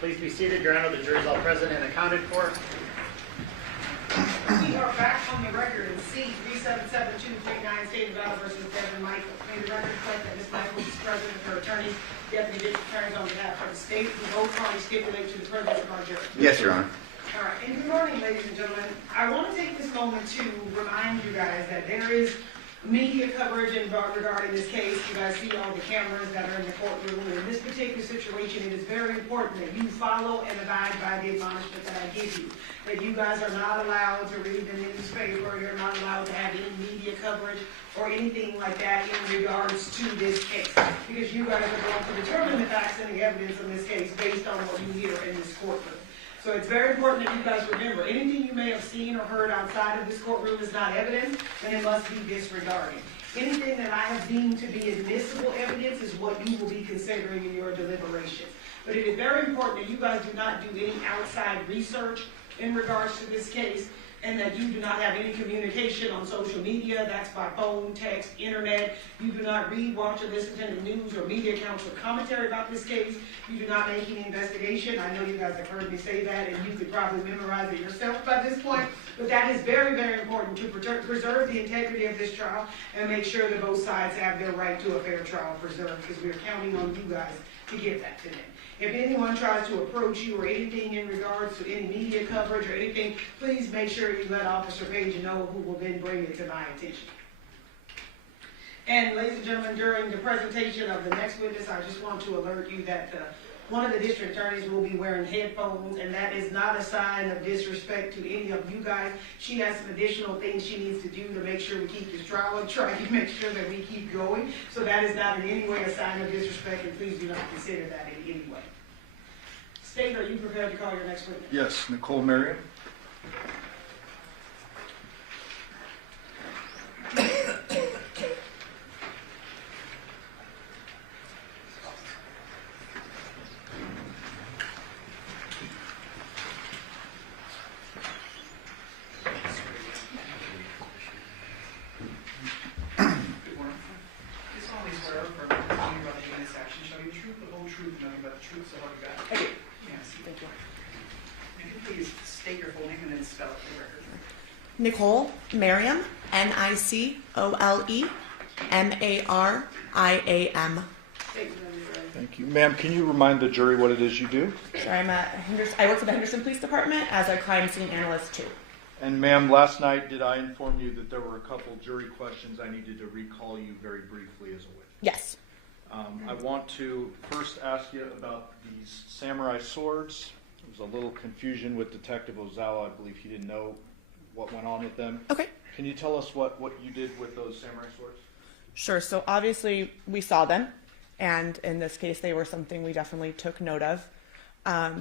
Please be seated. Your Honor, the jury's all present and accounted for. We are back on the record in C-377239 State of Nevada versus Devyn Michaels. May the record reflect that Ms. Michaels is present with her attorney, deputy district attorneys on behalf of the state, who both parties stipulate to the presence of our jury. Yes, Your Honor. All right, and good morning, ladies and gentlemen. I want to take this moment to remind you guys that there is media coverage regarding this case. You guys see all the cameras that are in the courtroom. In this particular situation, it is very important that you follow and abide by the admonishment that I give you. That you guys are not allowed to read the newspaper, you're not allowed to have any media coverage or anything like that in regards to this case. Because you guys are going to determine the facts and the evidence in this case based on what you hear in this courtroom. So it's very important that you guys remember, anything you may have seen or heard outside of this courtroom is not evidence, and it must be disregarded. Anything that I have deemed to be admissible evidence is what you will be considering in your deliberations. But it is very important that you guys do not do any outside research in regards to this case, and that you do not have any communication on social media. That's by phone, text, internet. You do not read, watch, or listen to the news or media accounts or commentary about this case. You do not make any investigation. I know you guys have heard me say that, and you could probably memorize it yourself by this point. But that is very, very important to preserve the integrity of this trial and make sure that both sides have their right to a fair trial preserved, because we're counting on you guys to give that to them. If anyone tries to approach you or anything in regards to any media coverage or anything, please make sure you let Officer Page know, who will then bring it to my attention. And ladies and gentlemen, during the presentation of the next witness, I just want to alert you that one of the district attorneys will be wearing headphones, and that is not a sign of disrespect to any of you guys. She has some additional things she needs to do to make sure we keep this trial on track and make sure that we keep going. So that is not in any way a sign of disrespect, and please do not consider that in any way. State, are you prepared to call your next witness? Yes, Nicole Merriam. Nicole Merriam, Nicolemariam. Thank you. Ma'am, can you remind the jury what it is you do? Sure, I work for the Henderson Police Department as a crime scene analyst too. And ma'am, last night did I inform you that there were a couple jury questions I needed to recall you very briefly as a witness? Yes. I want to first ask you about these samurai swords. There was a little confusion with Detective Ozawa. I believe he didn't know what went on with them. Okay. Can you tell us what you did with those samurai swords? Sure. So obviously we saw them, and in this case they were something we definitely took note of.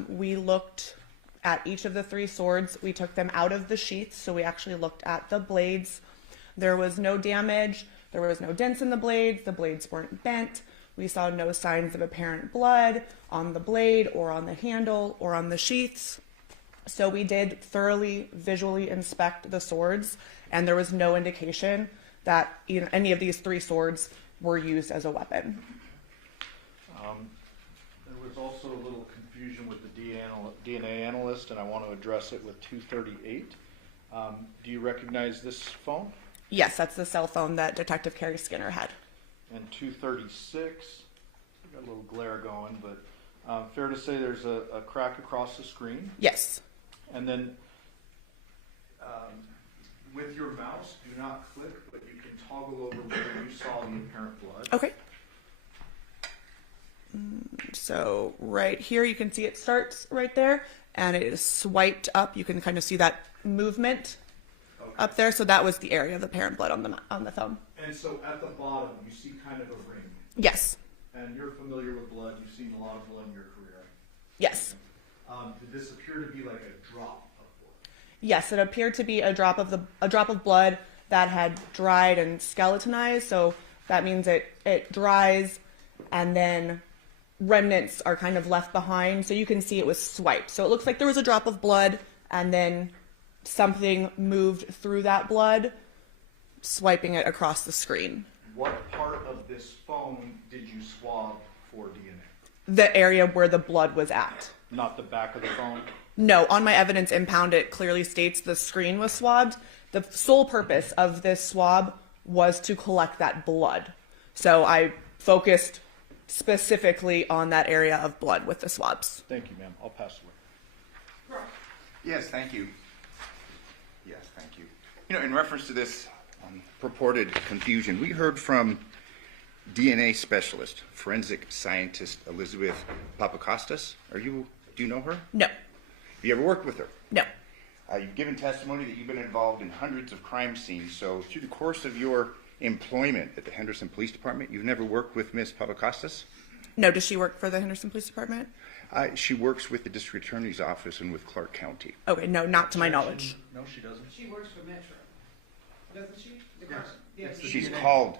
We looked at each of the three swords. We took them out of the sheaths, so we actually looked at the blades. There was no damage. There was no dents in the blades. The blades weren't bent. We saw no signs of apparent blood on the blade or on the handle or on the sheaths. So we did thoroughly visually inspect the swords, and there was no indication that any of these three swords were used as a weapon. There was also a little confusion with the DNA analyst, and I want to address it with 238. Do you recognize this phone? Yes, that's the cell phone that Detective Carrie Skinner had. And 236, got a little glare going, but fair to say there's a crack across the screen? Yes. And then with your mouse, do not click, but you can toggle over where you saw the apparent blood. Okay. So right here, you can see it starts right there, and it is swiped up. You can kind of see that movement up there. So that was the area of apparent blood on the thumb. And so at the bottom, you see kind of a ring. Yes. And you're familiar with blood. You've seen a lot of blood in your career. Yes. Did this appear to be like a drop of blood? Yes, it appeared to be a drop of blood that had dried and skeletonized. So that means it dries, and then remnants are kind of left behind. So you can see it was swiped. So it looks like there was a drop of blood, and then something moved through that blood, swiping it across the screen. What part of this phone did you swab for DNA? the area where the blood was at. Not the back of the phone? No, on my evidence impound, it clearly states the screen was swabbed. The sole purpose of this swab was to collect that blood. So I focused specifically on that area of blood with the swabs. Thank you, ma'am. I'll pass it away. Yes, thank you. Yes, thank you. You know, in reference to this purported confusion, we heard from DNA specialist, forensic scientist Elizabeth Papakostas. Do you know her? No, Have you ever worked with her? no, You've given testimony that you've been involved in hundreds of crime scenes. So through the course of your employment at the Henderson Police Department, you've never worked with Ms. Papakostas? no. Does she work for the Henderson Police Department? She works with the District Attorney's Office and with Clark County. Okay, no, not to my knowledge. No, she doesn't. She works for Metro, doesn't she? Yes. She's called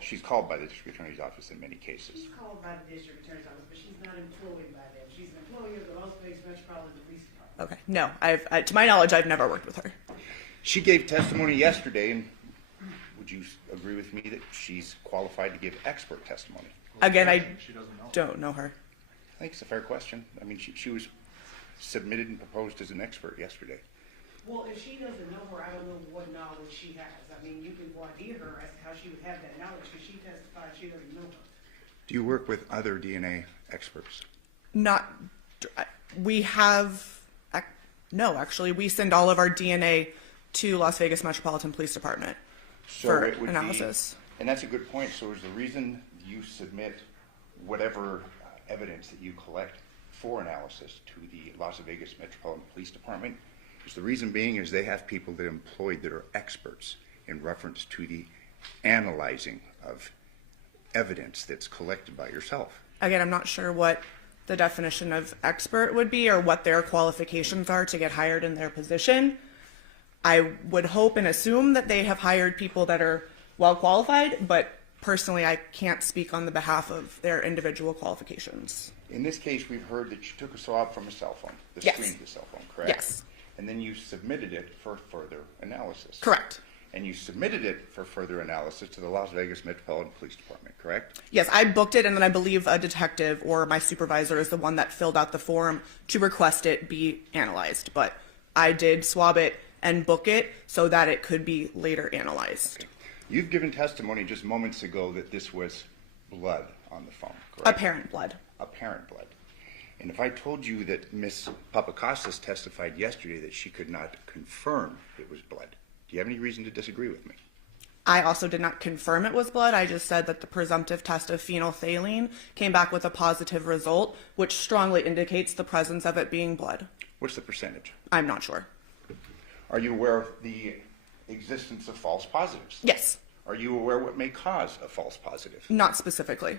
by the District Attorney's Office in many cases. She's called by the district attorney's office, but she's not employed by them. She's an employee of the Las Vegas Metropolitan Police Department. Okay, no. To my knowledge, I've never worked with her. She gave testimony yesterday, and would you agree with me that she's qualified to give expert testimony? Again, I She doesn't know. don't know her. I think it's a fair question. I mean, she was submitted and proposed as an expert yesterday. Well, if she doesn't know her, I don't know what knowledge she has. I mean, you can voir dire her as to how she would have that knowledge, because she testified she doesn't know her. Do you work with other DNA experts? Not. We have. No, actually, we send all of our DNA to Las Vegas Metropolitan Police Department for it would analysis. And that's a good point. So is the reason you submit whatever evidence that you collect for analysis to the Las Vegas Metropolitan Police Department, is the reason being is they have people that are employed that are experts in reference to the analyzing of evidence that's collected by yourself. Again, I'm not sure what the definition of expert would be or what their qualifications are to get hired in their position. I would hope and assume that they have hired people that are well qualified, but personally, I can't speak on the behalf of their individual qualifications. In this case, we've heard that you took a swab from a cell phone, the Yes. screen of the cell phone, correct? Yes. And then you submitted it for further analysis. Correct. And you submitted it for further analysis to the Las Vegas Metropolitan Police Department, correct? Yes, I booked it, and then I believe a detective or my supervisor is the one that filled out the form to request it be analyzed. But I did swab it and book it so that it could be later analyzed. Okay. You've given testimony just moments ago that this was blood on the phone, correct? Apparent blood. Apparent blood. And if I told you that Ms. Papakostas testified yesterday that she could not confirm it was blood, do you have any reason to disagree with me? I also did not confirm it was blood. I just said that the presumptive test of phenolphthalein came back with a positive result, which strongly indicates the presence of it being blood. What's the percentage? I'm not sure. Are you aware of the existence of false positives? Yes, Are you aware what may cause a false positive? not specifically.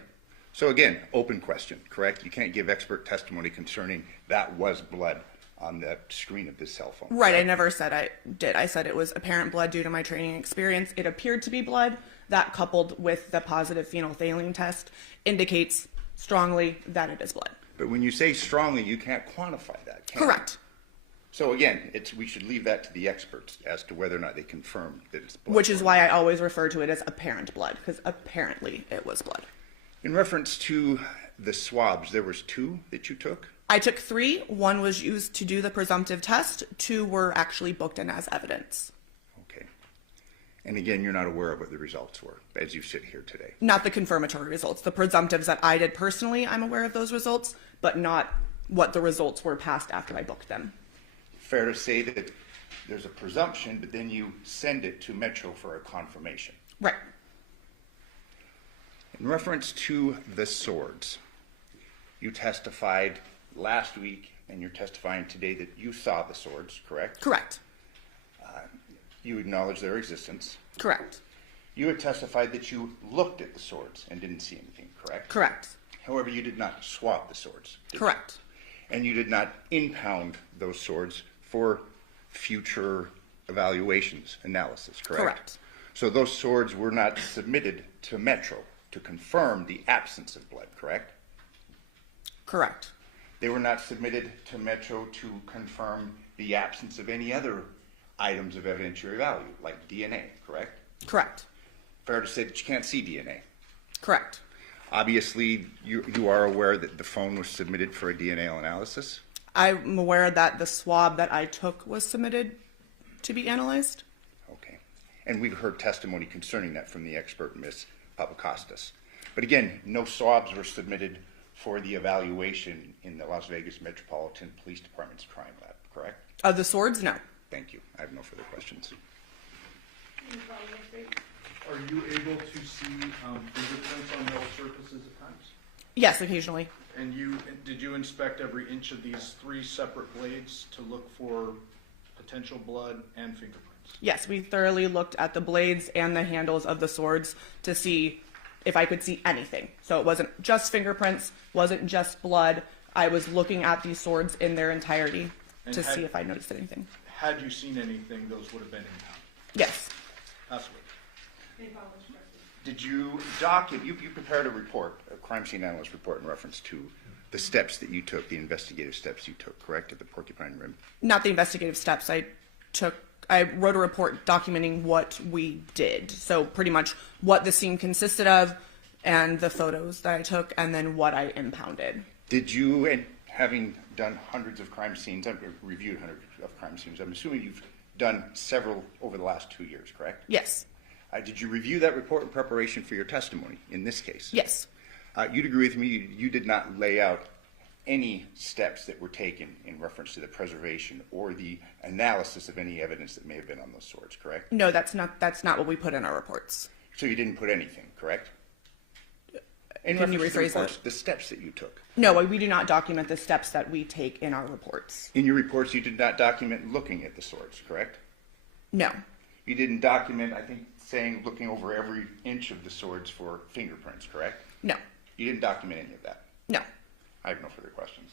So again, open question, correct? You can't give expert testimony concerning that was blood on the screen of this cell phone. Right, I correct? never said I did. I said it was apparent blood due to my training experience. It appeared to be blood. That, coupled with the positive phenolphthalein test, indicates strongly that it is blood. But when you say strongly, you can't quantify that, can you? Correct. So again, we should leave that to the experts as to whether or not they confirm that it's blood. Which is why I always refer to it as apparent blood, because apparently it was blood. In reference to the swabs, there was 2 that you took? I took 3. 1 was used to do the presumptive test. 2 were actually booked in as evidence. Okay. And again, you're not aware of what the results were as you sit here today. Not the confirmatory results. The presumptives that I did personally, I'm aware of those results, but not what the results were passed after I booked them. Fair to say that there's a presumption, but then you send it to Metro for a confirmation. Right. In reference to the swords, you testified last week and you're testifying today that you saw the swords, correct? Correct. You acknowledge their existence. Correct. You had testified that you looked at the swords and didn't see anything, correct? Correct. However, you did not swab the swords. did you? Correct. And you did not impound those swords for future evaluations, analysis, correct? Correct. So those swords were not submitted to Metro to confirm the absence of blood, correct? Correct. They were not submitted to Metro to confirm the absence of any other items of evidentiary value, like DNA, correct? Correct. Fair to say that you can't see DNA. Correct. Obviously, you are aware that the phone was submitted for a DNA analysis? I'm aware that the swab that I took was submitted to be analyzed. Okay. And we've heard testimony concerning that from the expert, Ms. Papakostas. But again, no swabs were submitted for the evaluation in the Las Vegas Metropolitan Police Department's crime lab, correct? Of the swords, no. Thank you. I have no further questions. Are you able to see fingerprints on metal surfaces at times? Yes, occasionally. And did you inspect every inch of these 3 separate blades to look for potential blood and fingerprints? Yes, we thoroughly looked at the blades and the handles of the swords to see if I could see anything. So it wasn't just fingerprints, wasn't just blood. I was looking at these swords in their entirety to see if I noticed anything. Had you seen anything, those would have been impounded. Yes. Absolutely. Did you you prepared a report, a crime scene analyst report in reference to the steps that you took, the investigative steps you took, correct, at the Porcupine Rim? Not the investigative steps. I wrote a report documenting what we did. So pretty much what the scene consisted of and the photos that I took and then what I impounded. Did you, and having done hundreds of crime scenes, I've reviewed hundreds of crime scenes, I'm assuming you've done several over the last 2 years, correct? Yes. Did you review that report in preparation for your testimony in this case? Yes. You'd agree with me, you did not lay out any steps that were taken in reference to the preservation or the analysis of any evidence that may have been on those swords, correct? No, that's not what we put in our reports. So you didn't put anything, correct? In Can you reference to the rephrase that? reports, the steps that you took. No, we do not document the steps that we take in our reports. In your reports, you did not document looking at the swords, correct? No. You didn't document, I think, saying looking over every inch of the swords for fingerprints, correct? No. You didn't document any of that. No. I have no further questions.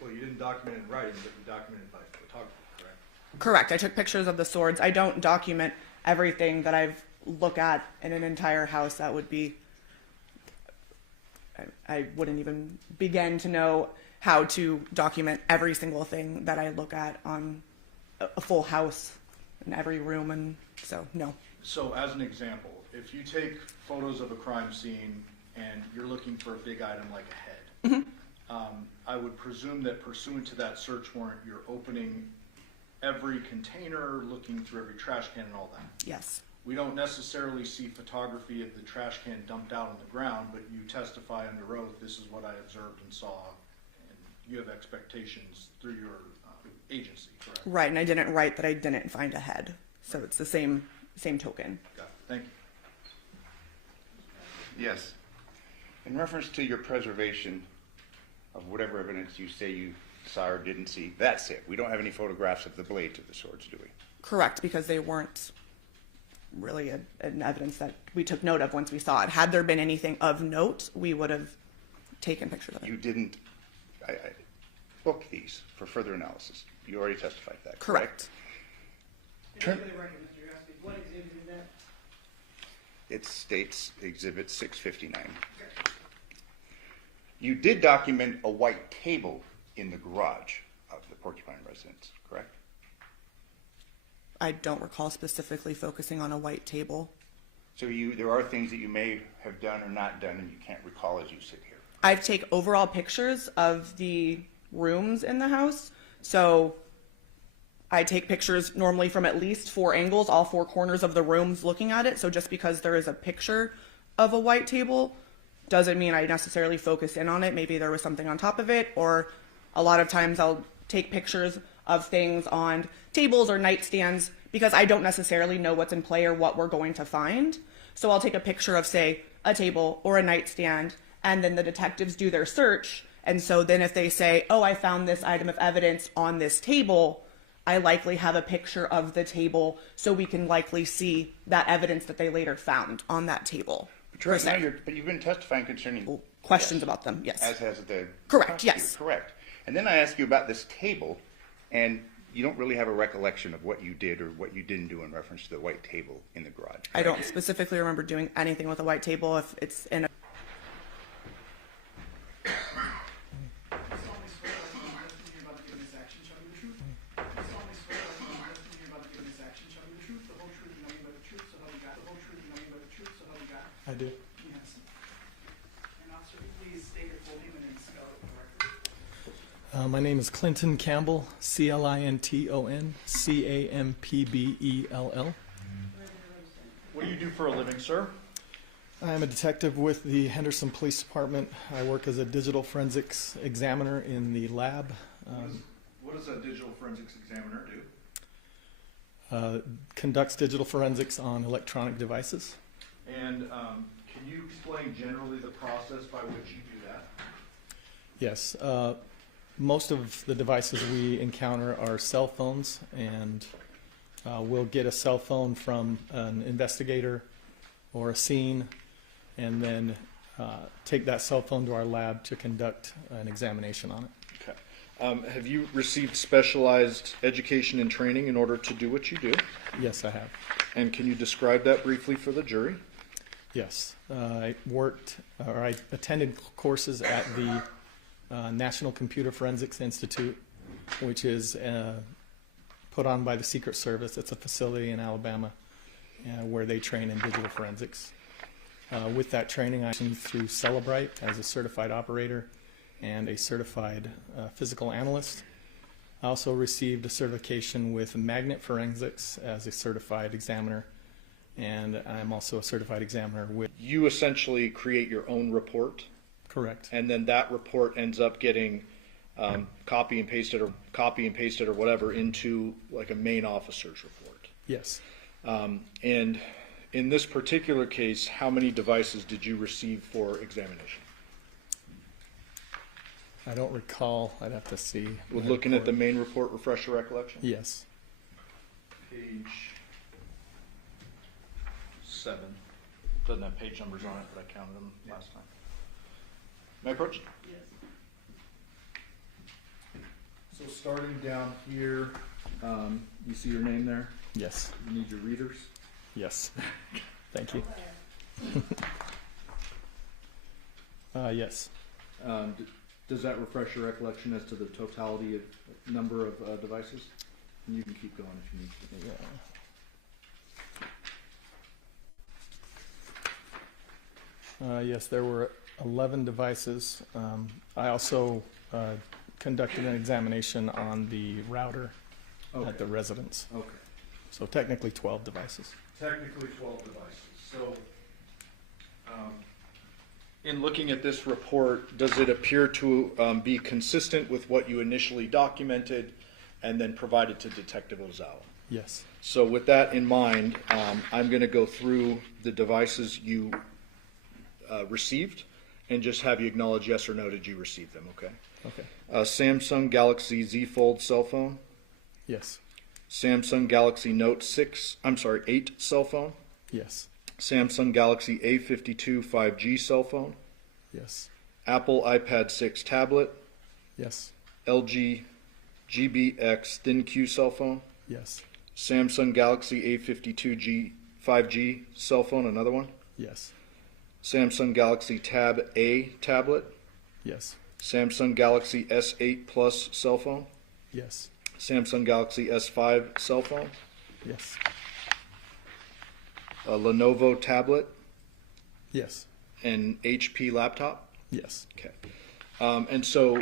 Well, you didn't document in writing, but you documented by photography, correct? Correct. I took pictures of the swords. I don't document everything that I've looked at in an entire house. That would be, I wouldn't even begin to know how to document every single thing that I look at on a full house in every room, and so no. So as an example, if you take photos of a crime scene and you're looking for a big item like a head, I would presume that pursuant to that search warrant, you're opening every container, looking through every trash can and all that. Yes. We don't necessarily see photography of the trash can dumped out on the ground, but you testify under oath, this is what I observed and saw, and you have expectations through your agency, correct? Right, and I didn't write that I didn't find a head, so it's the same token. Got it. Thank you. Yes. In reference to your preservation of whatever evidence you say you saw or didn't see, that's it. We don't have any photographs of the blades of the swords, do we? Correct, because they weren't really an evidence that we took note of once we saw it. Had there been anything of note, we would have taken pictures of it. You didn't book these for further analysis. You already testified to that, Correct. Turn- What exhibit is that? It states Exhibit 659. You did document a white table in the garage of the Porcupine residence, correct? I don't recall specifically focusing on a white table. So there are things that you may have done or not done and you can't recall as you sit here. I take overall pictures of the rooms in the house, so I take pictures normally from at least 4 angles, all 4 corners of the rooms looking at it. So just because there is a picture of a white table doesn't mean I necessarily focus in on it. Maybe there was something on top of it, or a lot of times I'll take pictures of things on tables or nightstands because I don't necessarily know what's in play or what we're going to find. So I'll take a picture of, say, a table or a nightstand, and then the detectives do their search. And so then if they say, oh, I found this item of evidence on this table, I likely have a picture of the table so we can likely see that evidence that they later found on that table. But, right now but you've been testifying concerning questions about them, yes. As has the Correct, prosecutor, yes. Correct. And then I ask you about this table, and you don't really have a recollection of what you did or what you didn't do in reference to the white table in the garage. I don't specifically remember doing anything with a white table. If it's in a I do. My name is Clinton Campbell, Clinton Campbell. What do you do for a living, sir? I am a detective with the Henderson Police Department. I work as a digital forensics examiner in the lab. What does a digital forensics examiner do? Conducts digital forensics on electronic devices. And can you explain generally the process by which you do that? Yes. Most of the devices we encounter are cell phones, and we'll get a cell phone from an investigator or a scene, and then take that cell phone to our lab to conduct an examination on it. Okay. Have you received specialized education and training in order to do what you do? Yes, I have. And can you describe that briefly for the jury? Yes. I attended courses at the National Computer Forensics Institute, which is put on by the Secret Service. It's a facility in Alabama where they train in digital forensics. With that training, I went through Celebrite as a certified operator and a certified physical analyst. I also received a certification with magnet forensics as a certified examiner, and I'm also a certified examiner with... You essentially create your own report, Correct. and then that report ends up getting copy and pasted or whatever into like a main officer's report. Yes. And in this particular case, how many devices did you receive for examination? I don't recall. I'd have to see. We're looking at the main report, refresh your recollection? Yes. Page 7. Doesn't have page numbers on it, but I counted them last time. May I approach? Yes. So starting down here, you see your name there? Yes. You need your readers? Yes. Thank you. Yes. Does that refresh your recollection as to the totality of number of devices? And you can keep going if you need to. Yeah. Yes, there were 11 devices. I also conducted an examination on the router at the residence. Okay. So technically 12 devices. Technically 12 devices. So, in looking at this report, does it appear to be consistent with what you initially documented and then provided to Detective Ozawa? Yes. So with that in mind, I'm going to go through the devices you received and just have you acknowledge yes or no did you receive them, okay? Okay. Samsung Galaxy Z Fold cell phone. Yes. Samsung Galaxy Note 8 cell phone. Yes. Samsung Galaxy A52 5G cell phone. Yes. Apple iPad 6 tablet. Yes. LG GBX ThinQ cell phone. Yes. Samsung Galaxy A52 5G cell phone, another one. Yes. Samsung Galaxy Tab A tablet. Yes. Samsung Galaxy S8 Plus cell phone. Yes. Samsung Galaxy S5 cell phone. Yes. A Lenovo tablet. Yes. An HP laptop. Yes. Okay. And so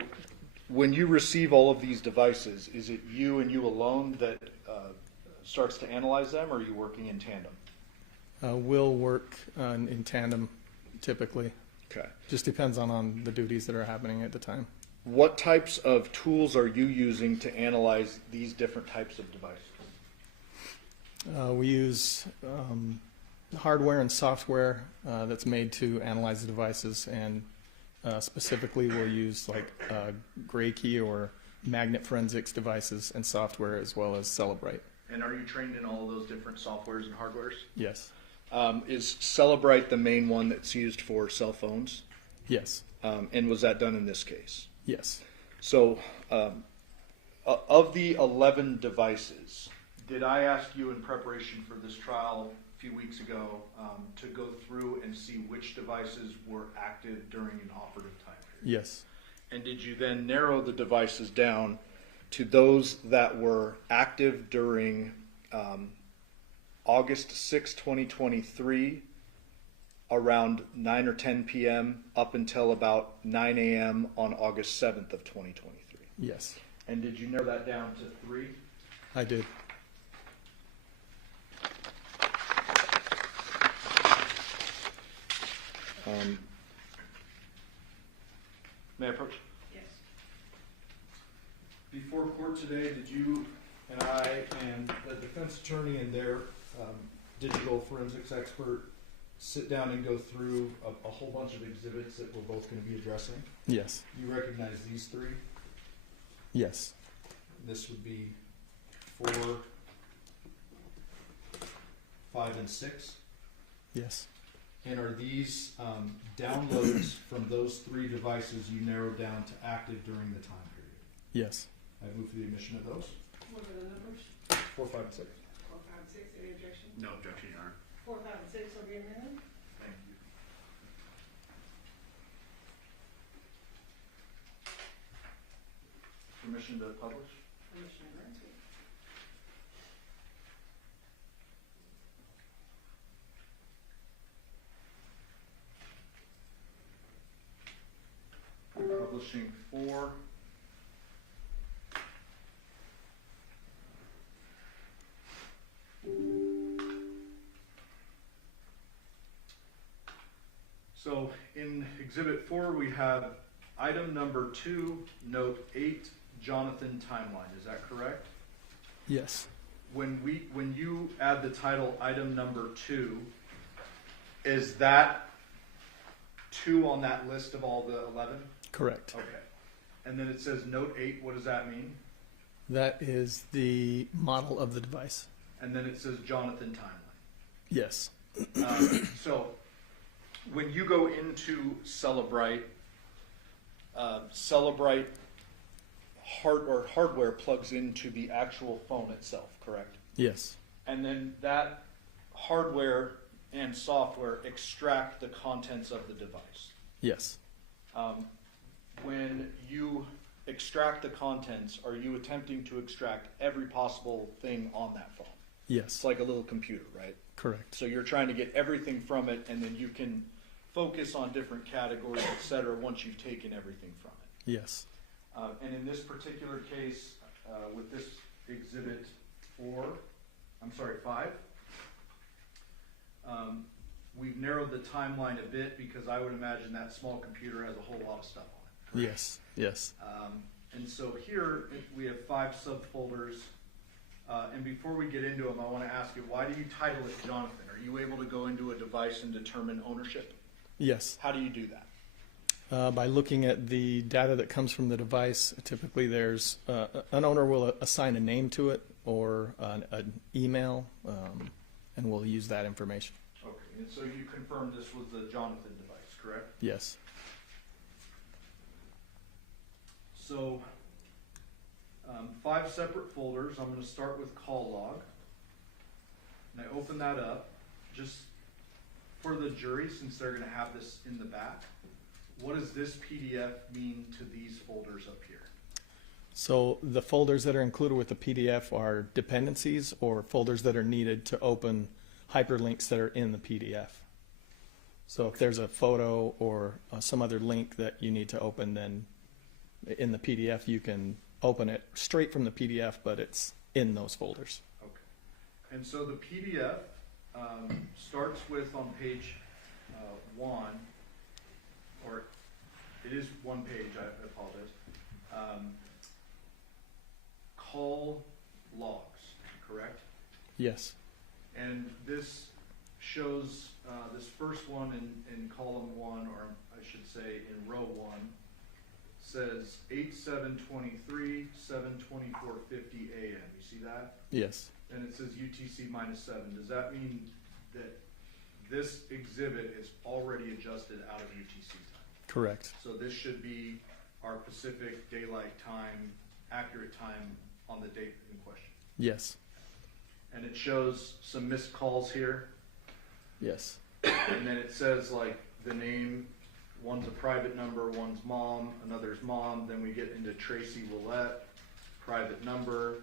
when you receive all of these devices, is it you and you alone that starts to analyze them, or are you working in tandem? We'll work in tandem typically. Okay. Just depends on the duties that are happening at the time. What types of tools are you using to analyze these different types of devices? We use hardware and software that's made to analyze the devices, and specifically we'll use like gray key or magnet forensics devices and software, as well as Celebrite. And are you trained in all of those different softwares and hardwares? Yes. Is Celebrite the main one that's used for cell phones? Yes. And was that done in this case? Yes. So, of the 11 devices, did I ask you in preparation for this trial a few weeks ago to go through and see which devices were active during an operative time period? Yes. And did you then narrow the devices down to those that were active during August 6, 2023, around 9 or 10 p.m. up until about 9 a.m. on August 7th of 2023? Yes, And did you narrow that down to 3? I did. May I approach? Yes. Before court today, did you and I and the defense attorney and their digital forensics expert sit down and go through a whole bunch of exhibits that we're both going to be addressing? Yes, You recognize these 3? yes, This would be 4, 5, and 6. yes, And are these downloads from those 3 devices you narrowed down to active during the time period? yes. I move for the admission of those. What are the numbers? 4, 5, and 6. 4, 5, and 6, any objection? No objection, Your Honor. 4, 5, and 6 will be amended. Thank you. Permission to publish? Commissioner granted. Publishing 4. So in Exhibit 4, we have item number 2, note 8, Johnathan timeline. Is that correct? Yes, When you add the title item number 2, is that 2 on that list of all the 11? correct. Okay. And then it says note 8, what does that mean? That is the model of the device. And then it says Johnathan timeline. Yes, So when you go into Celebrite, Celebrite hardware plugs into the actual phone itself, correct? yes, And then that hardware and software extract the contents of the device. yes, When you extract the contents, are you attempting to extract every possible thing on that phone? yes, It's like a little computer, right? correct. So you're trying to get everything from it, and then you can focus on different categories, et cetera, once you've taken everything from it. Yes, And in this particular case, with this exhibit 5, we've narrowed the timeline a bit because I would imagine that small computer has a whole lot of stuff on it. yes, yes. And so here we have 5 subfolders. And before we get into them, I want to ask you, why do you title it Johnathan? Are you able to go into a device and determine ownership? Yes, How do you do that? by looking at the data that comes from the device, typically there's, an owner will assign a name to it or an email, and we'll use that information. Okay, and so you confirmed this was the Johnathan device, correct? Yes, So, 5 separate folders. I'm going to start with call log. And I open that up just for the jury, since they're going to have this in the back. What does this PDF mean to these folders up here? so the folders that are included with the PDF are dependencies or folders that are needed to open hyperlinks that are in the PDF. So if there's a photo or some other link that you need to open, then in the PDF you can open it straight from the PDF, but it's in those folders. Okay. And so the PDF starts with on page 1, or it is 1 page, I apologize. Call logs, correct? Yes, And this shows this first one in column 1, or I should say in row 1, says 8/7/23, 7:24:50 a.m. You see that? yes, And it says UTC -7. Does that mean that this exhibit is already adjusted out of UTC time? correct. So this should be our Pacific Daylight Time, accurate time on the date in question. Yes, And it shows some missed calls here. yes, And then it says like the name, one's a private number, one's mom, another's mom. Then we get into Tracy Willette, private number,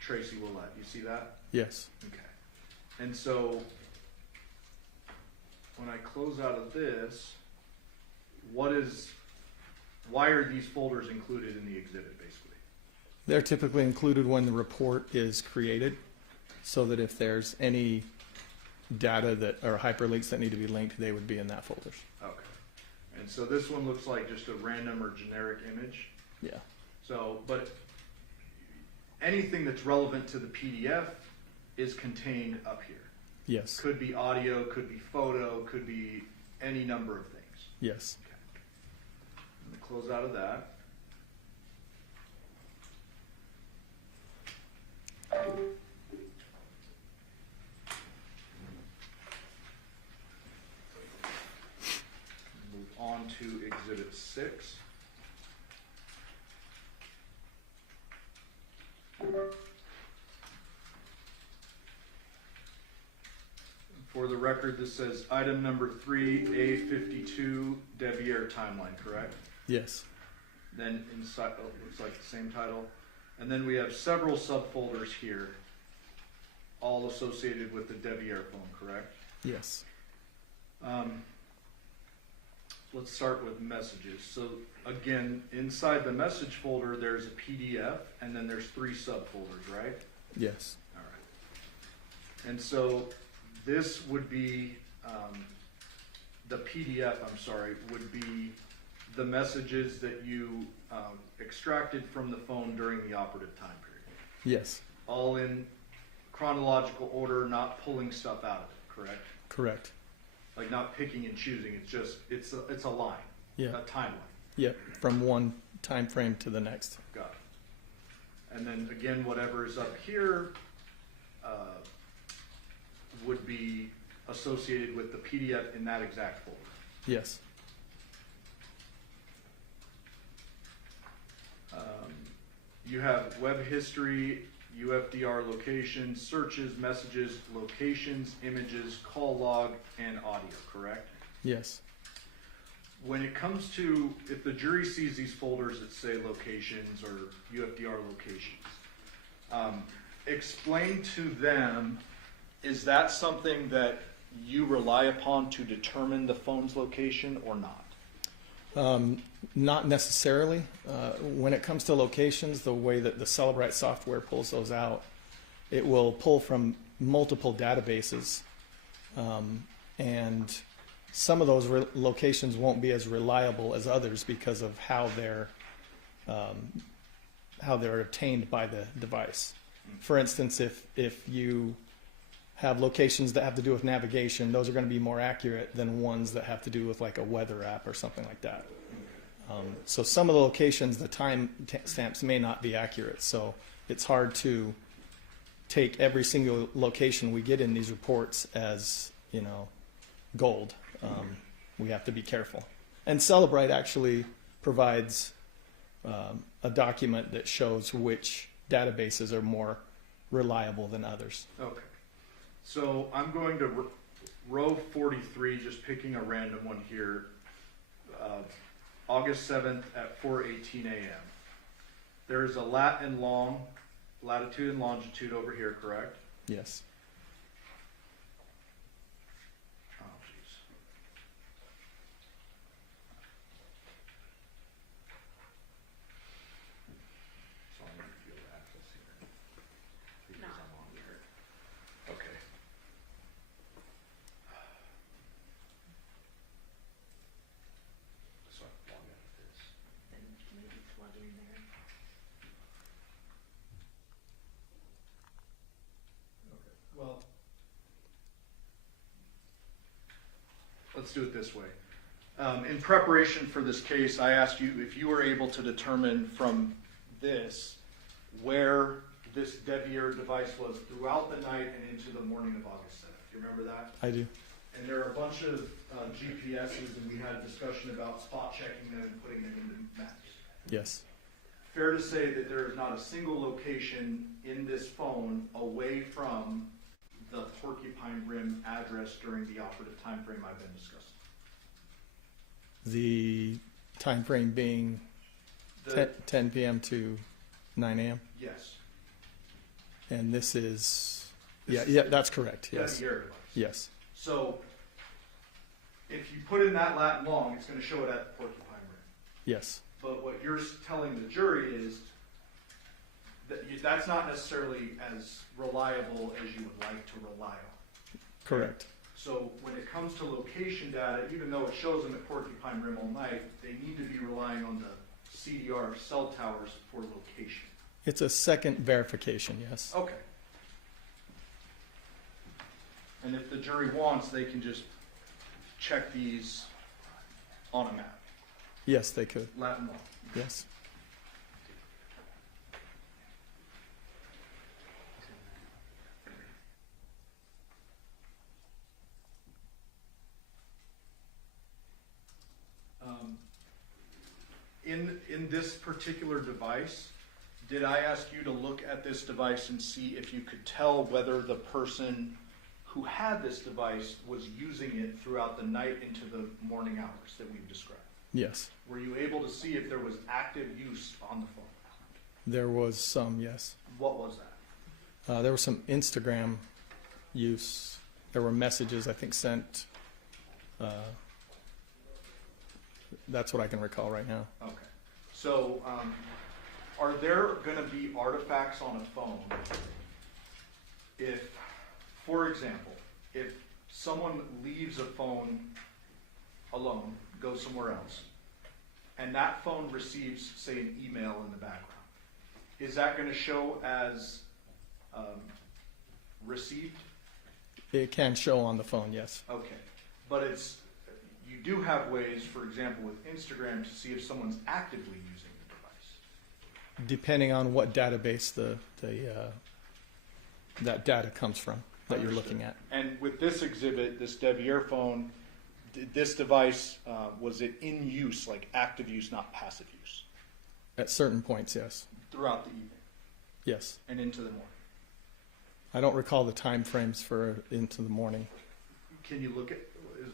Tracy Willette. You see that? yes, Okay. And so when I close out of this, what is why are these folders included in the exhibit, basically? They're typically included when the report is created, so that if there's any data that or hyperlinks that need to be linked, they would be in that folders. Okay. And so this one looks like just a random or generic image. Yeah. So, but anything that's relevant to the PDF is contained up here. Yes. Could be audio, could be photo, could be any number of things. Yes. Let me close out of that. Move on to Exhibit 6. For the record, this says item number 3A52 Devier timeline, correct? Yes. Then inside, oh, looks like the same title. And then we have several subfolders here, all associated with the Devier phone, correct? Yes. Let's start with messages. So again, inside the message folder, there's a PDF, and then there's 3 subfolders, right? Yes. All right. And so this would be, the PDF, I'm sorry, would be the messages that you extracted from the phone during the operative time period. Yes. All in chronological order, not pulling stuff out of it, correct? Correct. Like not picking and choosing, it's just, it's a line, Yeah. a timeline. Yep. From one time frame to the next. Got it. And then again, whatever is up here would be associated with the PDF in that exact folder. Yes. You have web history, UFDR locations, searches, messages, locations, images, call log, and audio, correct? Yes. When it comes to, if the jury sees these folders that say locations or UFDR locations, explain to them, is that something that you rely upon to determine the phone's location or not? Not necessarily. When it comes to locations, the way that the Celebrite software pulls those out, it will pull from multiple databases, and some of those locations won't be as reliable as others because of how they're obtained by the device. For instance, if you have locations that have to do with navigation, those are going to be more accurate than ones that have to do with like a weather app or something like that. So some of the locations, the time stamps may not be accurate. So it's hard to take every single location we get in these reports as, gold. We have to be careful. And Celebrite actually provides a document that shows which databases are more reliable than others. Okay. So I'm going to row 43, just picking a random one here, August 7th at 4:18 a.m. There is a latitude and longitude over here, correct? Yes. Oh, jeez. So I'm going to be able to access here because I'm on here. Okay. So I can log out of this. Maybe plug in there. Okay. Well, let's do it this way. In preparation for this case, I asked you if you were able to determine from this where this Devier device was throughout the night and into the morning of August 7th. Do you remember that? I do. And there are a bunch of GPSs, and we had a discussion about spot checking them and putting them into maps. Yes. Fair to say that there is not a single location in this phone away from the Porcupine Rim address during the operative time frame I've been discussing. The time frame being 10 p.m. to 9 a.m. Yes. And this is, yeah, that's correct. Yes. Devier device. Yes. So if you put in that lat long, it's going to show it at Porcupine Rim. Yes. But what you're telling the jury is that that's not necessarily as reliable as you would like to rely on. Correct. So when it comes to location data, even though it shows them at Porcupine Rim all night, they need to be relying on the CDR cell towers for location. It's a second verification, yes. Okay. And if the jury wants, they can just check these on a map. Yes, they could. Latin law. Yes. In this particular device, did I ask you to look at this device and see if you could tell whether the person who had this device was using it throughout the night into the morning hours that we've described? Yes. Were you able to see if there was active use on the phone? There was some, yes. What was that? There was some Instagram use. There were messages, I think, sent. That's what I can recall right now. Okay. So, are there going to be artifacts on a phone if, for example, if someone leaves a phone alone, goes somewhere else, and that phone receives, say, an email in the background, is that going to show as received? It can show on the phone, yes. Okay. But you do have ways, for example, with Instagram to see if someone's actively using the device. Depending on what database that data comes from that you're looking at. And with this exhibit, this Devier phone, this device, was it in use, like active use, not passive use? At certain points, yes. Throughout the evening Yes. and into the morning. I don't recall the time frames for into the morning. Can you look at,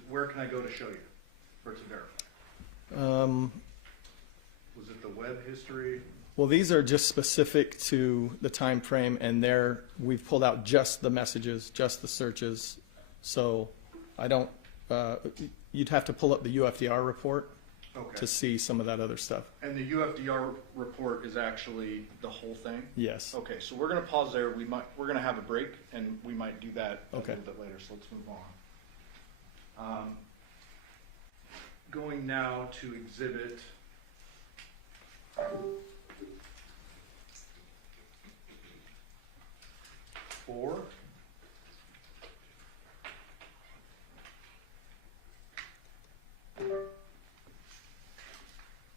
where can I go to show you, or to verify? Was it the web history? Well, these are just specific to the time frame, and there we've pulled out just the messages, just the searches. So I don't. You'd have to pull up the UFDR report Okay. to see some of that other stuff. And the UFDR report is actually the whole thing? Yes. Okay, so we're going to pause there. We're going to have a break, and we might do that Okay. a little bit later. So let's move on. Going now to exhibit 4.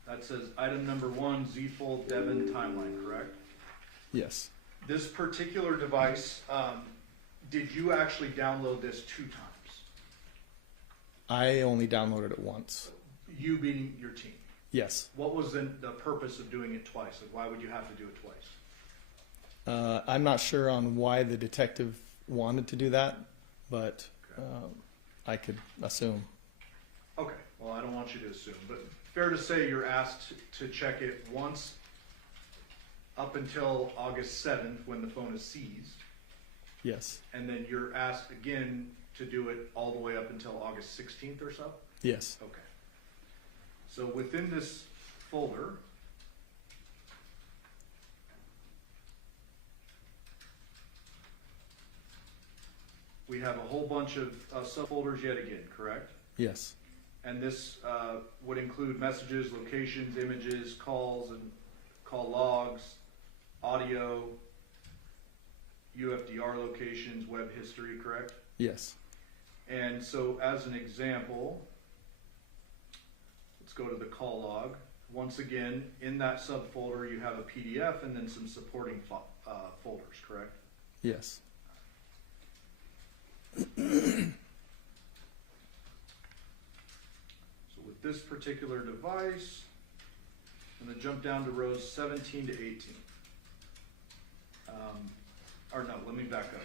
That says item number 1, Z-Fold Devyn timeline, correct? Yes. This particular device, did you actually download this 2 times? I only downloaded it once. You being your team. Yes. What was the purpose of doing it twice? Like, why would you have to do it twice? I'm not sure on why the detective wanted to do that, but I could assume. Okay, well, I don't want you to assume, but fair to say you're asked to check it once up until August 7th when the phone is seized, Yes. and then you're asked again to do it all the way up until August 16th or so? Yes. Okay. So within this folder, we have a whole bunch of subfolders yet again, correct? Yes. And this would include messages, locations, images, calls, and call logs, audio, UFDR locations, web history, correct? Yes. And so as an example, let's go to the call log. Once again, in that subfolder, you have a PDF and then some supporting folders, correct? Yes. So with this particular device, I'm going to jump down to rows 17 to 18. Or no, let me back up.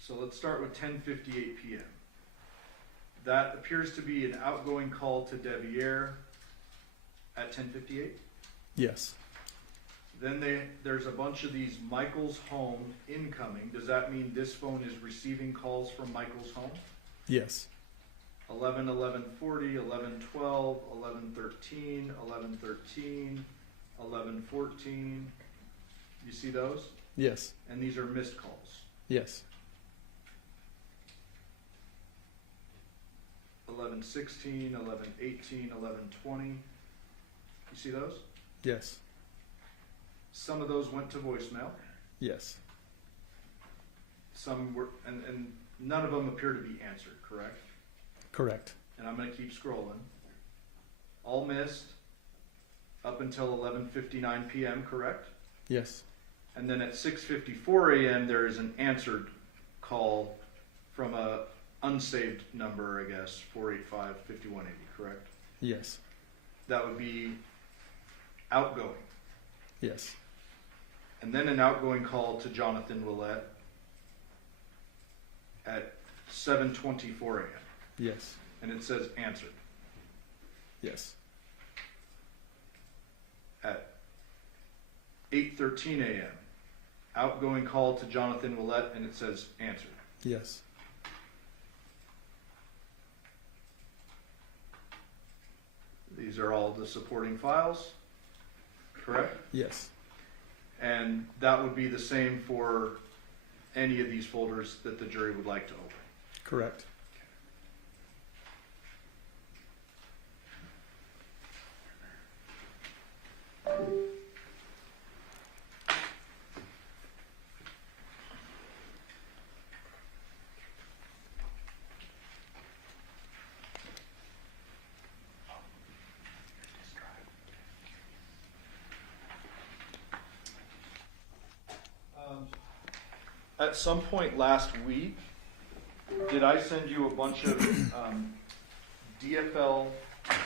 So let's start with 10:58 p.m. That appears to be an outgoing call to Devier at 10:58. Yes. Then there's a bunch of these Michaels home incoming. Does that mean this phone is receiving calls from Michaels home? Yes. 11, 11:40, 11:12, 11:13, 11:13, 11:14. You see those? Yes. And these are missed calls. Yes. 11:16, 11:18, 11:20. You see those? Yes. Some of those went to voicemail. Yes. Some were, and none of them appear to be answered, correct? Correct. And I'm going to keep scrolling. All missed up until 11:59 p.m., correct? Yes. And then at 6:54 a.m. there is an answered call from a unsaved number, I guess, 485-5180, correct? Yes. That would be outgoing. Yes. And then an outgoing call to Johnathan Willette at 7:24 a.m. Yes. And it says answered. Yes. At 8:13 a.m. outgoing call to Johnathan Willette and it says answered. Yes. These are all the supporting files, correct? Yes. And that would be the same for any of these folders that the jury would like to open. Correct. At some point last week, did I send you a bunch of DFL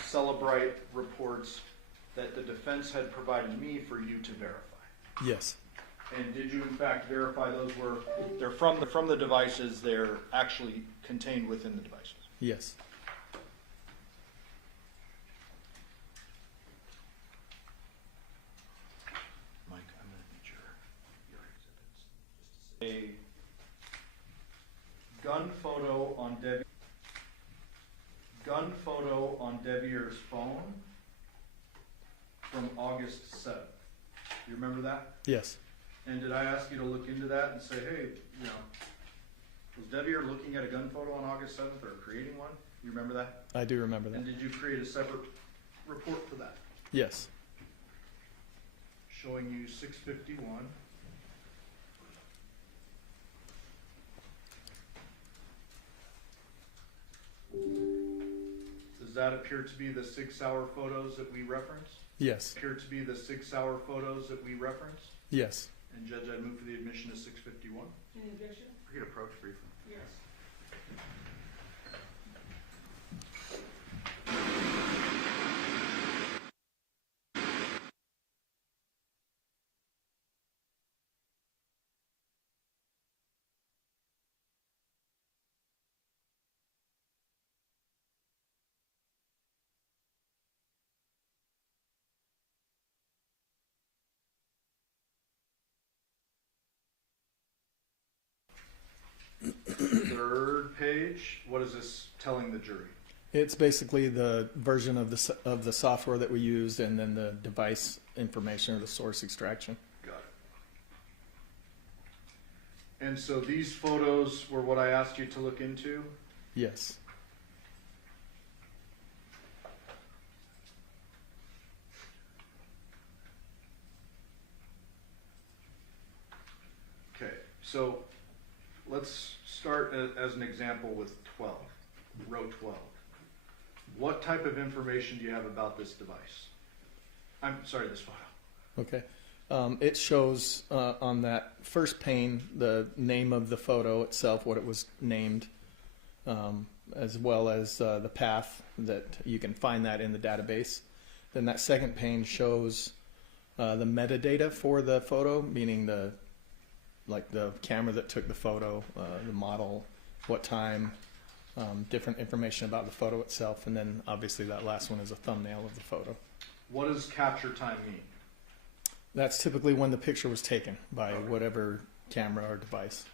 Celebrite reports that the defense had provided me for you to verify? Yes. And did you in fact verify those were, they're from the devices, they're actually contained within the devices? Yes. Mike, I'm going to need your exhibits. A gun photo on Devier's phone from August 7th. You remember that? Yes. And did I ask you to look into that and say, hey, you know, was Devier looking at a gun photo on August 7th or creating one? You remember that? I do remember And that. did you create a separate report for that? Yes. Showing you 651. Does that appear to be the 6-hour photos that we referenced? Yes. Appear to be the 6-hour photos that we referenced? Yes. And Judge, I'd move for the admission of 651. Any objection? We could approach briefly. Yes. Third page, what is this telling the jury? It's basically the version of the software that we used, and then the device information or the source extraction. Got it. And so these photos were what I asked you to look into? Yes. Okay, so let's start as an example with 12, row 12. What type of information do you have about this device? I'm sorry, this file. Okay. It shows on that first pane the name of the photo itself, what it was named, as well as the path that you can find that in the database. Then that second pane shows the metadata for the photo, meaning the camera that took the photo, the model, what time, different information about the photo itself, and then obviously that last one is a thumbnail of the photo. What does capture time mean? That's typically when the picture was taken by whatever camera or device.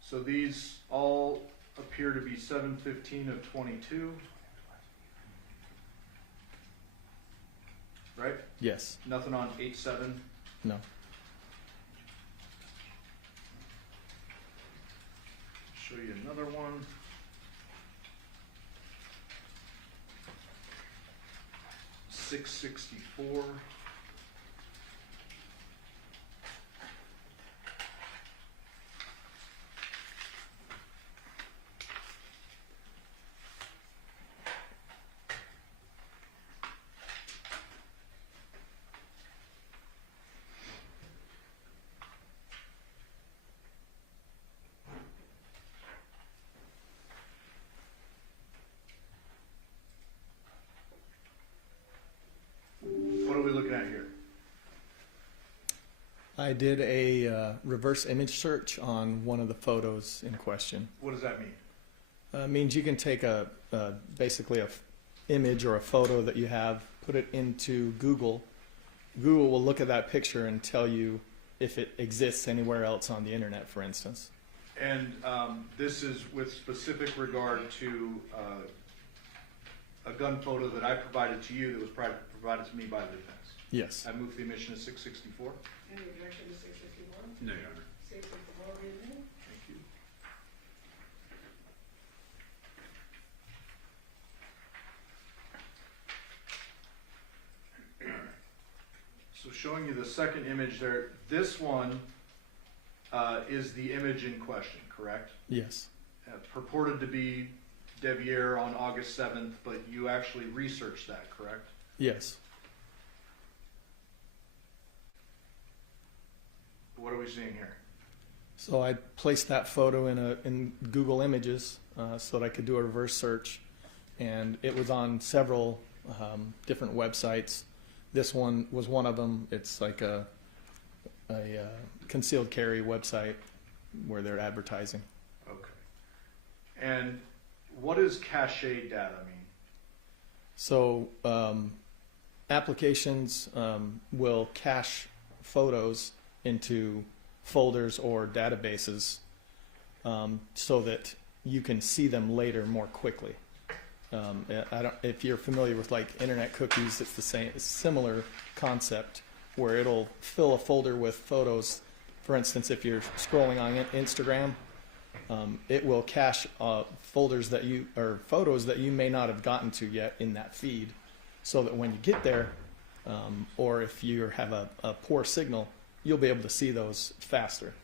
So these all appear to be 7/15 of 22. Right? Yes. Nothing on 8/7. No. Show you another one. $664. What are we looking at here? I did a reverse image search on one of the photos in question. What does that mean? Means you can take basically a image or a photo that you have, put it into Google. Google will look at that picture and tell you if it exists anywhere else on the internet, for instance. And this is with specific regard to a gun photo that I provided to you that was provided to me by the defense. Yes. I move for the admission of 664. Any objection to 664? No, Your Honor. 664, reading. Thank you. So showing you the second image there, this one is the image in question, correct? Yes. Purported to be Devier on August 7th, but you actually researched that, correct? Yes. What are we seeing here? So I placed that photo in Google Images so that I could do a reverse search, and it was on several different websites. This one was one of them. It's like a concealed carry website where they're advertising. Okay. And what does cache data mean? So applications will cache photos into folders or databases so that you can see them later more quickly. If you're familiar with like internet cookies, it's the same, similar concept where it'll fill a folder with photos. For instance, if you're scrolling on Instagram, it will cache folders that or photos that you may not have gotten to yet in that feed, so that when you get there, or if you have a poor signal, you'll be able to see those faster.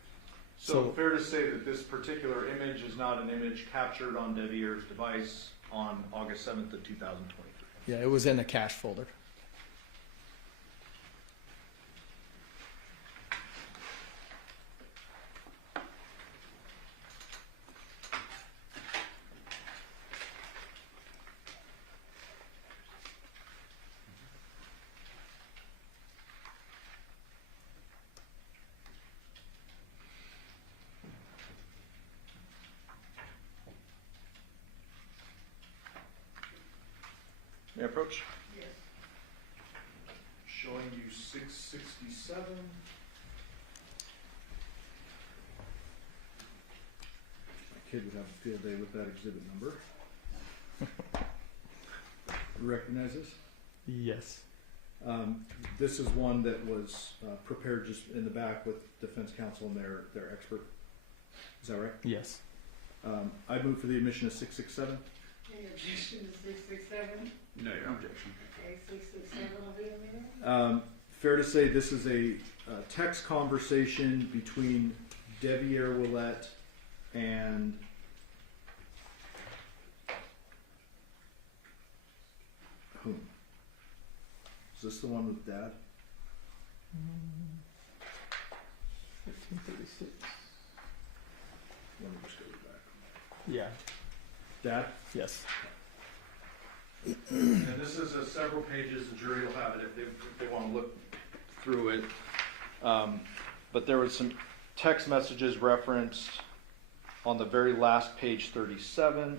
So fair to say that this particular image is not an image captured on Devier's device on August 7th of 2023. Yeah, it was in a cache folder. May I approach? Yes. Showing you 667. My kid would have a field day with that exhibit number. You recognize this? Yes. This is one that was prepared just in the back with defense counsel and their expert. Is that right? Yes. I move for the admission of 667. Any objection to 667? No, your objection. Okay, 667 will be a minute. Fair to say this is a text conversation between Devyn Willette and whom? Is this the one with Dad? 1536. Let me just go back. Yeah. Dad? Yes. And this is several pages. The jury will have it if they want to look through it. But there was some text messages referenced on the very last page, 37.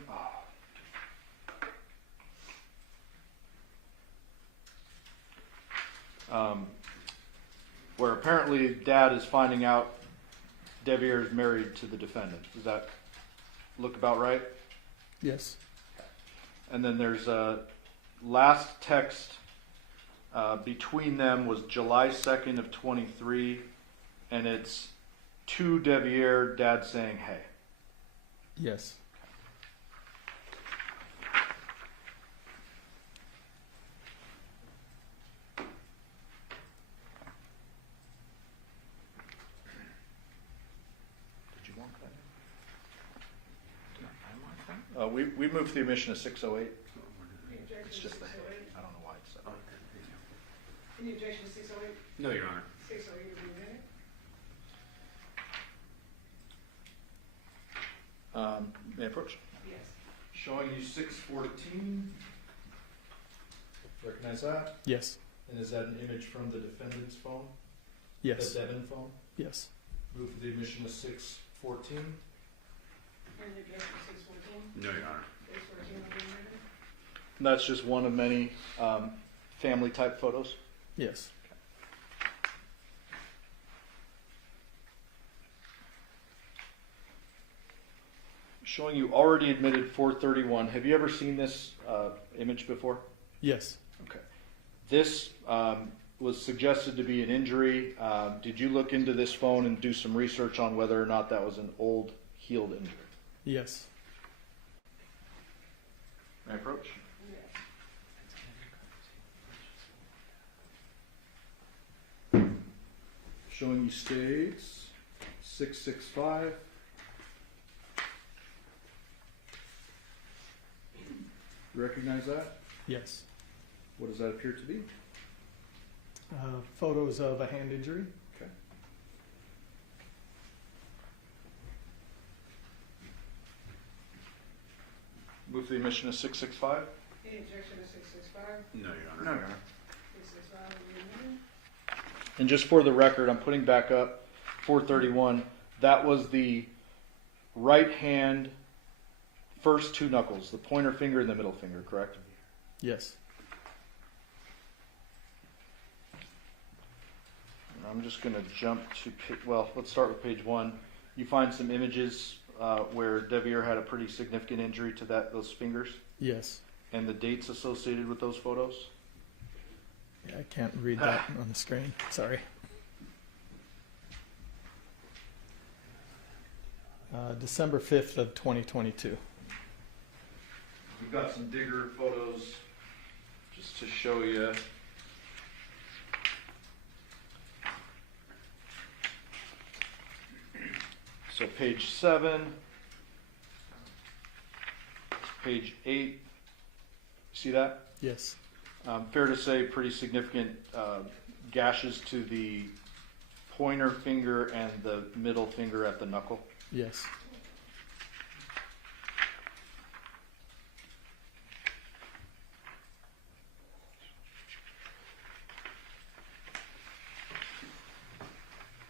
where apparently dad is finding out Devyn is married to the defendant. Does that look about right? Yes. And then there's a last text between them was July 2nd of 23, and it's to Devyn, dad saying, hey. Yes. Did you want that? Did I mark that? We moved the omission to 608. It's just the, I don't know why it's. Any objection to 608? No, Your Honor. 608 will be admitted. May I approach? Yes. Showing you 614. Recognize that? Yes. And is that an image from the defendant's phone? Yes. The Devyn phone? Yes. Move for the admission of 614. Any objection to 614? No, Your Honor. 614 will be admitted. And that's just one of many family type photos. Yes. Showing you already admitted 431. Have you ever seen this image before? Yes. Okay. This was suggested to be an injury. Did you look into this phone and do some research on whether or not that was an old healed injury? Yes. May I approach? Showing you states 665. Recognize that? Yes. What does that appear to be? Photos of a hand injury. Okay. Move the admission of 665. Any objection to 665? No, Your Honor. No, Your Honor. 665 will be admitted. And just for the record, I'm putting back up 431. That was the right hand first two knuckles, the pointer finger and the middle finger, correct? Yes. I'm just going to jump to, well, let's start with page 1. You find some images where Devyn had a pretty significant injury to those fingers Yes. and the dates associated with those photos. Yeah, I can't read that on the screen. Sorry. December 5th of 2022. We've got some digger photos just to show you. So page 7, page 8, see that? Yes. Fair to say pretty significant gashes to the pointer finger and the middle finger at the knuckle. Yes.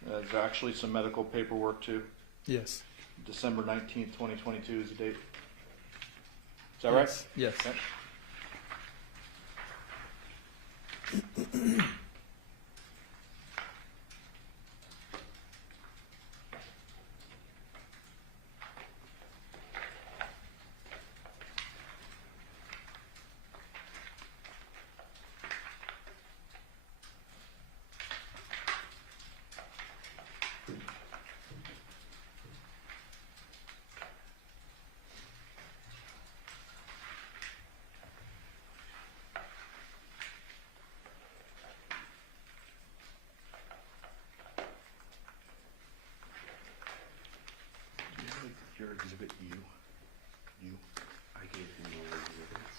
There's actually some medical paperwork too. Yes. December 19th, 2022 is the date. Is that right? Yes. Okay. Your exhibit U. I gave him all of this.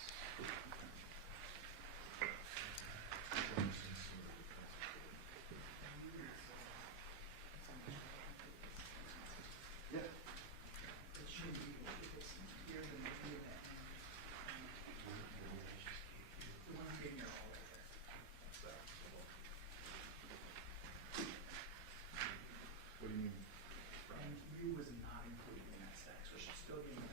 What do you mean? And U was not included in that stack, so it should still be in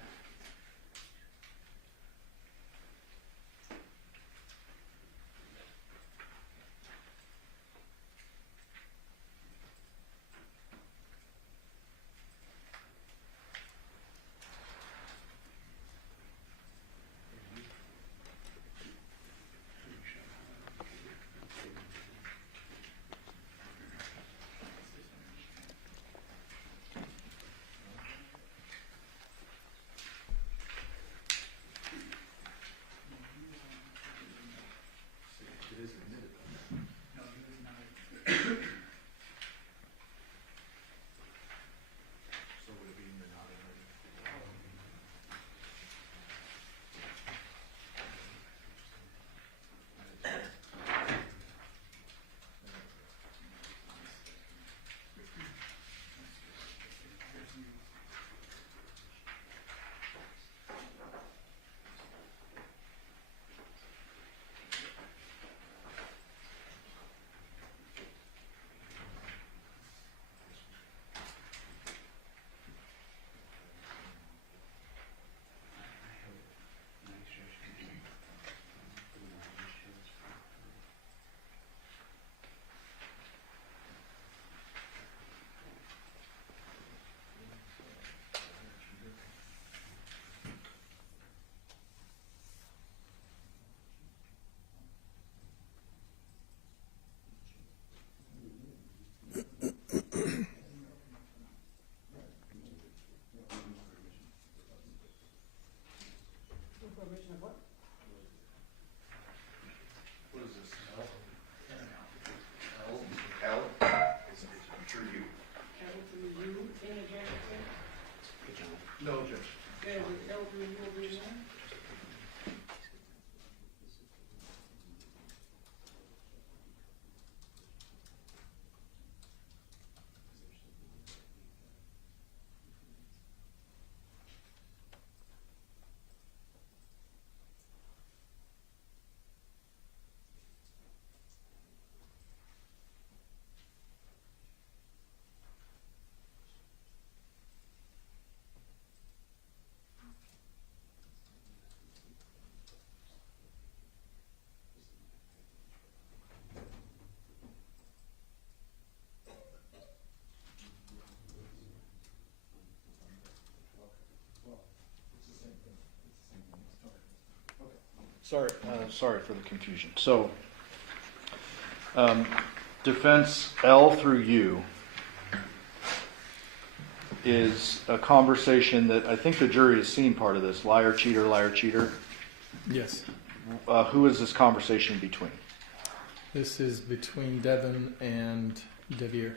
courtroom will be adjourned. Sorry for the confusion. So, defense L through U is a conversation that I think the jury has seen part of this. Liar, cheater, liar, cheater. Yes. Who is this conversation between? This is between Devyn and Devere.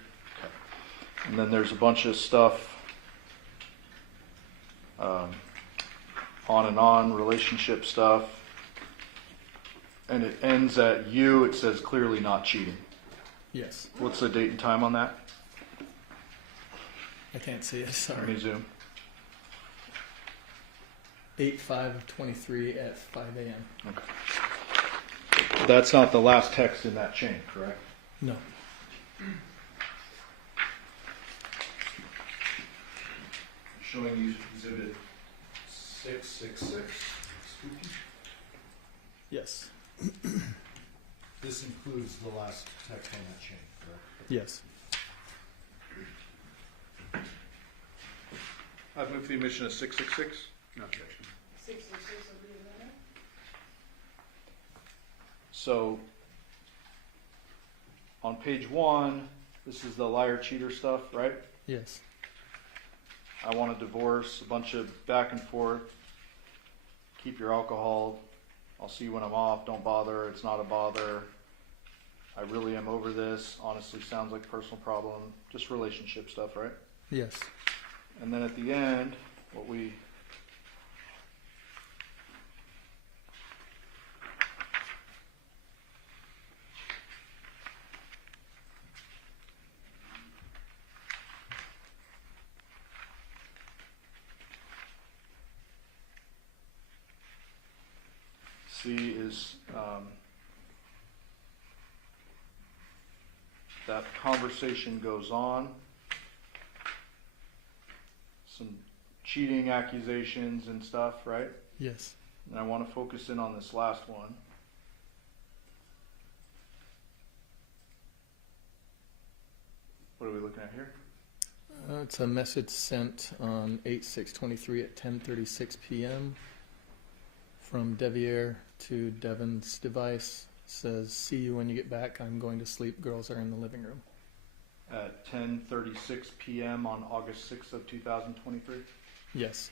And then there's a bunch of stuff on and on, relationship stuff. And it ends at U, it says clearly not cheating. Yes. What's the date and time on that? I can't see it, Let sorry. me zoom. 8/5/23 at 5 a.m. Okay. That's not the last text in that chain, correct? No. Showing you exhibit 666. Yes. This includes the last text on that chain, correct? Yes. I've moved the omission of 666. No objection. 666 will be adjourned. So, on page 1, this is the liar cheater stuff, right? Yes. I want a divorce, a bunch of back and forth. Keep your alcohol. I'll see you when I'm off. Don't bother. It's not a bother. I really am over this. Honestly, sounds like a personal problem. Just relationship stuff, right? Yes. And then at the end, what we see is that conversation goes on. Some cheating accusations and stuff, right? Yes. And I want to focus in on this last one. What are we looking at here? It's a message sent on 8/6/23 at 10:36 p.m. from Devier to Devyn's device. Says, "See you when you get back. I'm going to sleep. Girls are in the living room." At 10:36 p.m. on August 6th of 2023. Yes.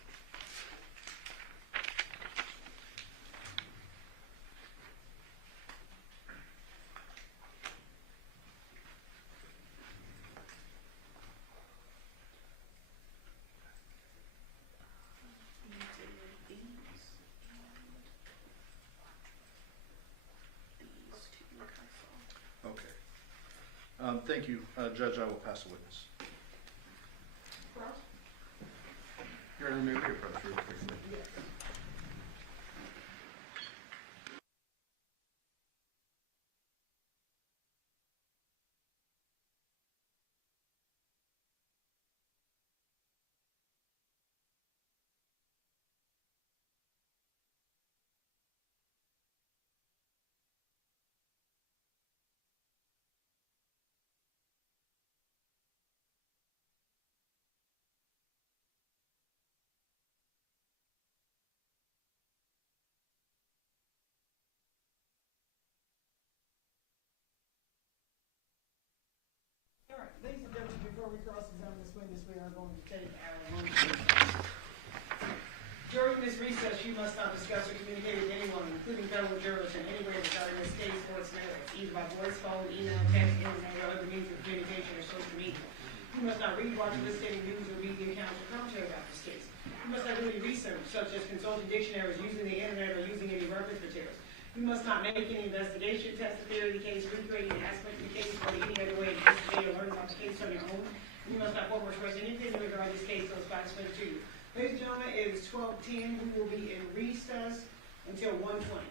Okay. Thank you, Judge. I will pass the witness. Your Honor, may we approach real quickly? All right, ladies and gentlemen, before we cross-examine this witness, we are going to take our lunch recess. During this recess, you must not discuss or communicate with anyone, including fellow jurors, in any way regarding this case or its merits, either by voice, phone, email, text, internet, or other means of communication or social media. You must not read, watch, or listen to any news or media accounts or commentary about this case. You must not do any research, such as consulting dictionaries, using the internet, or using any reference materials. You must not make any investigation, test the theory of the case, recreate any aspect of the case, or any other way to investigate or learn about the case on your own. You must not form or express any opinion regarding this case, those facts explained to you. Ladies and gentlemen, it is 12:10. We will be in recess until 1:20.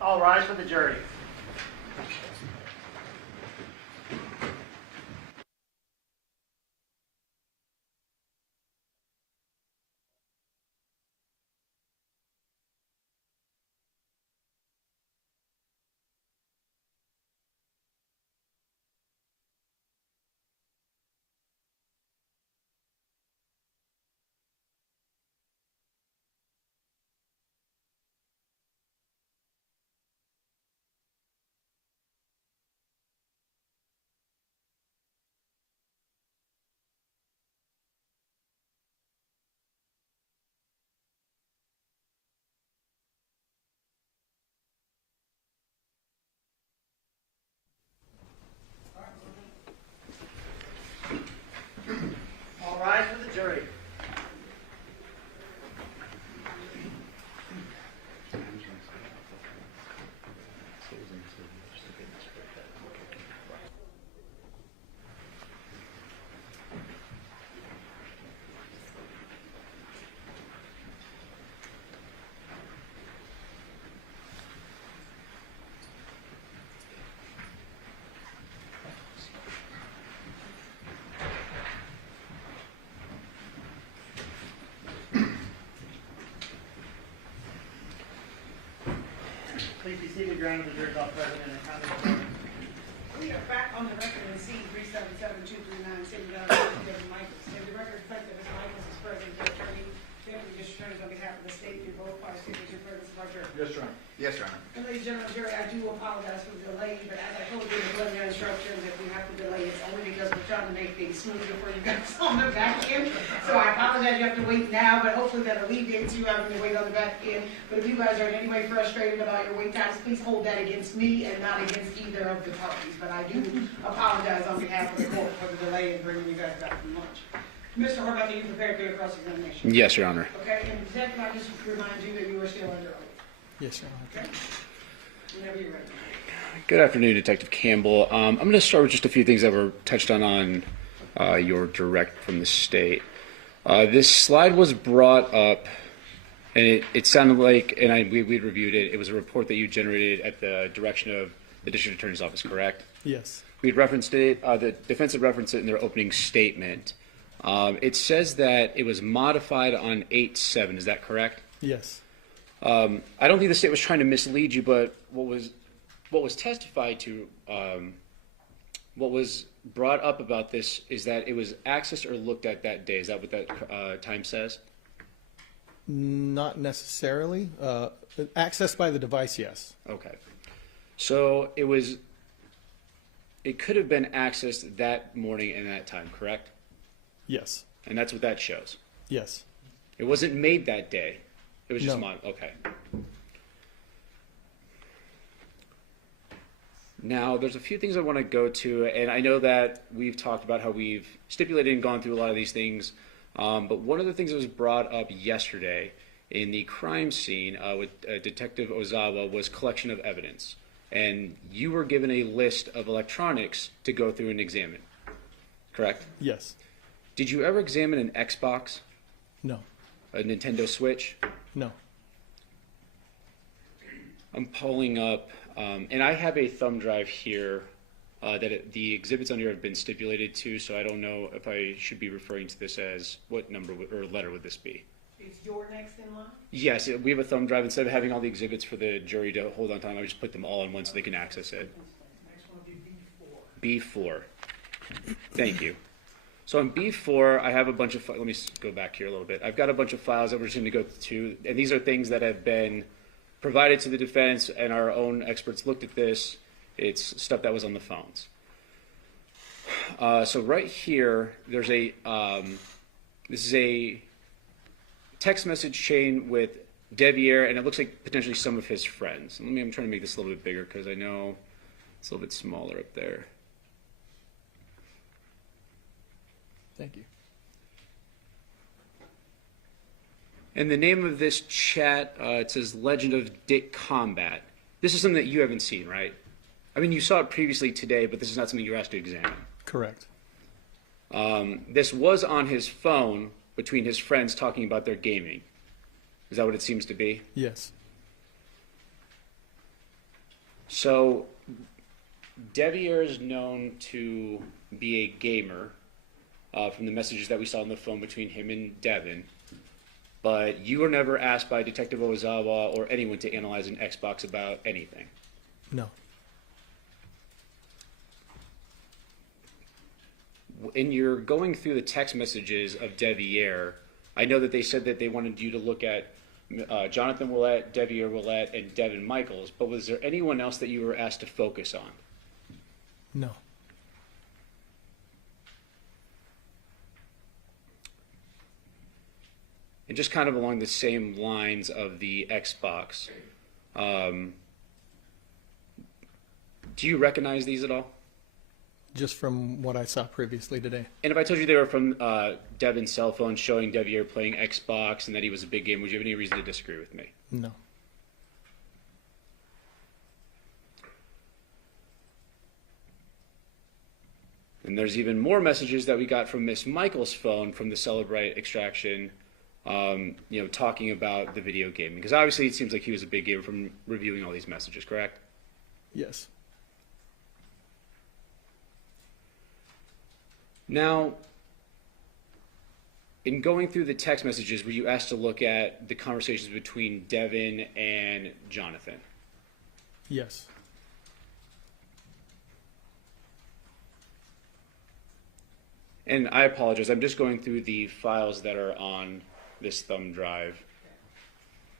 All rise for the jury. All rise for the jury. Please be seated. Your Honor, the jury is all present and accounted for. We are back on the record in C-377239, City Governor Devyn Michaels. And the record reflects that Ms. Michaels is present, the attorney, deputy district attorneys on behalf of the state, do both parties state your presence of our jury. Yes, Your Honor. Yes, Your Honor. And ladies and gentlemen, jury, I do apologize for the delay, but as I told you in the preliminary instructions, if we have to delay, it's only because we're trying to make things smoother for you guys on the back end. So I apologize you have to wait now, but hopefully that alleviates you having to wait on the back end. But if you guys are in any way frustrated about your wait times, please hold that against me and not against either of the parties. But I do apologize on behalf of the court for the delay in bringing you guys back from lunch. Mr. Horvath, are you prepared for your cross-examination? Yes, Your Honor. Okay, and Detective, I just remind you that you are still under oath. Yes, Your Honor. Okay? Whenever you're ready. Good afternoon, Detective Campbell. I'm going to start with just a few things that were touched on your direct from the state. This slide was brought up, and it sounded like, and we'd reviewed it, it was a report that you generated at the direction of the District Attorney's Office, correct? Yes. We'd referenced it, the defense had referenced it in their opening statement. It says that it was modified on 8/7, is that correct? Yes. I don't think the state was trying to mislead you, but what was testified to, what was brought up about this is that it was accessed or looked at that day. Is that what that time says? Not necessarily. Accessed by the device, yes. Okay. So it could have been accessed that morning and that time, correct? Yes. And that's what that shows. Yes. It wasn't made that day. It was just No. okay. Now, there's a few things I want to go to, and I know that we've talked about how we've stipulated and gone through a lot of these things, but one of the things that was brought up yesterday in the crime scene with Detective Ozawa was collection of evidence. And you were given a list of electronics to go through and examine, correct? Yes. Did you ever examine an Xbox, No. a Nintendo Switch? No. I'm pulling up, and I have a thumb drive here that the exhibits on here have been stipulated to, so I don't know if I should be referring to this as what number or letter would this be? It's your next in line? Yes, we have a thumb drive. Instead of having all the exhibits for the jury to hold on time, I just put them all in one so they can access it. Next one will be B4. B4. Thank you. So on B4, I have a bunch of, let me go back here a little bit. I've got a bunch of files that we're just going to go to, and these are things that have been provided to the defense, and our own experts looked at this. It's stuff that was on the phones. So right here, there's a, this is a text message chain with Devier, and it looks like potentially some of his friends. I'm trying to make this a little bit bigger because I know it's a little bit smaller up there. Thank you. And the name of this chat, it says Legend of Dick Combat. This is something that you haven't seen, right? I mean, you saw it previously today, but this is not something you were asked to examine. Correct. This was on his phone between his friends talking about their gaming. Is that what it seems to be? Yes. So, Devier is known to be a gamer from the messages that we saw on the phone between him and Devyn. But you were never asked by Detective Ozawa or anyone to analyze an Xbox about anything. No. In your going through the text messages of Devier, I know that they said that they wanted you to look at Johnathan Willette, Devier Willette, and Devyn Michaels, but was there anyone else that you were asked to focus on? No. And just kind of along the same lines of the Xbox, do you recognize these at all? Just from what I saw previously today. And if I told you they were from Devyn's cell phone showing Devier playing Xbox and that he was a big game, would you have any reason to disagree with me? No. And there's even more messages that we got from Miss Michaels' phone from the Celebrite extraction, talking about the video gaming. Because obviously it seems like he was a big gamer from reviewing all these messages, correct? Yes. Now, in going through the text messages, were you asked to look at the conversations between Devyn and Johnathan? Yes. And I apologize, I'm just going through the files that are on this thumb drive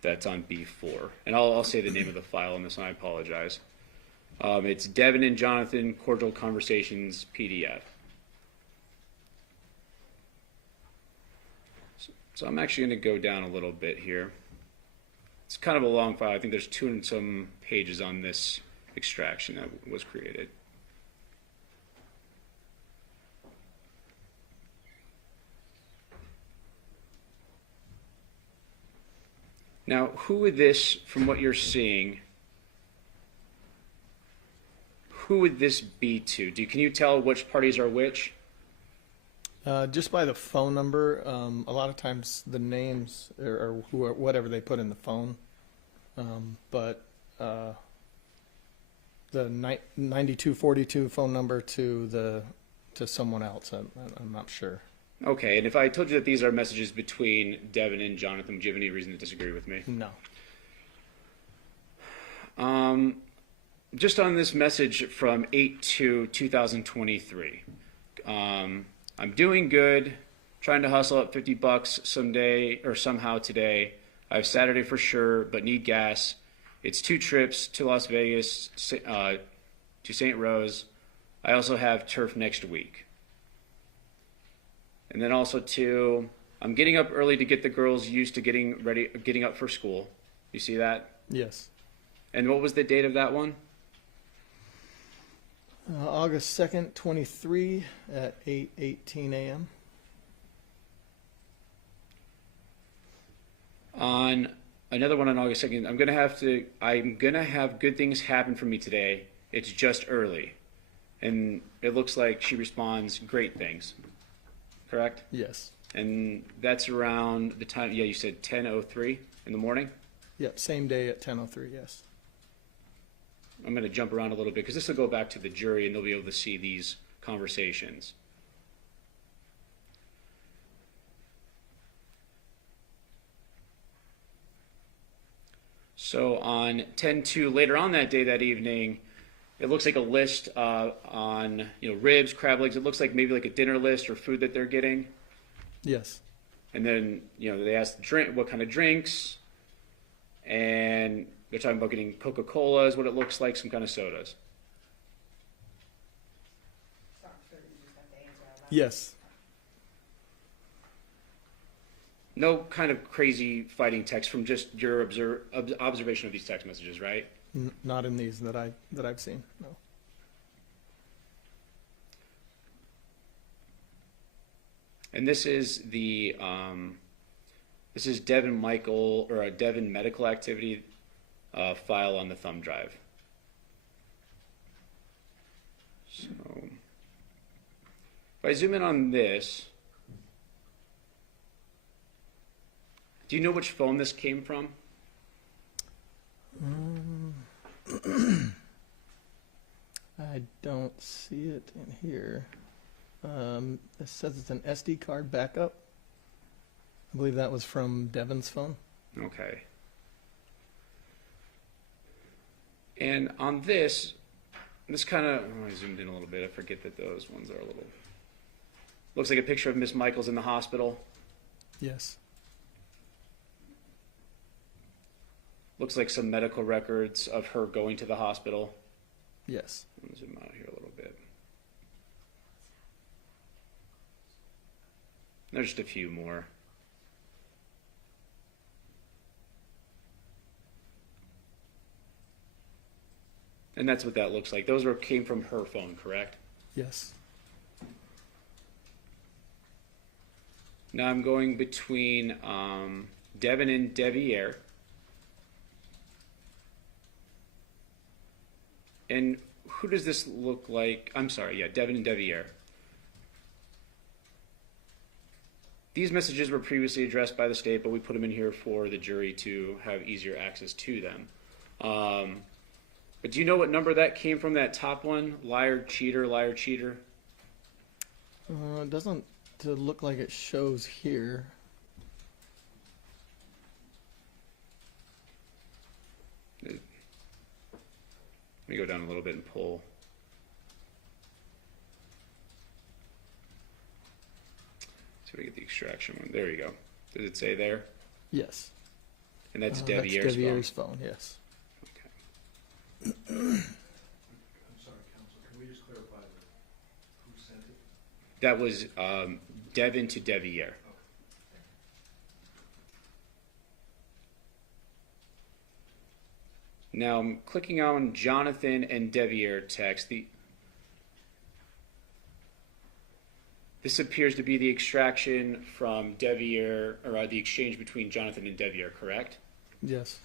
that's on B4. And I'll say the name of the file on this one, I apologize. It's Devyn and Johnathan Cordial Conversations PDF. So I'm actually going to go down a little bit here. It's kind of a long file. I think there's 200 and some pages on this extraction that was created. Now, who would this, from what you're seeing, who would this be to? Can you tell which parties are which? Just by the phone number, a lot of times the names or whatever they put in the phone, but the 9242 phone number to someone else, I'm not sure. Okay, and if I told you that these are messages between Devyn and Johnathan, would you have any reason to disagree with me? No. Just on this message from 8/2/2023. I'm doing good, trying to hustle up $50 someday or somehow today. I have Saturday for sure, but need gas. It's 2 trips to Las Vegas, to St. Rose. I also have turf next week. And then also I'm getting up early to get the girls used to getting up for school. You see that? Yes. And what was the date of that one? August 2nd, 23 at 8:18 a.m. On another one on August 2nd, I'm gonna have good things happen for me today. It's just early. And it looks like she responds, great things. Correct? Yes. And that's around the time, you said 10:03 in the morning? Yep, same day at 10:03, yes. I'm going to jump around a little bit because this will go back to the jury and they'll be able to see these conversations. So on 10/2, later on that day, that evening, it looks like a list on ribs, crab legs. It looks like maybe like a dinner list or food that they're getting. Yes. And then they ask what kind of drinks, and they're talking about getting Coca-Cola is what it looks like, some kind of sodas. Yes. No kind of crazy fighting text from just your observation of these text messages, right? Not in these that I've seen. No. And this is the This is Devyn Michael, or a Devyn medical activity file on the thumb drive. So, if I zoom in on this, do you know which phone this came from? I don't see it in here. It says it's an SD card backup. I believe that was from Devyn's phone. Okay. And on this kind of, I zoomed in a little bit. I forget that those ones are a little, looks like a picture of Miss Michaels in the hospital. Yes. Looks like some medical records of her going to the hospital. Yes. Let me zoom out here a little bit. There's just a few more. And that's what that looks like. Those came from her phone, correct? Yes. Now I'm going between Devyn and Devier. And who does this look like? I'm sorry, yeah, Devyn and Devier. These messages were previously addressed by the state, but we put them in here for the jury to have easier access to them. But do you know what number that came from, that top one? Liar, cheater, liar, cheater? It doesn't look like it shows here. Let me go down a little bit and pull. See if we get the extraction one. There you go. Does it say there? Yes. And that's That's Devier's phone. Devier's phone, yes. Okay. I'm sorry, counsel, can we just clarify who sent it? That was Devyn to Devier. Now I'm clicking on Johnathan and Devier text. This appears to be the extraction from Devier, or the exchange between Johnathan and Devier, correct? Yes.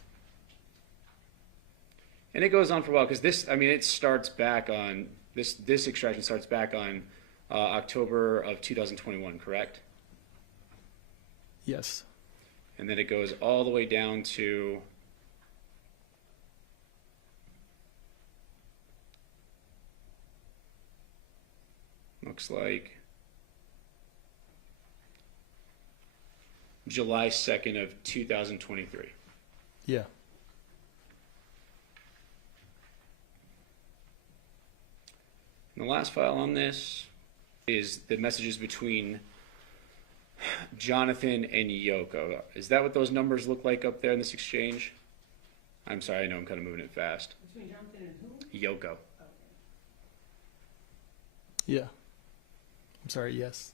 And it goes on for a while because this, I mean, it starts back on this extraction starts back on October of 2021, correct? Yes. And then it goes all the way down to looks like July 2nd of 2023. Yeah. And the last file on this is the messages between Johnathan and Yoko. Is that what those numbers look like up there in this exchange? I'm sorry, I know I'm kind of moving it fast. Between Johnathan and who? Yoko. Yeah. I'm sorry, yes.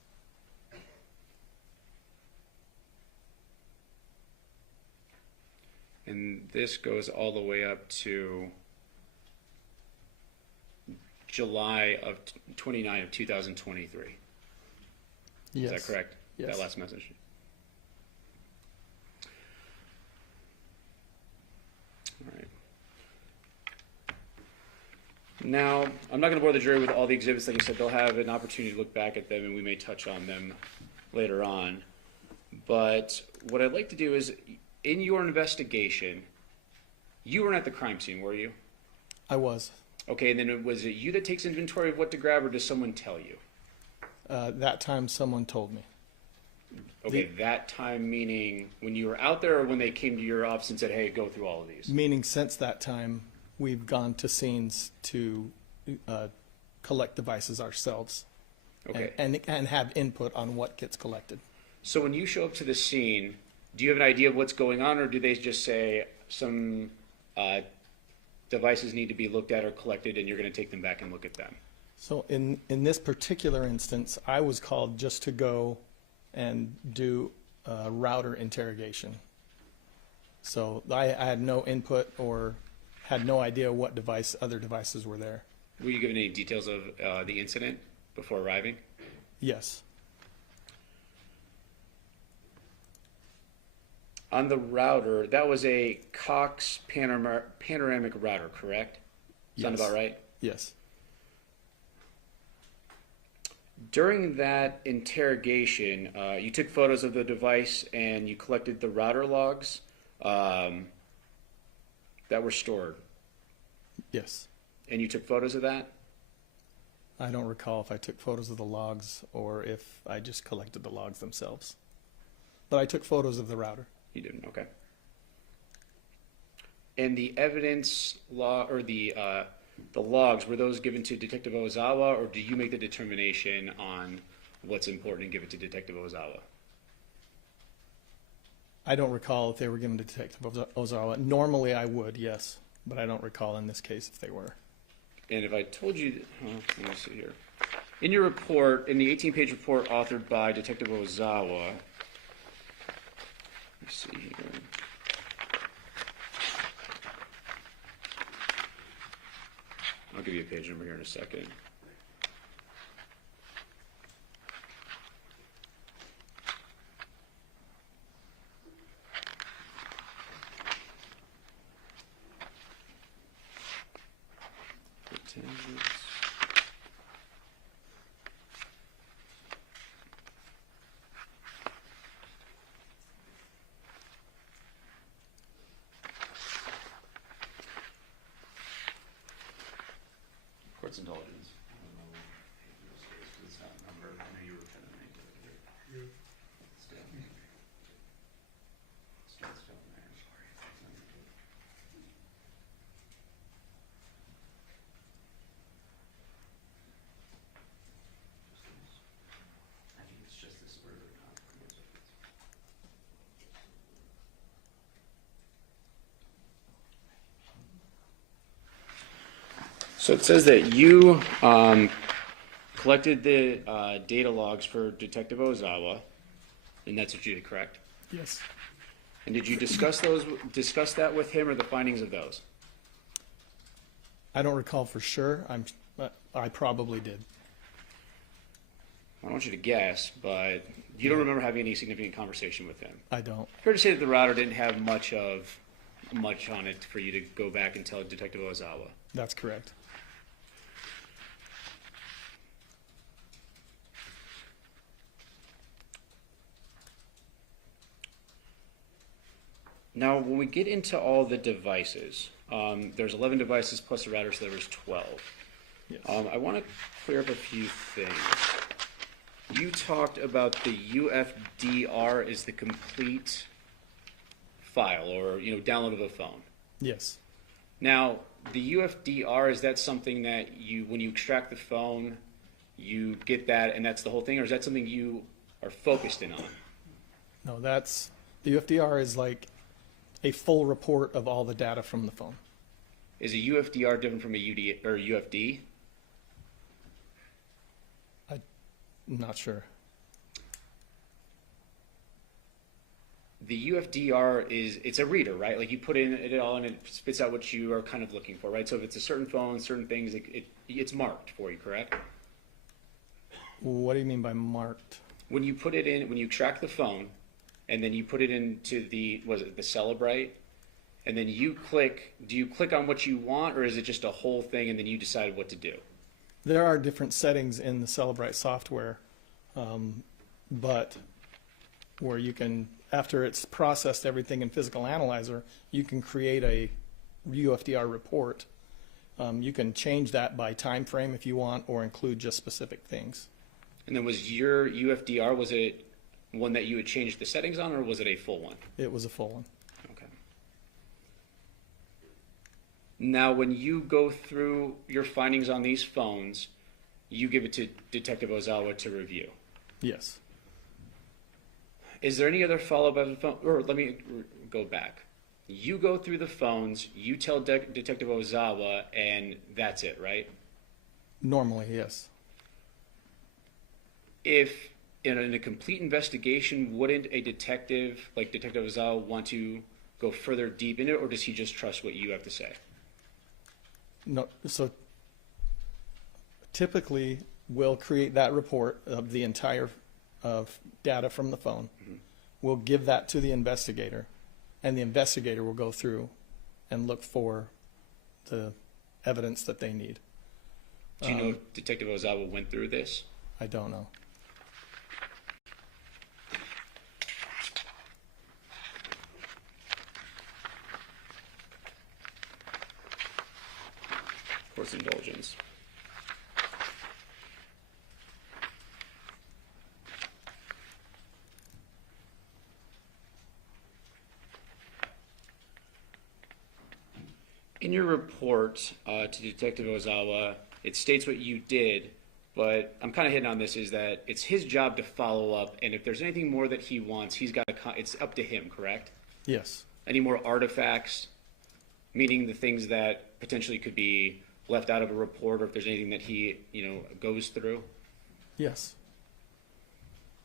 And this goes all the way up to July of 29 of 2023. Yes. Is that correct? Yes. That last message. All right. Now, I'm not going to bore the jury with all the exhibits. Like I said, they'll have an opportunity to look back at them, and we may touch on them later on. But what I'd like to do is, in your investigation, you weren't at the crime scene, were you? I was. Okay, and then was it you that takes inventory of what to grab, or does someone tell you? That time someone told me. Okay, that time meaning when you were out there or when they came to your office and said, hey, go through all of these? Meaning since that time, we've gone to scenes to collect devices ourselves. Okay. And have input on what gets collected. So when you show up to the scene, do you have an idea of what's going on, or do they just say some devices need to be looked at or collected and you're going to take them back and look at them? So in this particular instance, I was called just to go and do a router interrogation. So I had no input or had no idea what other devices were there. Were you given any details of the incident before arriving? Yes. On the router, that was a Cox panoramic router, correct? Sound Yes. about right? Yes. During that interrogation, you took photos of the device and you collected the router logs that were stored. Yes. And you took photos of that? I don't recall if I took photos of the logs or if I just collected the logs themselves. But I took photos of the router. You didn't, okay. And the evidence log or the logs, were those given to Detective Ozawa, or do you make the determination on what's important and give it to Detective Ozawa? I don't recall if they were given to Detective Ozawa. Normally I would, yes, but I don't recall in this case if they were. And if I told you, let me see here. In your report, in the 18-page report authored by Detective Ozawa, let me see here. I'll give you a page number here in a second. Court's indulgence. I don't know if it's not a number. I know you were trying to make it here. Still. Still, man. Sorry. I think it's just this further down. So it says that you collected the data logs for Detective Ozawa, and that's what you did, correct? Yes. And did you discuss that with him, or the findings of those? I don't recall for sure. I probably did. I don't want you to guess, but you don't remember having any significant conversation with him. I don't. Fair to say that the router didn't have much on it for you to go back and tell Detective Ozawa. That's correct. Now, when we get into all the devices, there's 11 devices plus the router, so there was 12. Yes. I want to clear up a few things. You talked about the UFDR is the complete file, or download of a phone. Yes. Now, the UFDR, is that something that when you extract the phone, you get that and that's the whole thing, or is that something you are focused in on? No, the UFDR is like a full report of all the data from the phone. Is a UFDR different from a UD or UFD? I'm not sure. The UFDR it's a reader, right? Like you put in it all and it spits out what you are kind of looking for, right? So if it's a certain phone, certain things, it's marked for you, correct? What do you mean by marked? When you put it in, when you track the phone, and then you put it into the Celebrite, and then do you click on what you want, or is it just a whole thing and then you decide what to do? There are different settings in the Celebrite software, but where you can, after it's processed everything in Physical Analyzer, you can create a UFDR report. You can change that by time frame if you want, or include just specific things. And then was your UFDR, was it one that you had changed the settings on, or was it a full one? It was a full one. Okay. Now, when you go through your findings on these phones, you give it to Detective Ozawa to review. Yes. Is there any other follow-up of the phone? Or let me go back. You go through the phones, you tell Detective Ozawa, and that's it, right? Normally, yes. If in a complete investigation, wouldn't a detective like Detective Ozawa want to go further deep into it, or does he just trust what you have to say? No, so typically we'll create that report of the entire of data from the phone. Mm-hmm. We'll give that to the investigator. and the investigator will go through and look for the evidence that they need. Do you know if Detective Ozawa went through this? I don't know. Court's indulgence. In your report to Detective Ozawa, it states what you did, but I'm kind of hitting on this is that it's his job to follow up, and if there's anything more that he wants, he's got to. It's up to him, correct? Yes. Any more artifacts, meaning the things that potentially could be left out of a report, or if there's anything that he, goes through? Yes.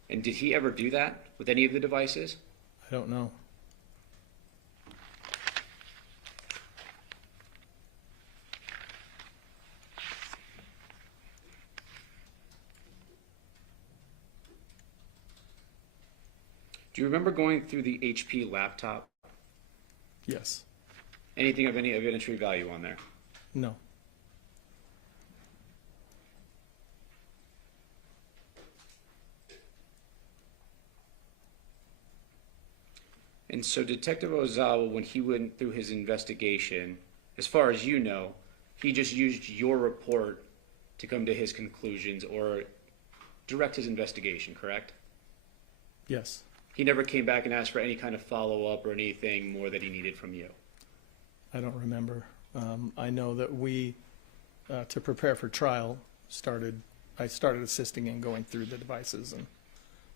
And did he ever do that with any of the devices? I don't know. Do you remember going through the HP laptop? Yes. Anything of any evidentiary value on there? No. And so Detective Ozawa, when he went through his investigation, as far as you know, he just used your report to come to his conclusions or direct his investigation, correct? Yes. He never came back and asked for any kind of follow-up or anything more that he needed from you? I don't remember. I know that we, to prepare for trial, I started assisting in going through the devices, and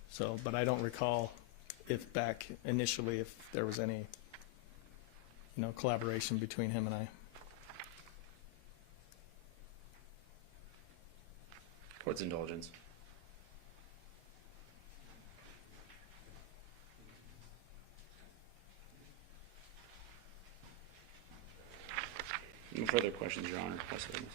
so, but I don't recall if back initially if there was any, collaboration between him and I. Court's indulgence. No further questions, Your Honor. Pass the witness.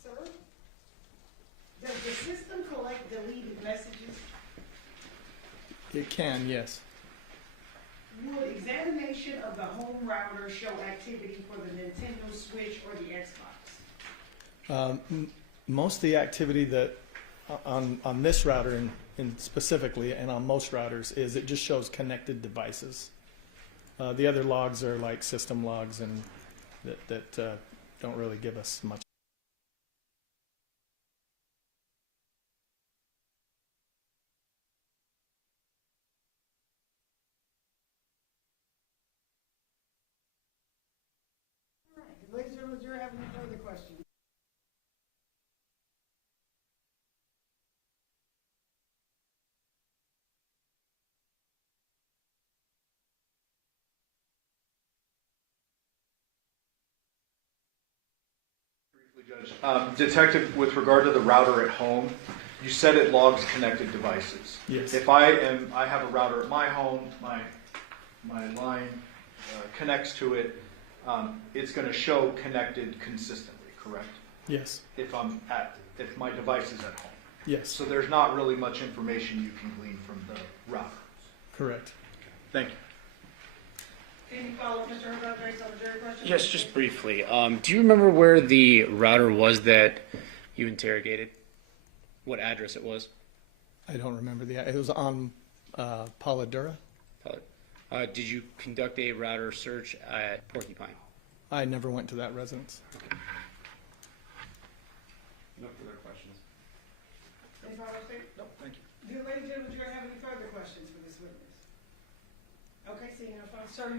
Sir, does the system collect deleted messages? It can, yes. Would examination of the home router show activity for the Nintendo Switch or the Xbox? Most of the activity that on this router in specifically and on most routers is it just shows connected devices. The other logs are like system logs and that don't really give us much. Ladies and gentlemen, do you have any further questions? Detective, with regard to the router at home, you said it logs connected devices. Yes. If I have a router at my home, my line connects to it, it's going to show connected consistently, correct? Yes. If my device is at home. Yes. So there's not really much information you can glean from the router. Correct. Thank you. Any follow-up, Mr. Herbert, based on the jury question? Yes, just briefly. Do you remember where the router was that you interrogated? What address it was? I don't remember it was on Pauladura. Did you conduct a router search at Porcupine? I never went to that residence. No further questions. Any follow-up, State? No, thank you. Do ladies and gentlemen, do you have any further questions for this witness? Okay, seeing no further, sir,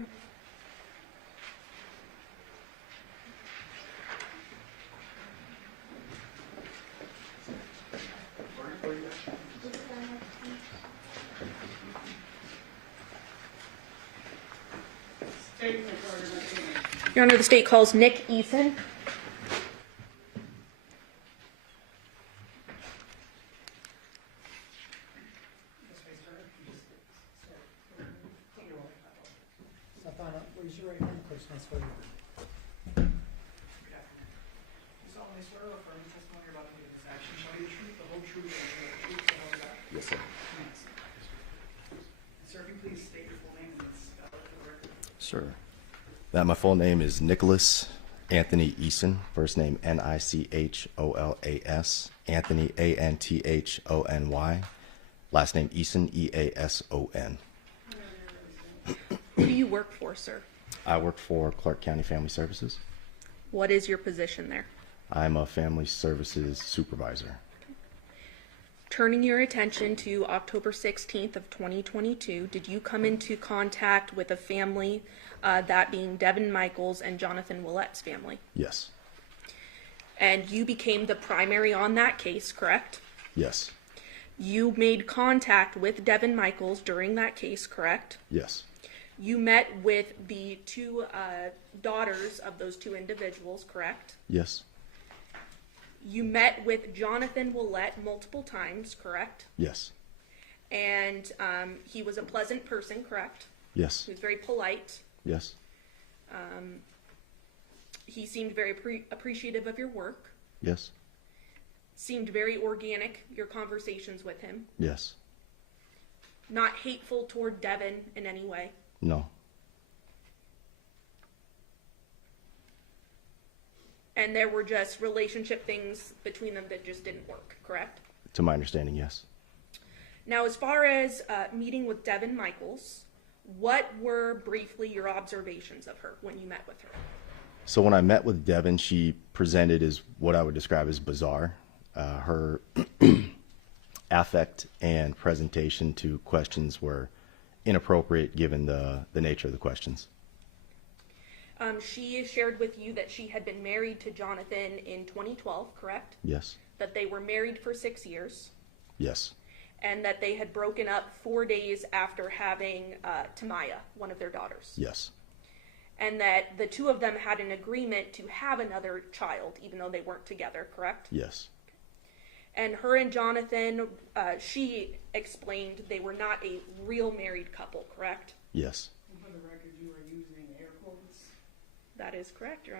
Statement for everybody. Your Honor, the state calls Nick Eason. Raise your right hand, please, and swear. You solemnly swear or affirm the testimony you're about to give in this action shall be the truth, the whole truth, and nothing but the truth, so help you God. Yes, sir. Yes. Sir, if you please state your full name and spell it for the record. Sure. That my full name is Nicholas Anthony Eason. First name Nicholas, Anthony Anthony. Last name Eason, Eason. Who do you work for, sir? I work for Clark County Family Services. What is your position there? I'm a family services supervisor. Turning your attention to October 16th of 2022, did you come into contact with a family, that being Devyn Michaels and Johnathan Willette's family? Yes. And you became the primary on that case, correct? Yes. You made contact with Devyn Michaels during that case, correct? Yes. You met with the two daughters of those two individuals, correct? Yes. You met with Johnathan Willette multiple times, correct? Yes. And he was a pleasant person, correct? Yes. He was very polite. Yes. He seemed very appreciative of your work. Yes. Seemed very organic, your conversations with him. Yes. Not hateful toward Devyn in any way. No. And there were just relationship things between them that just didn't work, correct? To my understanding, yes. Now, as far as meeting with Devyn Michaels, what were briefly your observations of her when you met with her? So when I met with Devyn, she presented as what I would describe as bizarre. Her affect and presentation to questions were inappropriate given the nature of the questions. She shared with you that she had been married to Johnathan in 2012, correct? Yes. That they were married for 6 years, Yes. and that they had broken up 4 days after having Tamaya, one of their daughters. Yes. And that the two of them had an agreement to have another child, even though they weren't together, correct? Yes. And her and Johnathan, she explained they were not a real married couple, correct? Yes. For the record, you are using air quotes. That is correct, Your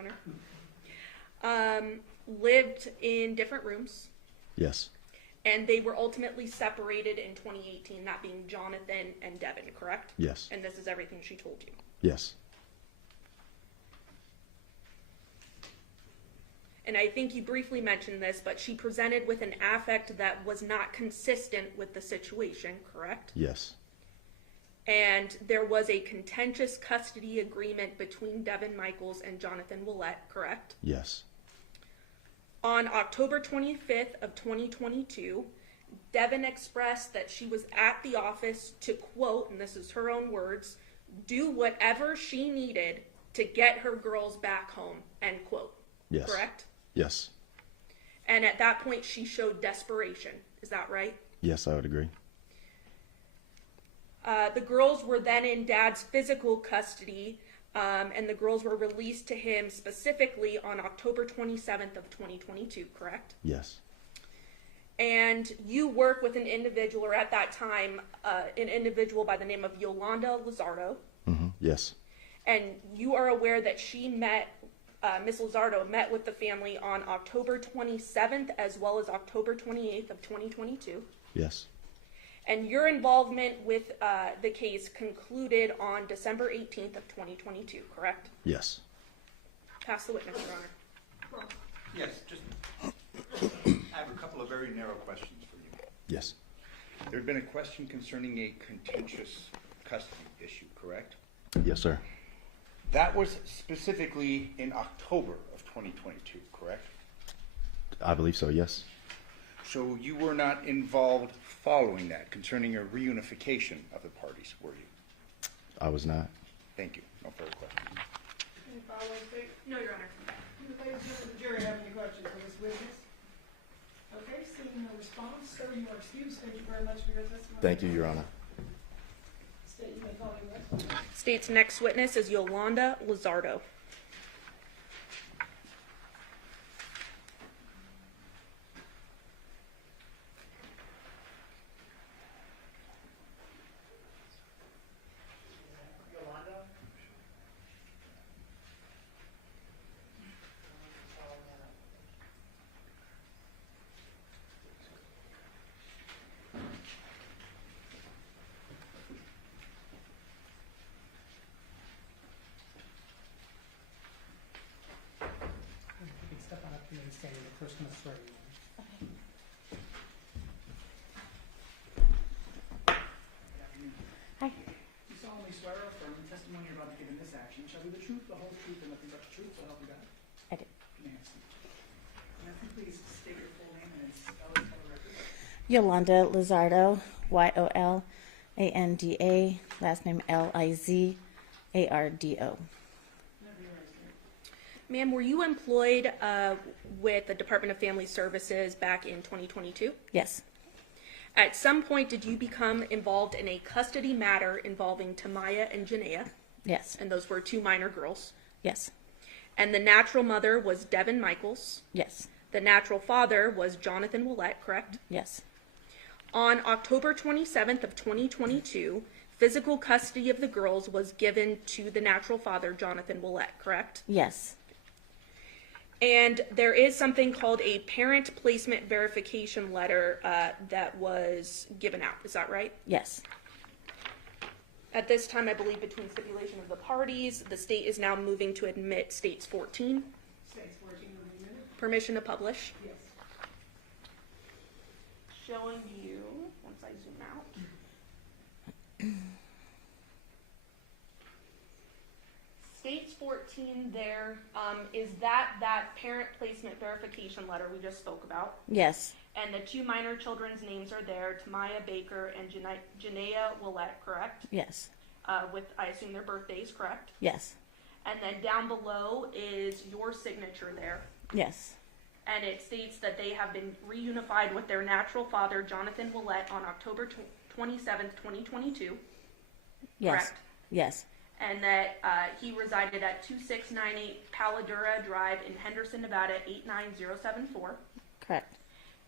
Honor. Lived in different rooms, Yes. and they were ultimately separated in 2018, that being Johnathan and Devyn, correct? Yes. And this is everything she told you. Yes. And I think you briefly mentioned this, but she presented with an affect that was not consistent with the situation, correct? Yes. And there was a contentious custody agreement between Devyn Michaels and Johnathan Willette, correct? Yes. On October 25th of 2022, Devyn expressed that she was at the office to, quote, and this is her own words, do whatever she needed to get her girls back home, end quote. Yes. Correct? Yes. And at that point, she showed desperation. Is that right? Yes, I would agree. The girls were then in Dad's physical custody, and the girls were released to him specifically on October 27th of 2022, correct? Yes. And you work with an individual, or at that time, an individual by the name of Yolanda Lizardo, Yes. and you are aware that she met, Ms. Lizardo met with the family on October 27th as well as October 28th of 2022. Yes. And your involvement with the case concluded on December 18th of 2022, correct? Yes. Pass the witness, Your Honor. Yes, just, I have a couple of very narrow questions for you. Yes. There had been a question concerning a contentious custody issue, correct? Yes, sir. That was specifically in October of 2022, correct? I believe so, yes. So you were not involved following that concerning a reunification of the parties, were you? I was not. Thank you. No further questions. Any follow-up statement? No, Your Honor. Do the ladies and the jury have any questions for this witness? Okay, seeing no response, sir, you are excused. Thank you very much for your testimony. Thank you, Your Honor. State, you may call your witness. State's next witness is Yolanda Lizardo. Yolanda? You can step on up and stand, the person is swearing you in. Hi. You solemnly swear or affirm the testimony you're about to give in this action shall be the truth, the whole truth, and nothing but the truth, so help you God? I do. Nancy. Nancy, please state your full name and spell it for the record. Yolanda Lizardo, Yolanda, last name Lizardo. Ma'am, were you employed with the Department of Family Services back in 2022? Yes. At some point, did you become involved in a custody matter involving Tamaya and Janaea? Yes. And those were two minor girls. Yes. And the natural mother was Devyn Michaels. Yes. The natural father was Johnathan Willette, correct? Yes. On October 27th of 2022, physical custody of the girls was given to the natural father, Johnathan Willette, correct? Yes. And there is something called a parent placement verification letter that was given out. Is that right? Yes. At this time, I believe between stipulation of the parties, the state is now moving to admit States 14. States 14 will be admitted? Permission to publish. Yes. Showing you, once I zoom out. States 14 there, is that parent placement verification letter we just spoke about? Yes. And the two minor children's names are there, Tamaya Baker and Janaea Willette, correct? Yes. With, I assume, their birthdays, correct? Yes. And then down below is your signature there. Yes. And it states that they have been reunified with their natural father, Johnathan Willette, on October 27th, 2022. Yes. Correct? Yes. And that he resided at 2698 Paladura Drive in Henderson, Nevada, 89074. Correct.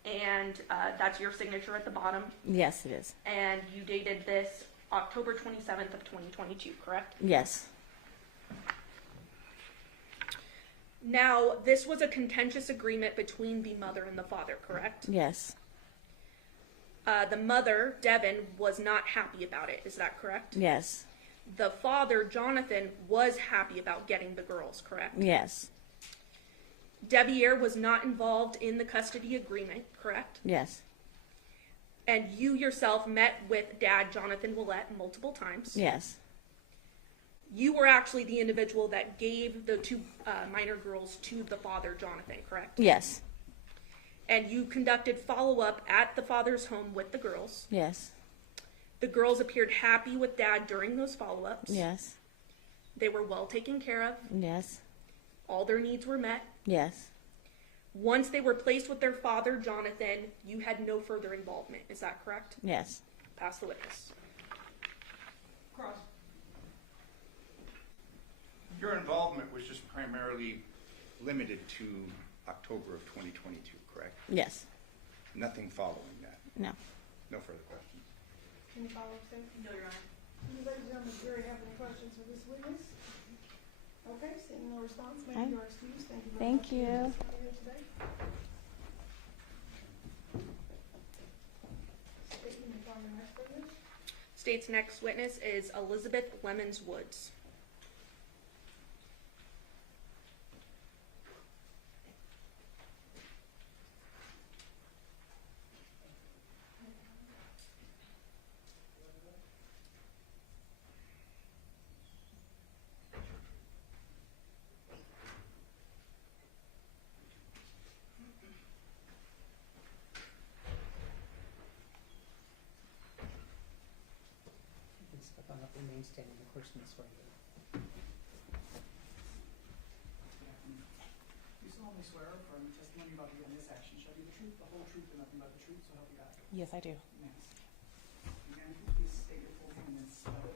And that's your signature at the bottom. Yes, it is. And you dated this October 27th of 2022, correct? Yes. Now, this was a contentious agreement between the mother and the father, correct? Yes. The mother, Devyn, was not happy about it. Is that correct? Yes. The father, Johnathan, was happy about getting the girls, correct? Yes. Devier was not involved in the custody agreement, correct? Yes. And you yourself met with Dad, Johnathan Willette, multiple times. Yes. You were actually the individual that gave the two minor girls to the father, Johnathan, correct? Yes. And you conducted follow-up at the father's home with the girls. Yes. The girls appeared happy with Dad during those follow-ups. Yes. They were well taken care of. Yes. All their needs were met. Yes. Once they were placed with their father, Johnathan, you had no further involvement. Is that correct? Yes. Pass the witness. Cross. Your involvement was just primarily limited to October of 2022, correct? Yes. Nothing following that? No. No further questions? Can you follow up, sir? No, Your Honor. Do ladies and gentlemen, the jury have any questions for this witness? Okay, seeing no response, may Aye. you are excused. Thank you very Thank much for you. coming here today. State, you may call your next witness. State's next witness is Elizabeth Lemons Woods. You can step on up and remain standing, the person is swearing you in. You solemnly swear or affirm the testimony you're about to give in this action shall be the truth, the whole truth, and nothing but the truth, so help you God? Yes, I do. Nancy. Nancy, please state state your full name and then spell it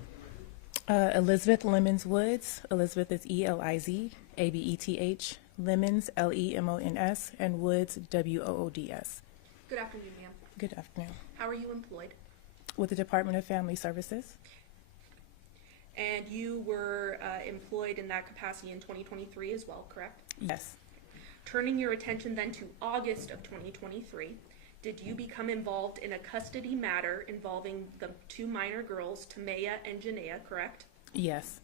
for the record. Elizabeth Lemons Woods. Elizabeth is ELIZ, ABETH. Lemons, LEMONS, and Woods, WOODS. Good afternoon, ma'am. Good afternoon. How are you employed? With the Department of Family Services? And you were employed in that capacity in 2023 as well, correct? Yes. Turning your attention then to August of 2023, did you become involved in a custody matter involving the two minor girls, Tamaya and Janaea, correct? Yes.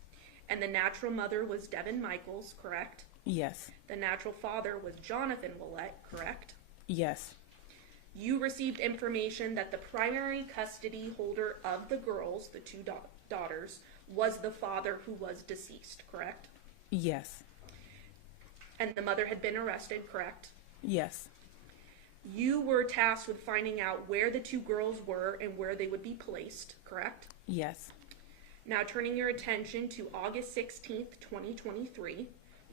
And the natural mother was Devyn Michaels, correct? Yes. The natural father was Johnathan Willette, correct? Yes. You received information that the primary custody holder of the girls, the two daughters, was the father who was deceased, correct? Yes. And the mother had been arrested, correct? Yes. You were tasked with finding out where the two girls were and where they would be placed, correct? Yes. Now turning your attention to August 16th, 2023,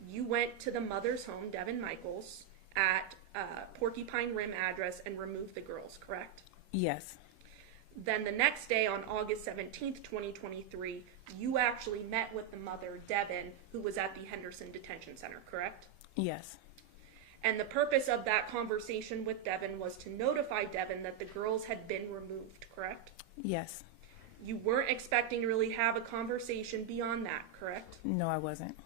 you went to the mother's home, Devyn Michaels, at Porcupine Rim address and removed the girls, correct? Yes. Then the next day on August 17th, 2023, you actually met with the mother, Devyn, who was at the Henderson Detention Center, correct? Yes. And the purpose of that conversation with Devyn was to notify Devyn that the girls had been removed, correct? Yes. You weren't expecting to really have a conversation beyond that, correct? No, I wasn't.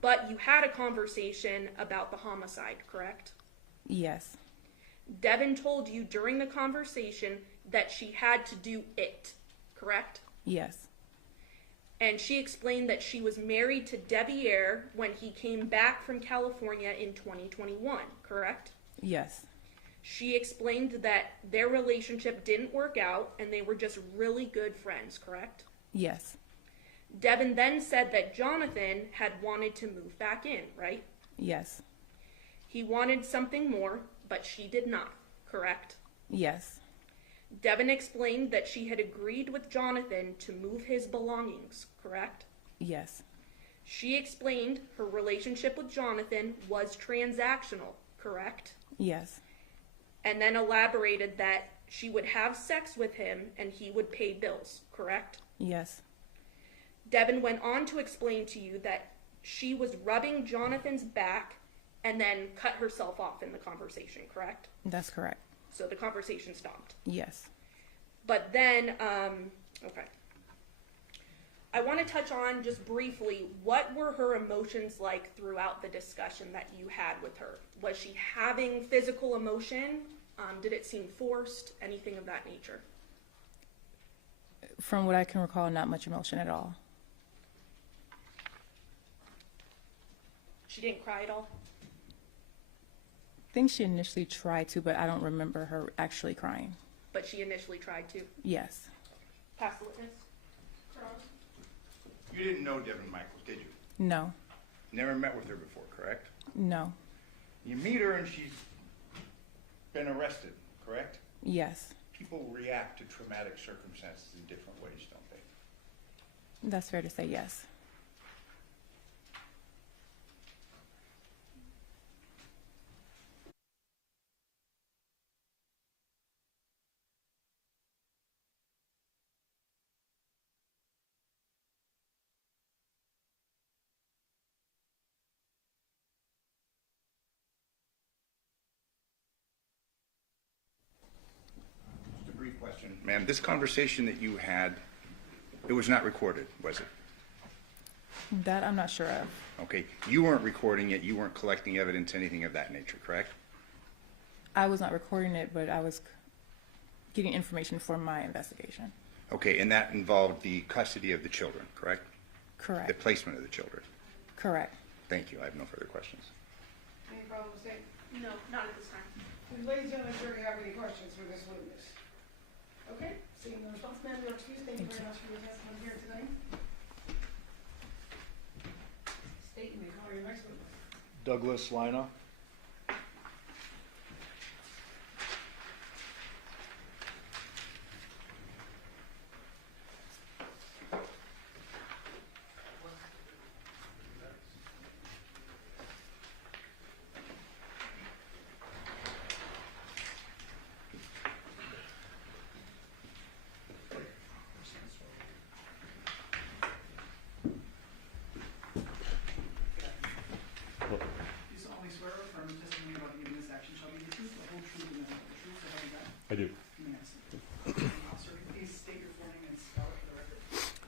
But you had a conversation about the homicide, correct? Yes. Devyn told you during the conversation that she had to do it, correct? Yes. And she explained that she was married to Devier when he came back from California in 2021, correct? Yes. She explained that their relationship didn't work out and they were just really good friends, correct? Yes. Devyn then said that Johnathan had wanted to move back in, right? Yes. He wanted something more, but she did not, correct? Yes. Devyn explained that she had agreed with Johnathan to move his belongings, correct? Yes. She explained her relationship with Johnathan was transactional, correct? Yes. And then elaborated that she would have sex with him and he would pay bills, correct? Yes. Devyn went on to explain to you that she was rubbing Jonathan's back and then cut herself off in the conversation, correct? That's correct. So the conversation stopped. Yes. But then, okay. I want to touch on just briefly, what were her emotions like throughout the discussion that you had with her? Was she having physical emotion? Did it seem forced? Anything of that nature? From what I can recall, not much emotion at all. She didn't cry at all? I think she initially tried to, but I don't remember her actually crying. But she initially tried to? Yes. Pass the witness. You didn't know Devyn Michaels, did you? No. Never met with her before, correct? No. You meet her and she's been arrested, correct? Yes. People react to traumatic circumstances in different ways, don't they? That's fair to say, yes. Just a brief question. Ma'am, this conversation that you had, it was not recorded, was it? That I'm not sure of. Okay. You weren't recording it, you weren't collecting evidence, anything of that nature, correct? I was not recording it, but I was getting information for my investigation. Okay, and that involved the custody of the children, correct? The Correct. placement of the children. Correct. Thank you. I have no further questions. Any problems, Dave? No, not at this time. Does ladies and gentlemen, jury have any questions for this witness? Okay, seeing no response, ma'am, you're excused. Thank you very much for your testimony here tonight. State and may call your next witness. Douglas Lina.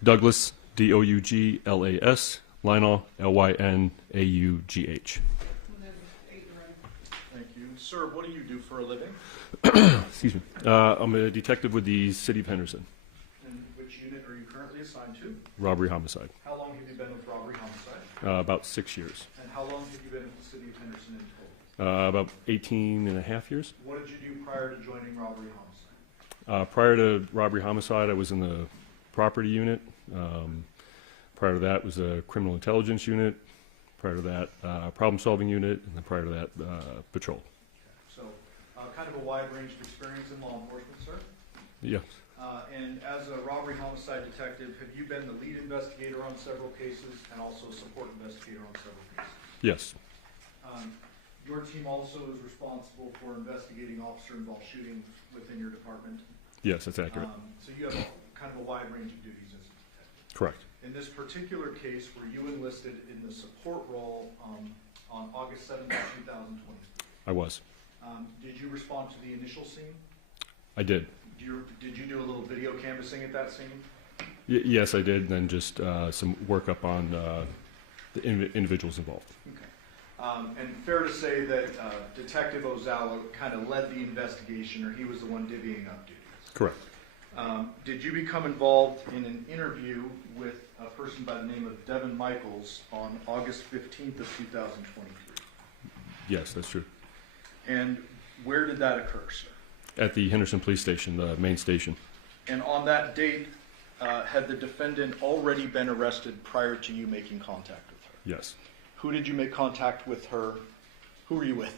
Douglas, Douglas, Lionel, Lynaugh. Thank you. Sir, what do you do for a living? Excuse me. I'm a detective with the City of Henderson. And which unit are you currently assigned to? Robbery homicide. How long have you been with robbery homicide? About 6 years. And how long have you been with the City of Henderson in total? About 18 and a half years. What did you do prior to joining robbery homicide? Prior to robbery homicide, I was in the property unit. Prior to that was a criminal intelligence unit. Prior to that, problem solving unit, and then prior to that, patrol. So, kind of a wide range of experience in law enforcement, sir. Yes. And as a robbery homicide detective, have you been the lead investigator on several cases and also a support investigator on several cases? Yes. Your team also is responsible for investigating officer-involved shootings within your department. Yes, that's accurate. So you have kind of a wide range of duties as a detective. Correct. In this particular case, were you enlisted in the support role on August 7th, 2023? I was. Did you respond to the initial scene? I did. Did you do a little video canvassing at that scene? Yes, I did. And then just some workup on the individuals involved. Okay. And fair to say that Detective Ozawa kind of led the investigation, or he was the one divvying up duties? Correct. Did you become involved in an interview with a person by the name of Devyn Michaels on August 15th of 2023? Yes, that's true. And where did that occur, sir? At the Henderson Police Station, the main station. And on that date, had the defendant already been arrested prior to you making contact with her? Yes. Who did you make contact with her? Who were you with?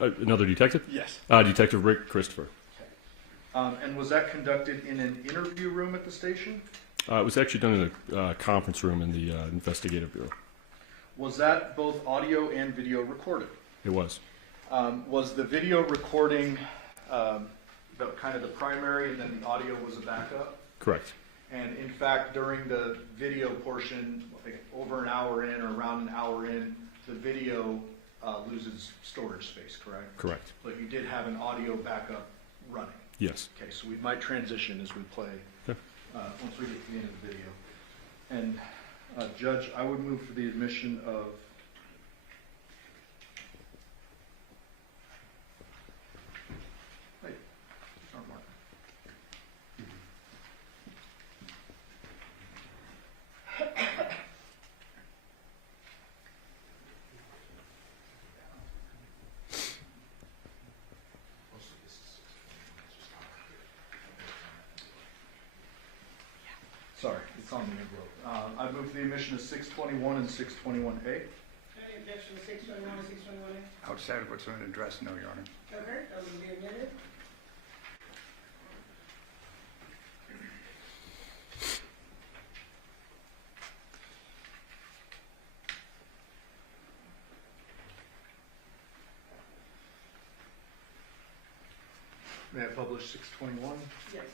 Another detective? Yes. Detective Rick Christopher. And was that conducted in an interview room at the station? It was actually done in a conference room in the investigative bureau. Was that both audio and video recorded? It was. Was the video recording kind of the primary, and then the audio was a backup? Correct. And in fact, during the video portion, like over an hour in or around an hour in, the video loses storage space, correct? Correct. But you did have an audio backup running? Yes. Okay, so we might transition as we play, Okay. once we get to the end of the video. And Judge, I would move for the admission of Sorry, it's on the envelope. I move for the admission of 621 and 621A. Any objection to 621 and 621A? Outside of what's on the address, no, Your Honor. Okay, that will be admitted. May I publish 621? Yes.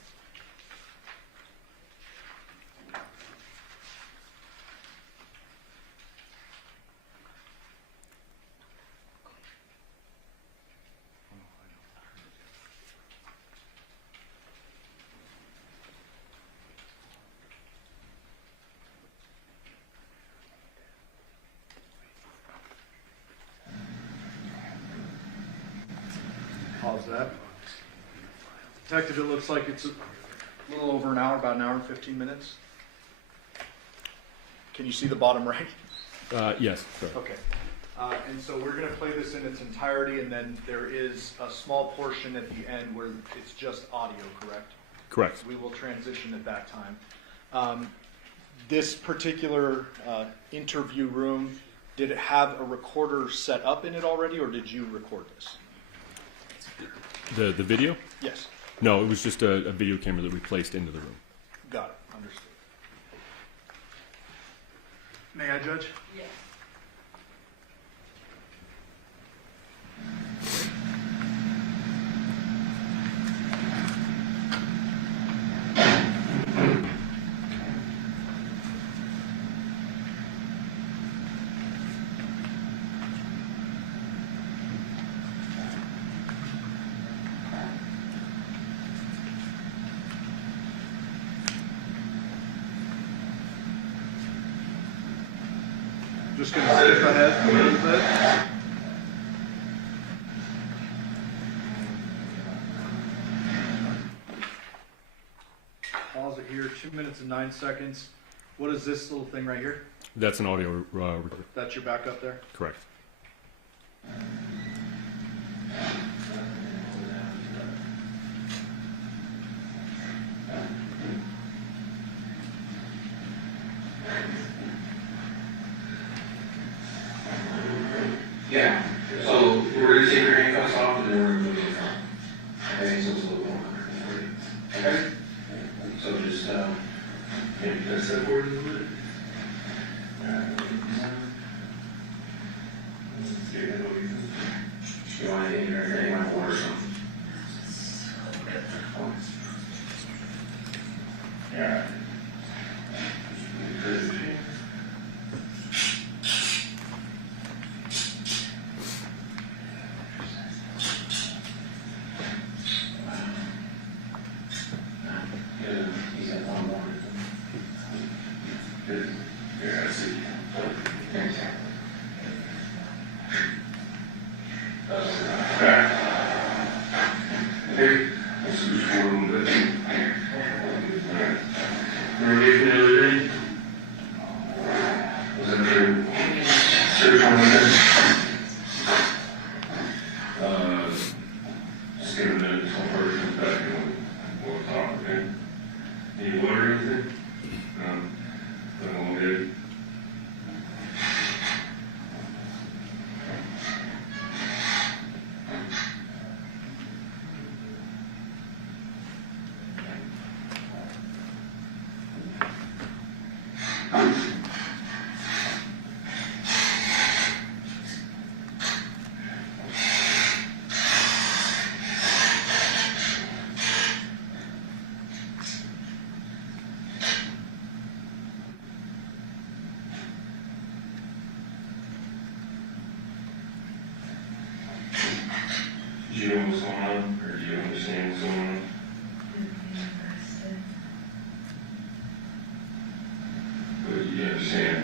Pause that. Detective, it looks like it's a little over an hour, about an hour and 15 minutes. Can you see the bottom right? Yes. Sorry. Okay. And so we're going to play this in its entirety, and then there is a small portion at the end where it's just audio, correct? Correct. We will transition at that time. This particular interview room, did it have a recorder set up in it already, or did you record this? The video? Yes. No, it was just a video camera that we placed into the room. Got it. Understood. May I, Judge? Yes. Just gonna skip ahead a little bit. Pause it here, 2 minutes and 9 seconds. What is this little thing right here? That's an audio record. That's your backup there? Correct. Yeah, so we're going to take your handcuffs off and then we're going to move you front. Okay, so it's a little more comfortable for you. Okay? So just, maybe you guys step forward a little bit. You want to get anything on board or something? Yeah. Do you know what's going on, or do you understand what's going on? But you understand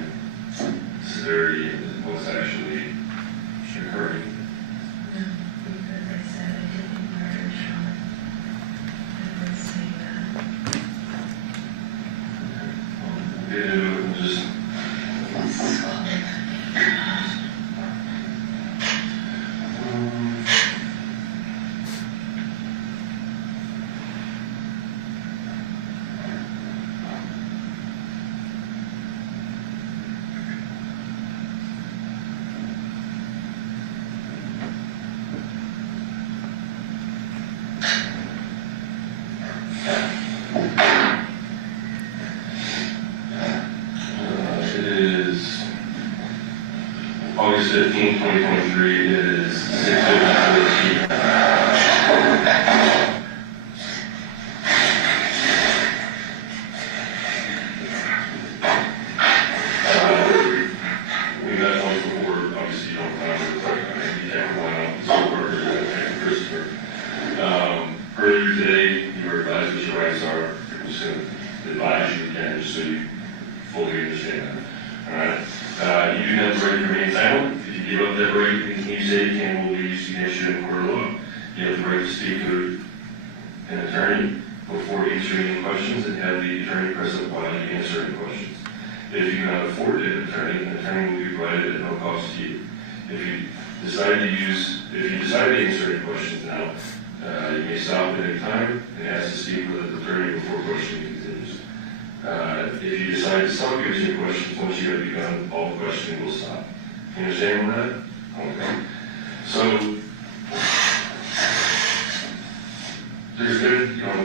severity and what's actually occurring. No, because I said I didn't murder Sean. I would say that. We'll get into it and just. This is called it. August 15, 2023, it is 6:54 p.m. We met once before, obviously you don't remember, but you can't go on so workers and Christopher. Earlier today, you were advised what your rights are. I'm just going to advise you again, just so you fully understand that. Alright? You do have the right to remain silent. If you give up that right, anything you say can will be used against you in court of law. You have the right to speak to an attorney before answering any questions and have the attorney present while you answer any questions. If you cannot afford an attorney will be provided at no cost to you. If you decide to answer any questions now, you may stop at any time and ask to speak with an attorney before questioning continues. If you decide to stop answering questions, once you have begun, all questioning will stop. You understand that? Okay. So, there's been,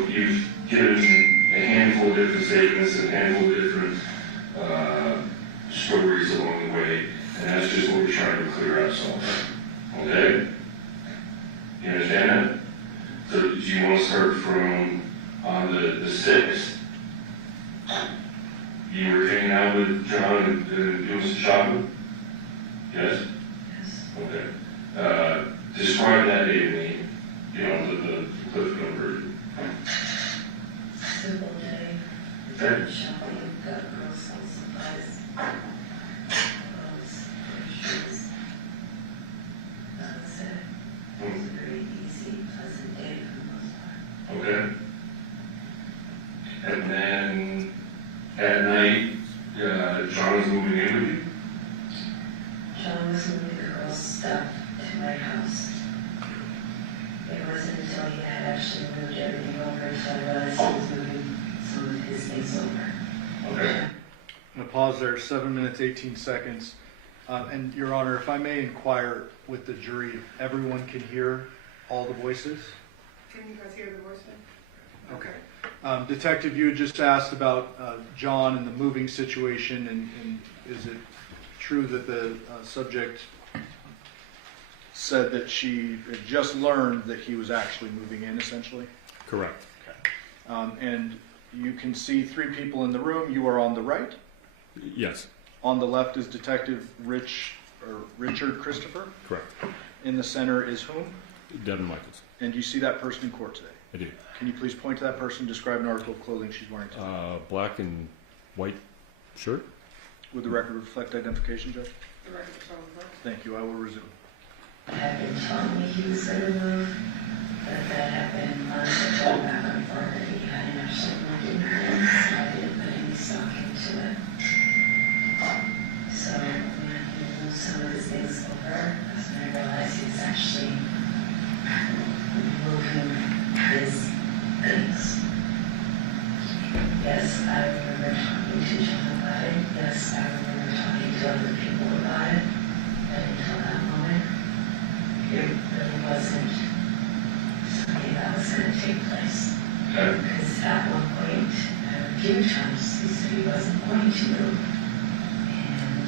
you've given a handful of different statements and a handful of different stories along the way, and that's just what we're trying to clear up some. Okay? You understand that? So, do you want to start from on the 6th? You were hanging out with John and doing some shopping? Yes? Yes. Okay. Describe that day to me. The Cliff Note version. Simple day. Okay. Shopping, got girls some supplies. at night, John was moving in with you? John was moving the girls' stuff to my house. It wasn't until he had actually moved everything over until I realized he was moving some of his things over. Okay. I'm going to pause there, 7 minutes, 18 seconds. And Your Honor, if I may inquire with the jury, if everyone can hear all the voices? Can you guys hear the voice then? Okay. Detective, you had just asked about John and the moving situation, and is it true that the subject said that she had just learned that he was actually moving in, essentially? Correct. Okay. And you can see 3 people in the room. You are on the right. Yes. On the left is Detective Richard Christopher. Correct. In the center is whom? Devyn Michaels. And do you see that person in court today? I do. Can you please point to that person, describe an article of clothing she's wearing today? Black and white shirt. Would the record reflect identification, Judge? The record shows that. Thank you. I will resume. Had been telling me he was going to move, but that had been months of told back and forth that he hadn't actually moved in her, so I didn't put any stock into it. So when he moved some of his things over, that's when I realized he was actually moving his things. Yes, I remember talking to John about it. Yes, I remember talking to other people about it. But until that moment, it really wasn't something that was going to take place. Okay. Because at one point, a few times, he said he wasn't going to move. And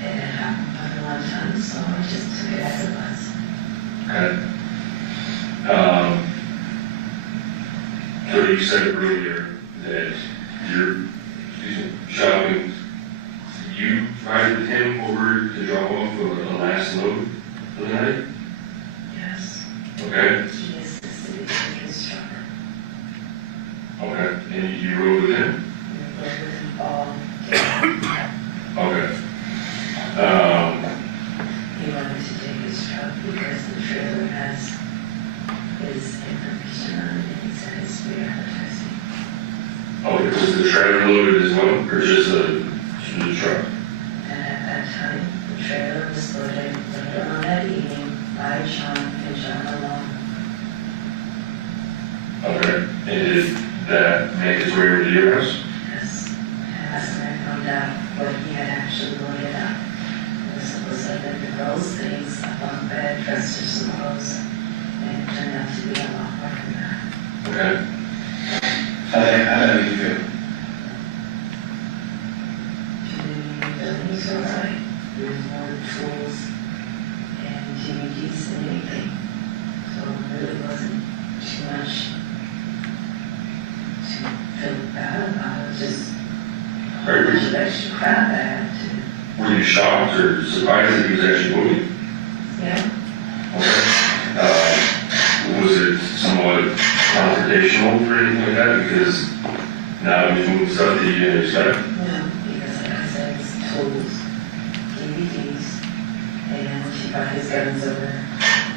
it had happened more than one time, so I just took it as it was. Okay. So you said earlier that you're shopping. You ride with him over to drop off a last load for the night? Yes. Okay. He assisted in his truck. Okay. And you rode with him? We rode with him all day. Okay. He wanted to take his truck because the trailer has his information on it, and he said it's free advertising. Okay. Was the trailer loaded as well, or just the truck? And at that time, the trailer was loaded later on that evening by John and John alone. Okay. And did that make its way over to your house? Yes. And that's when I found out what he had actually loaded up. It was supposed to have been the girls' things up on the bed, dressed or some clothes, and it turned out to be a lot more than that. Okay. How did you feel? He's all right. There's more tools and DVDs than anything. So it really wasn't too much to feel bad about. It was just a whole bunch of extra crap I had to. Were you shocked or surprised that he was actually moving? Yeah. Okay. Was it somewhat confrontational or anything like that? Because now he's moving stuff that you didn't expect? No, because like I said, it's tools, DVDs, and she brought his guns over.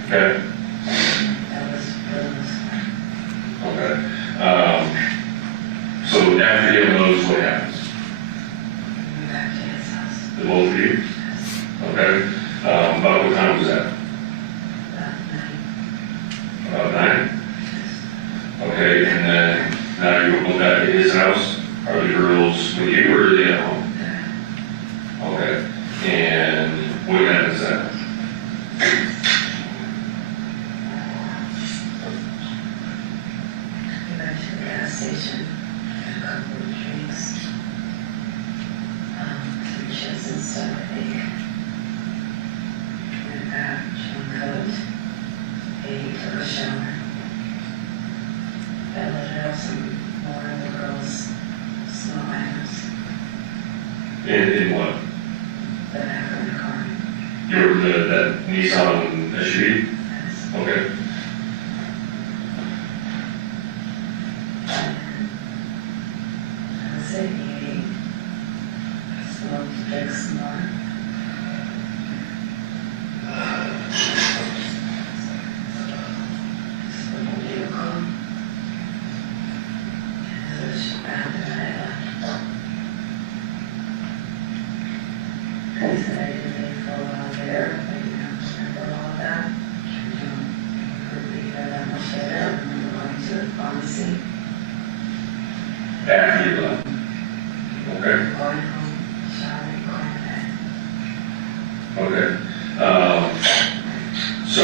Okay. That was for the most part. Okay. So after you have those, what happens? We went back to his house. The both of you? Okay. About what time was that? About 9. About 9? Okay, and then now you're going back to his house? Are the girls with you or are they at home? Okay. And what happens then? We went to the gas station, had a couple of drinks, some chips and stuff, I think. Went back, John cooked, ate, took a shower. I let her have some more of the girls' small items. In what? The back of the car. That Nissan SUV? Okay. I was at 8. I smoked, drank some more. Spoke in the vehicle. And it was bad that I I said I didn't think for a while there. I didn't have to remember all of that. Could be that much better. And then going to the pharmacy. After you left. Okay. Going home, showering, going to bed. Okay. So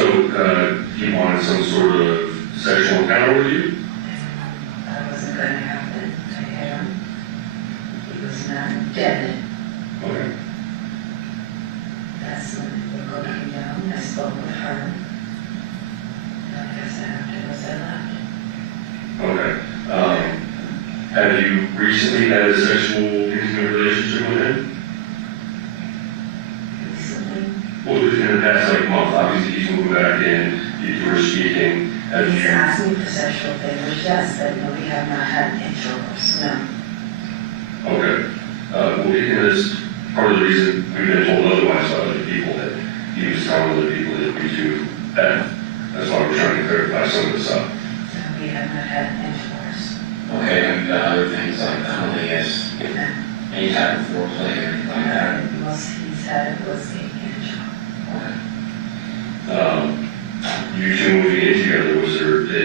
he wanted some sort of sexual encounter with you? That wasn't going to happen. I hit him. He was not dead. Okay. That's when the girl came down. I spoke with her. And like I said, afterwards I left. Okay. Have you recently had a sexual intimate relationship with him? Recently? Well, in the past month, obviously he's moving back in, you were speaking. Have He's you? asked me for sexual favors, yes, but no, we have not had intercourse, no. Okay. Well, because part of the reason we've been told otherwise by other people that he was telling other people that we do that. That's why we're trying to clarify some of this up. No, we have not had intercourse. Okay, and you've got other things like cunnilingus, any type of foreplay or anything like that? Most he's had was a hand job. You two moving in together, was there a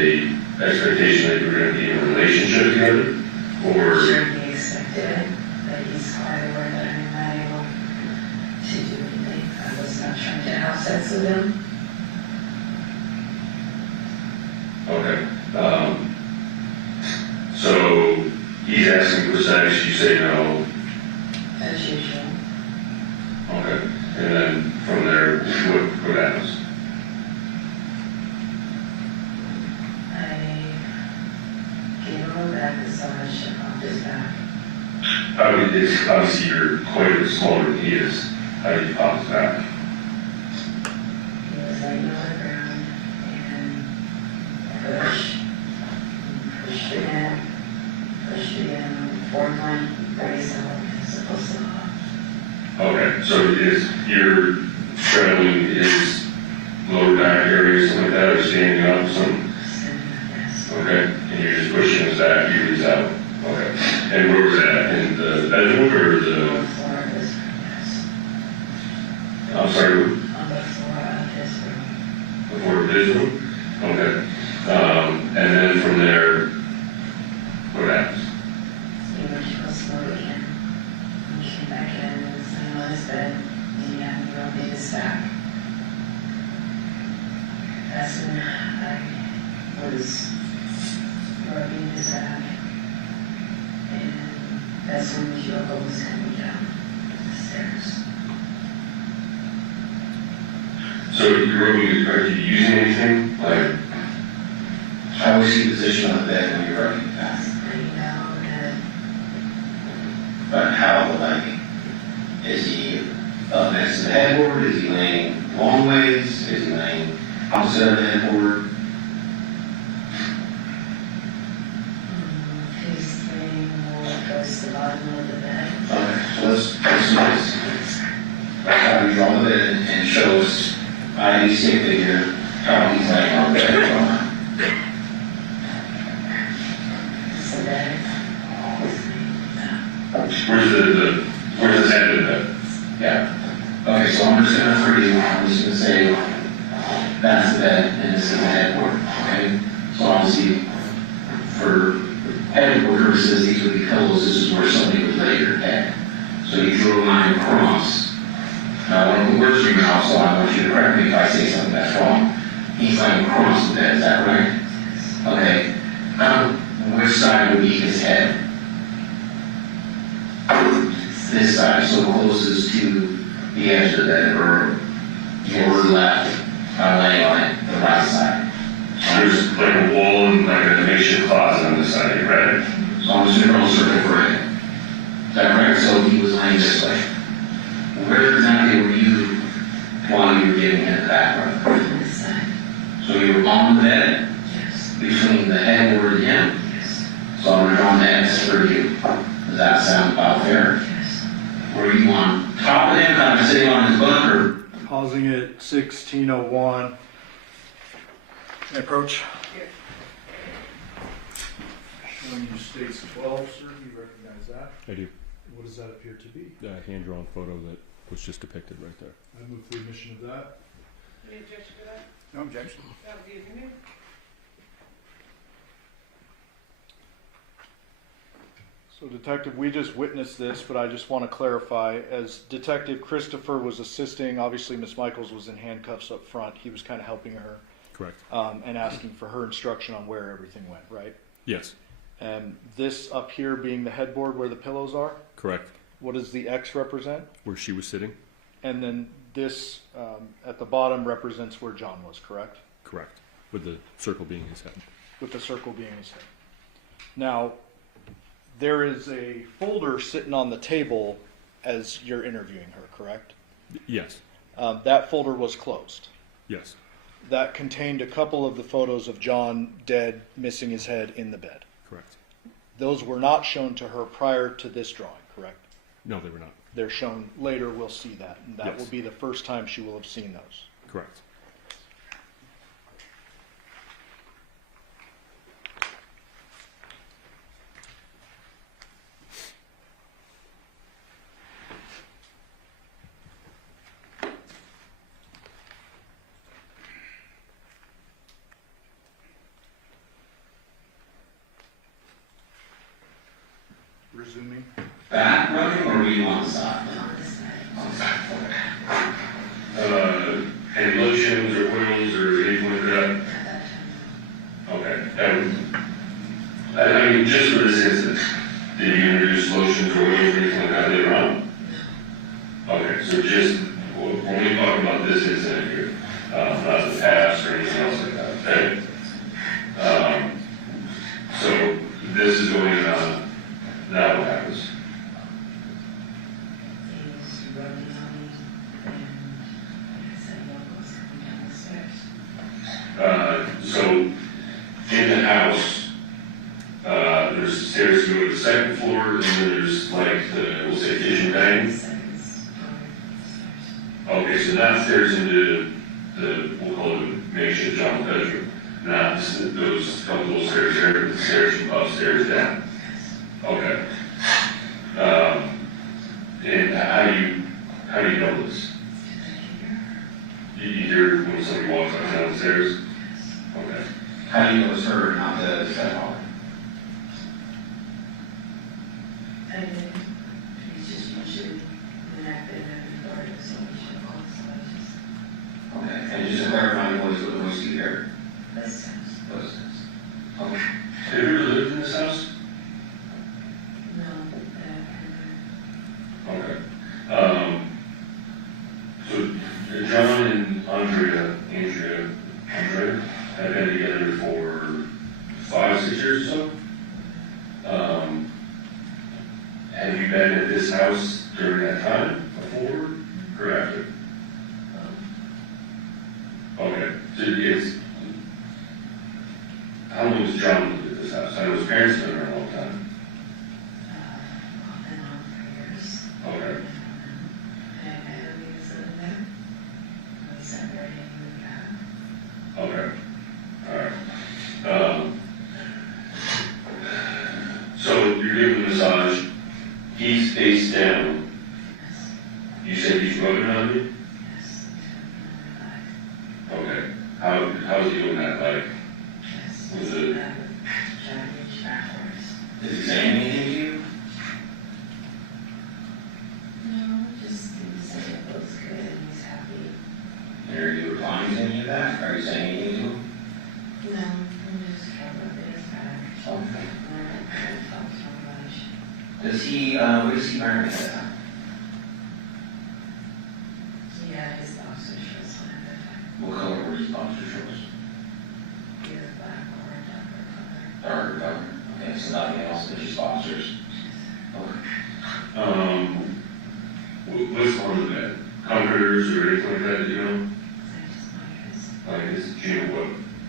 expectation that you were going to be in a relationship together? Or? Sure, he expected it, but he's quite aware that I'm not able to do anything. I was not trying to have sex with him. Okay. So he's asking for sex, you say no. As usual. Okay. And then from there, what happens? I gave him a back massage off his back. I mean, it's obviously you're quite a bit smaller than he is. How do you pop his back? He was laying on the ground and pushed it in, 4 line, 37, it's supposed to go. Okay, so you're straddling his lower back area, something like that, or standing up, something? Okay, and you're just pushing his back, he leaves out. Okay, and where was that? In the bedroom or the? I'm sorry. On the floor of his room. The floor of his room? Okay. And then from there, what happens? He went to go smoke again. He came back in and was laying on his bed, and he had me rubbing his back. That's when I was rubbing his back, and that's when Hugo was coming down the stairs. So you're rubbing his back, are you using anything? Like, How was he positioned on the bed when you were rubbing the back? But how, like, is he up next to the headboard? Is he laying long ways? Is he laying opposite of the headboard? He's laying more towards the bottom of the bed. Okay, so let's do this. Have you draw the bed and show us, you see a figure, how he's laying on the bed. So that where's his head in that? Yeah. Okay, so I'm just gonna for you, I'm just gonna say that's the bed and this is the headboard. Okay? So obviously for headboard purposes, these would be pillows, this is where somebody would lay their head. So you drew a line across. Now I want to put words in your mouth, so I want you to correct me if I say something that's wrong. He's laying across the bed, is that right? Okay. Which side would be his head? This side, so closest to the edge of the bed, or lower left, laying on it, the right side. There's like a wall and like a makeshift closet on this side, right? So I'm just going to circle for it. Is that right? So he was laying this way. Where exactly were you while you were getting hit the back rub? this side. So you were on the bed? Yes. Between the headboard and him? Yes. So I'm going to draw an X for you. Does that sound about fair? Yes. Were you on top of him, kind of sitting on his butt, or? Pausing at 1601. Approach. Showing you states 12, sir. Do you recognize that? I do. What does that appear to be? The hand-drawn photo that was just depicted right there. I move for admission of that. Any objection to that? No objection. That would be admitted. So Detective, we just witnessed this, but I just want to clarify, as Detective Christopher was assisting, obviously Ms. Michaels was in handcuffs up front, he was kind of helping her. Correct. And asking for her instruction on where everything went, right? Yes. And this up here being the headboard where the pillows are, Correct. what does the X represent? Where she was sitting? And then this at the bottom represents where John was, correct? Correct. With the circle being his head. With the circle being his head. Now, there is a folder sitting on the table as you're interviewing her, correct? Yes. That folder was closed. Yes. That contained a couple of the photos of John dead, missing his head in the bed. Correct. Those were not shown to her prior to this drawing, correct? No, they were not. They're shown later, we'll see that. And that Yes. will be the first time she will have seen those. Correct. Resuming. Back running, or were you on the side? Any lotions or oils or anything like that? Okay. I mean, just for this instance, did you introduce lotions or oils or anything like that later on? Okay, so just, when we talk about this incident here, not the past or anything else like that, okay? So this is going on, now what happens? So in the house, there's stairs to go to the second floor, and then there's like the, we'll say, kitchen bang. Okay, so that stairs into the, we'll call it makeshift John's bedroom. Not those couple little stairs there, but the stairs from upstairs down. Okay. And how do you know this? You hear when somebody walks up down the stairs? Okay. How do you know it's her, not the stepfather? I didn't. He's just usually when I've been there before, so we should call so I just. Okay, and just to clarify, the voice you hear? This times. Those things. Okay. Have you ever lived in this house? No, Okay. So John and Andrea have been together for 5-6 years or so. Have you been at this house during that time, before or after? Okay. So it's, how long has John lived at this house? I know his parents have been there a long time. off and on for years. Okay. And we was living there. We separated and moved out. Okay. All right. So you're giving a massage. He's face down. You said he's rubbing on you? Yes. Okay. How's he doing that? Like, Yes. was it? Trying to reach backwards. Is he saying anything to you? No, just he said it feels good and he's happy. Are you replying to any of that? Are you saying anything to him? No, I'm just kind of a bit back. Okay. I don't talk so much. Does he, where does he marry at that time? He had his boxer shorts on at that time. What color were his boxer shorts? Either black or a darker color. Darker color. Okay, so nothing else but just boxers. Okay. What's on the bed? Comforters or anything like that, you know? I just like his Like, do you know what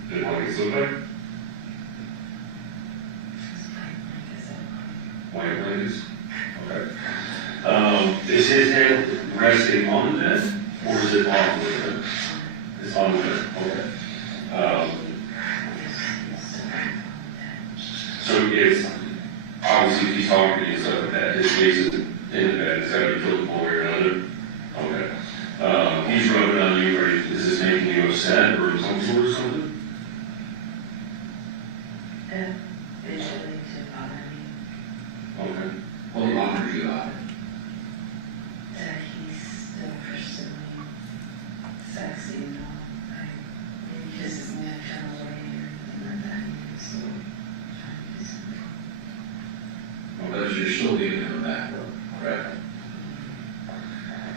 the blankets look like? White blankets? Okay. Is his head resting on the bed, or is it off the bed? It's on the bed, okay. So it's, obviously if he's talking to you and stuff like that, his face is in the bed, is that what you feel one way or another? Okay. He's rubbing on you, or is this making you upset or uncomfortable or something? Visually to bother me. Okay. What bothers you about it? That he's still pursuing sex, you know, like, maybe kisses me, I turn away or anything like that, he's still trying to kiss me. Well, but you're still giving him a back rub, correct?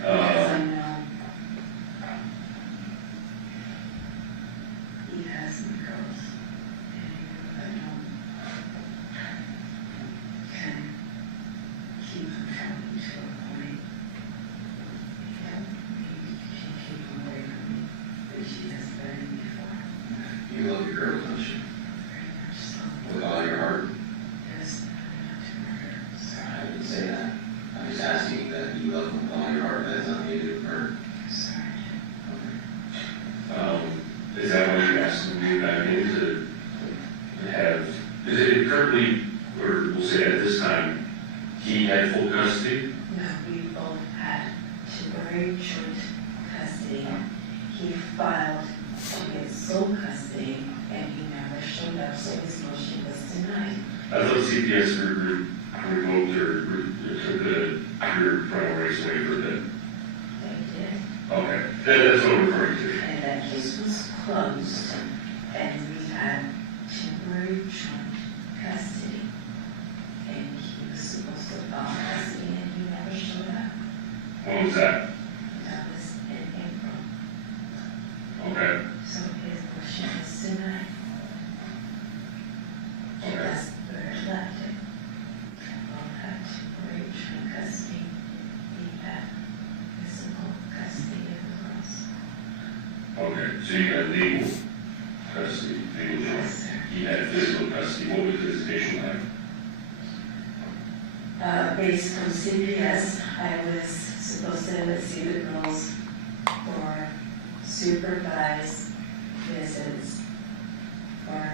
Because I know he has some girls, and I don't can keep him from me to a point. Yeah, he can keep him away from me, but she has been before. You love your girls, don't you? Very much so. With all your heart? Yes, not to murder. I didn't say that. I'm just asking that you love them with all your heart. That has nothing to do with her. Sorry. Is that why you're asking me back in to have, is it currently, or we'll say at this time, he had full custody? No, we both had temporary joint custody. He filed to get sole custody, and he never showed up, so his motion was denied. I thought CPS revoked or took your parental rights away for that. They did. Okay, that's what I'm referring to. And that case was closed, and we had temporary joint custody. And he was supposed to file custody, and he never showed up. When was that? That was in April. Okay. So his motion was denied. Okay. That's where it left it. Both had temporary joint custody. He had physical custody of the girls. Okay, so you had legal custody, legal joint. Yes, sir. He had physical custody. What was the visitation like? Based on CPS, I was supposed to see the girls for supervised visits for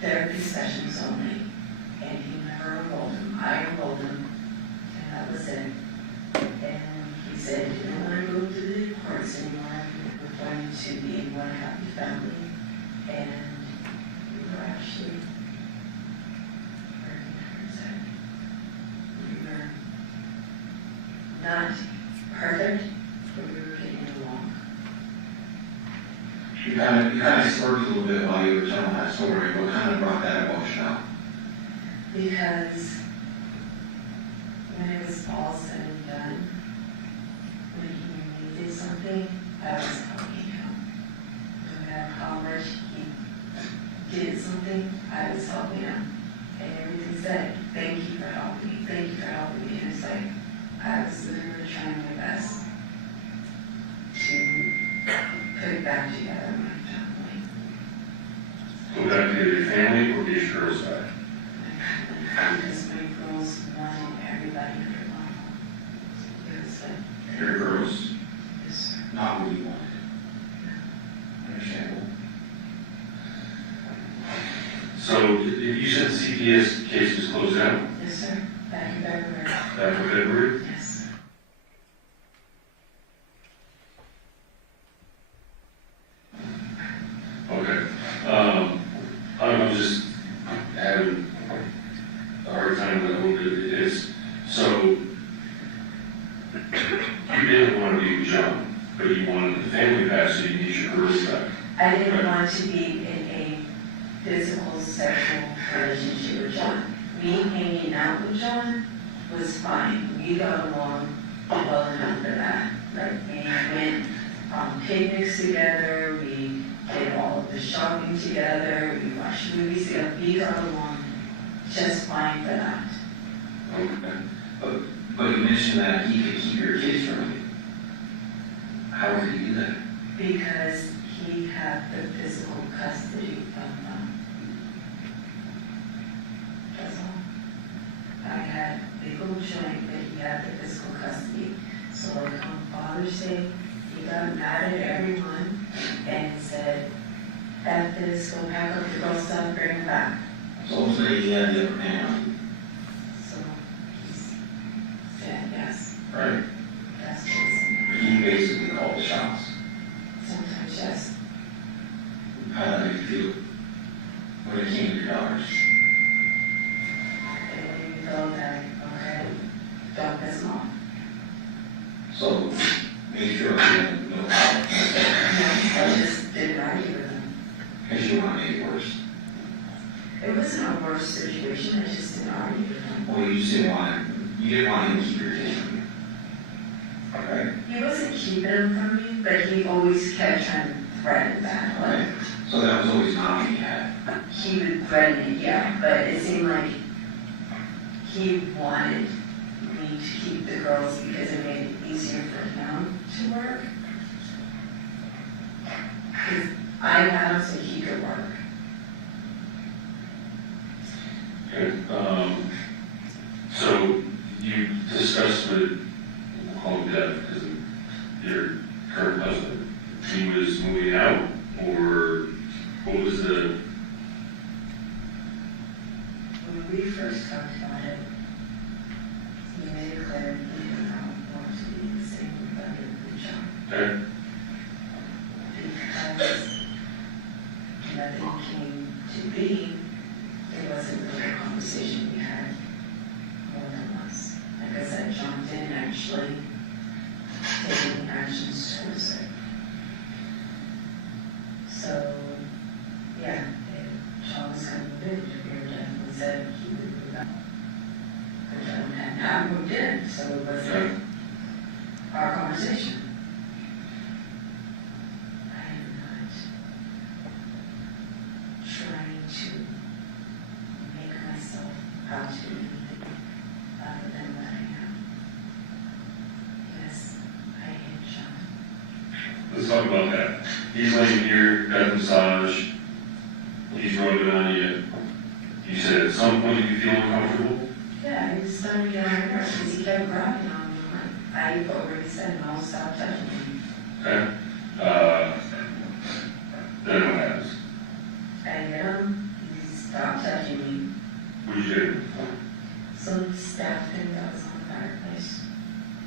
therapy sessions only. And he never enrolled them. I enrolled them, and that was it. And he said he didn't want to go to the courts anymore. We're going to be one happy family. And we were actually working towards it. We were not perfect, but we were getting along. You kind of smirked a little bit while you were telling that story. What kind of brought that emotion out? Because when it was all said and done, when he needed something, I was helping him. No matter how much he did something, I was helping him. And everything said, thank you for helping me, thank you for helping me. And it's like, I was literally trying my best to put it back together with my family. Go back to your family or your girls back? Because my girls wanted everybody to belong. It was like, Your girls? yes, sir. Not what you wanted. Understandable. So you said the CPS case was closed down Yes, sir. Back in February. back in February? Yes. Okay. I'm just having a hard time with what it is. So you didn't want to be with John, but you wanted the family back, so you need your girls back. I didn't want to be in a physical, sexual relationship with John. Me hanging out with John was fine. We got along well enough for that. Like, we went on picnics together, we did all of the shopping together, we watched movies together. We got along just fine for that. Okay. But you mentioned that he could keep your kids from you. How would he do that? Because he had the physical custody of them. That's all. I had legal joint, but he had the physical custody. So like on Father's Day, he got mad at everyone and said, F this, go pack up the girl stuff, bring it back. So ultimately he had the upper hand on you. So he's So, make sure you have no problem. I just didn't argue with him. Because you want to make it worse. It wasn't a worse situation, I just didn't argue with him. Well, you just didn't want you didn't want him to keep your attention from you. Right? He wasn't keeping him from me, but he always kept trying to threaten that. Right. So that was always an option you had. He would threaten it, yeah, but it seemed like he wanted me to keep the girls because it made it easier for him to work. Because I had him so he could work. Okay. So you discussed with, we'll call him Dev because of your current husband. He was moving out, or what was the? When we first talked about it, he made it clear he did not want to be the same under the job. Okay. Because nothing came to be, it wasn't really a conversation we had more than once. Like I said, John didn't actually take any actions towards it. So, yeah, John was kind of a bit weird and said he would move out. But John had not moved in, so it wasn't our conversation. I am not trying to make myself out to be anything other than what I am. Yes, I hate John. Let's talk about that. He's laying here, got a massage. He's rubbing on you. You said at some point you feel uncomfortable. Yeah, he was starting to get on my nerves because he kept grabbing on me. I've already said no, stop touching me. Okay. Then what happens? I hit him, he stopped touching me. What did you do? Some staff thing that was on the fireplace.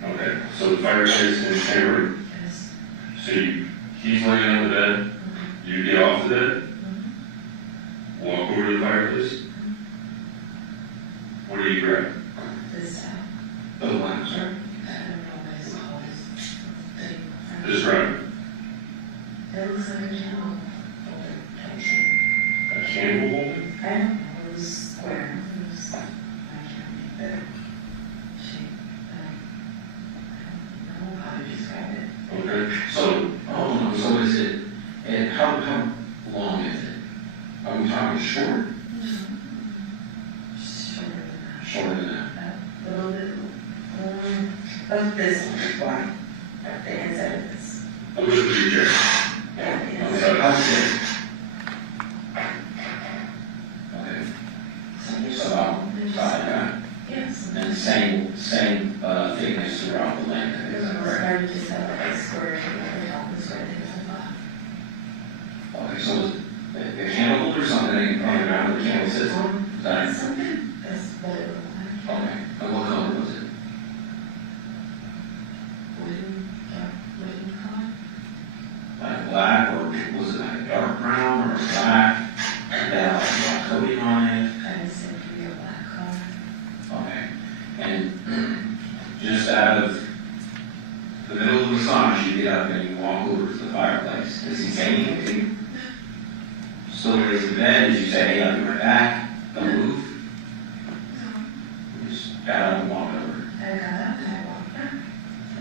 Okay. So the fireplace is in the same room. Yes. So he's laying on the bed. You get off the bed. Walk over to the fireplace. What do you grab? The staff. The lamp, sir. I don't know what it's called. Describe it. It looks like a candle holder type thing. A candle holder? I don't know, it was square. It was, I can't make the shape. I don't know how to describe it. Okay. So is it, and how long is it? Are we talking short? Shorter than that. A little bit of this one, like the inside of this. A little bit of your chair. Yeah, the Okay, inside. how's it? Okay. So about that. Yes. And same thickness throughout the length, is that correct? Started just have like a square, the top and square thing at the bottom. Okay, so the candle holder, something that you can put around the candle sits on? Is that Something that's better than that. okay? And what color was it? Wooden color. Like black, or was it like a dark brown, or black? That had black coating on it? I would say maybe a black color. Okay. And just out of the middle of the massage, you get up and you walk over to the fireplace. Does he say anything to you? Still lays in bed, as you say, hey, I'll be right back. Don't move. You just got up and walked over. I got up and I walked back.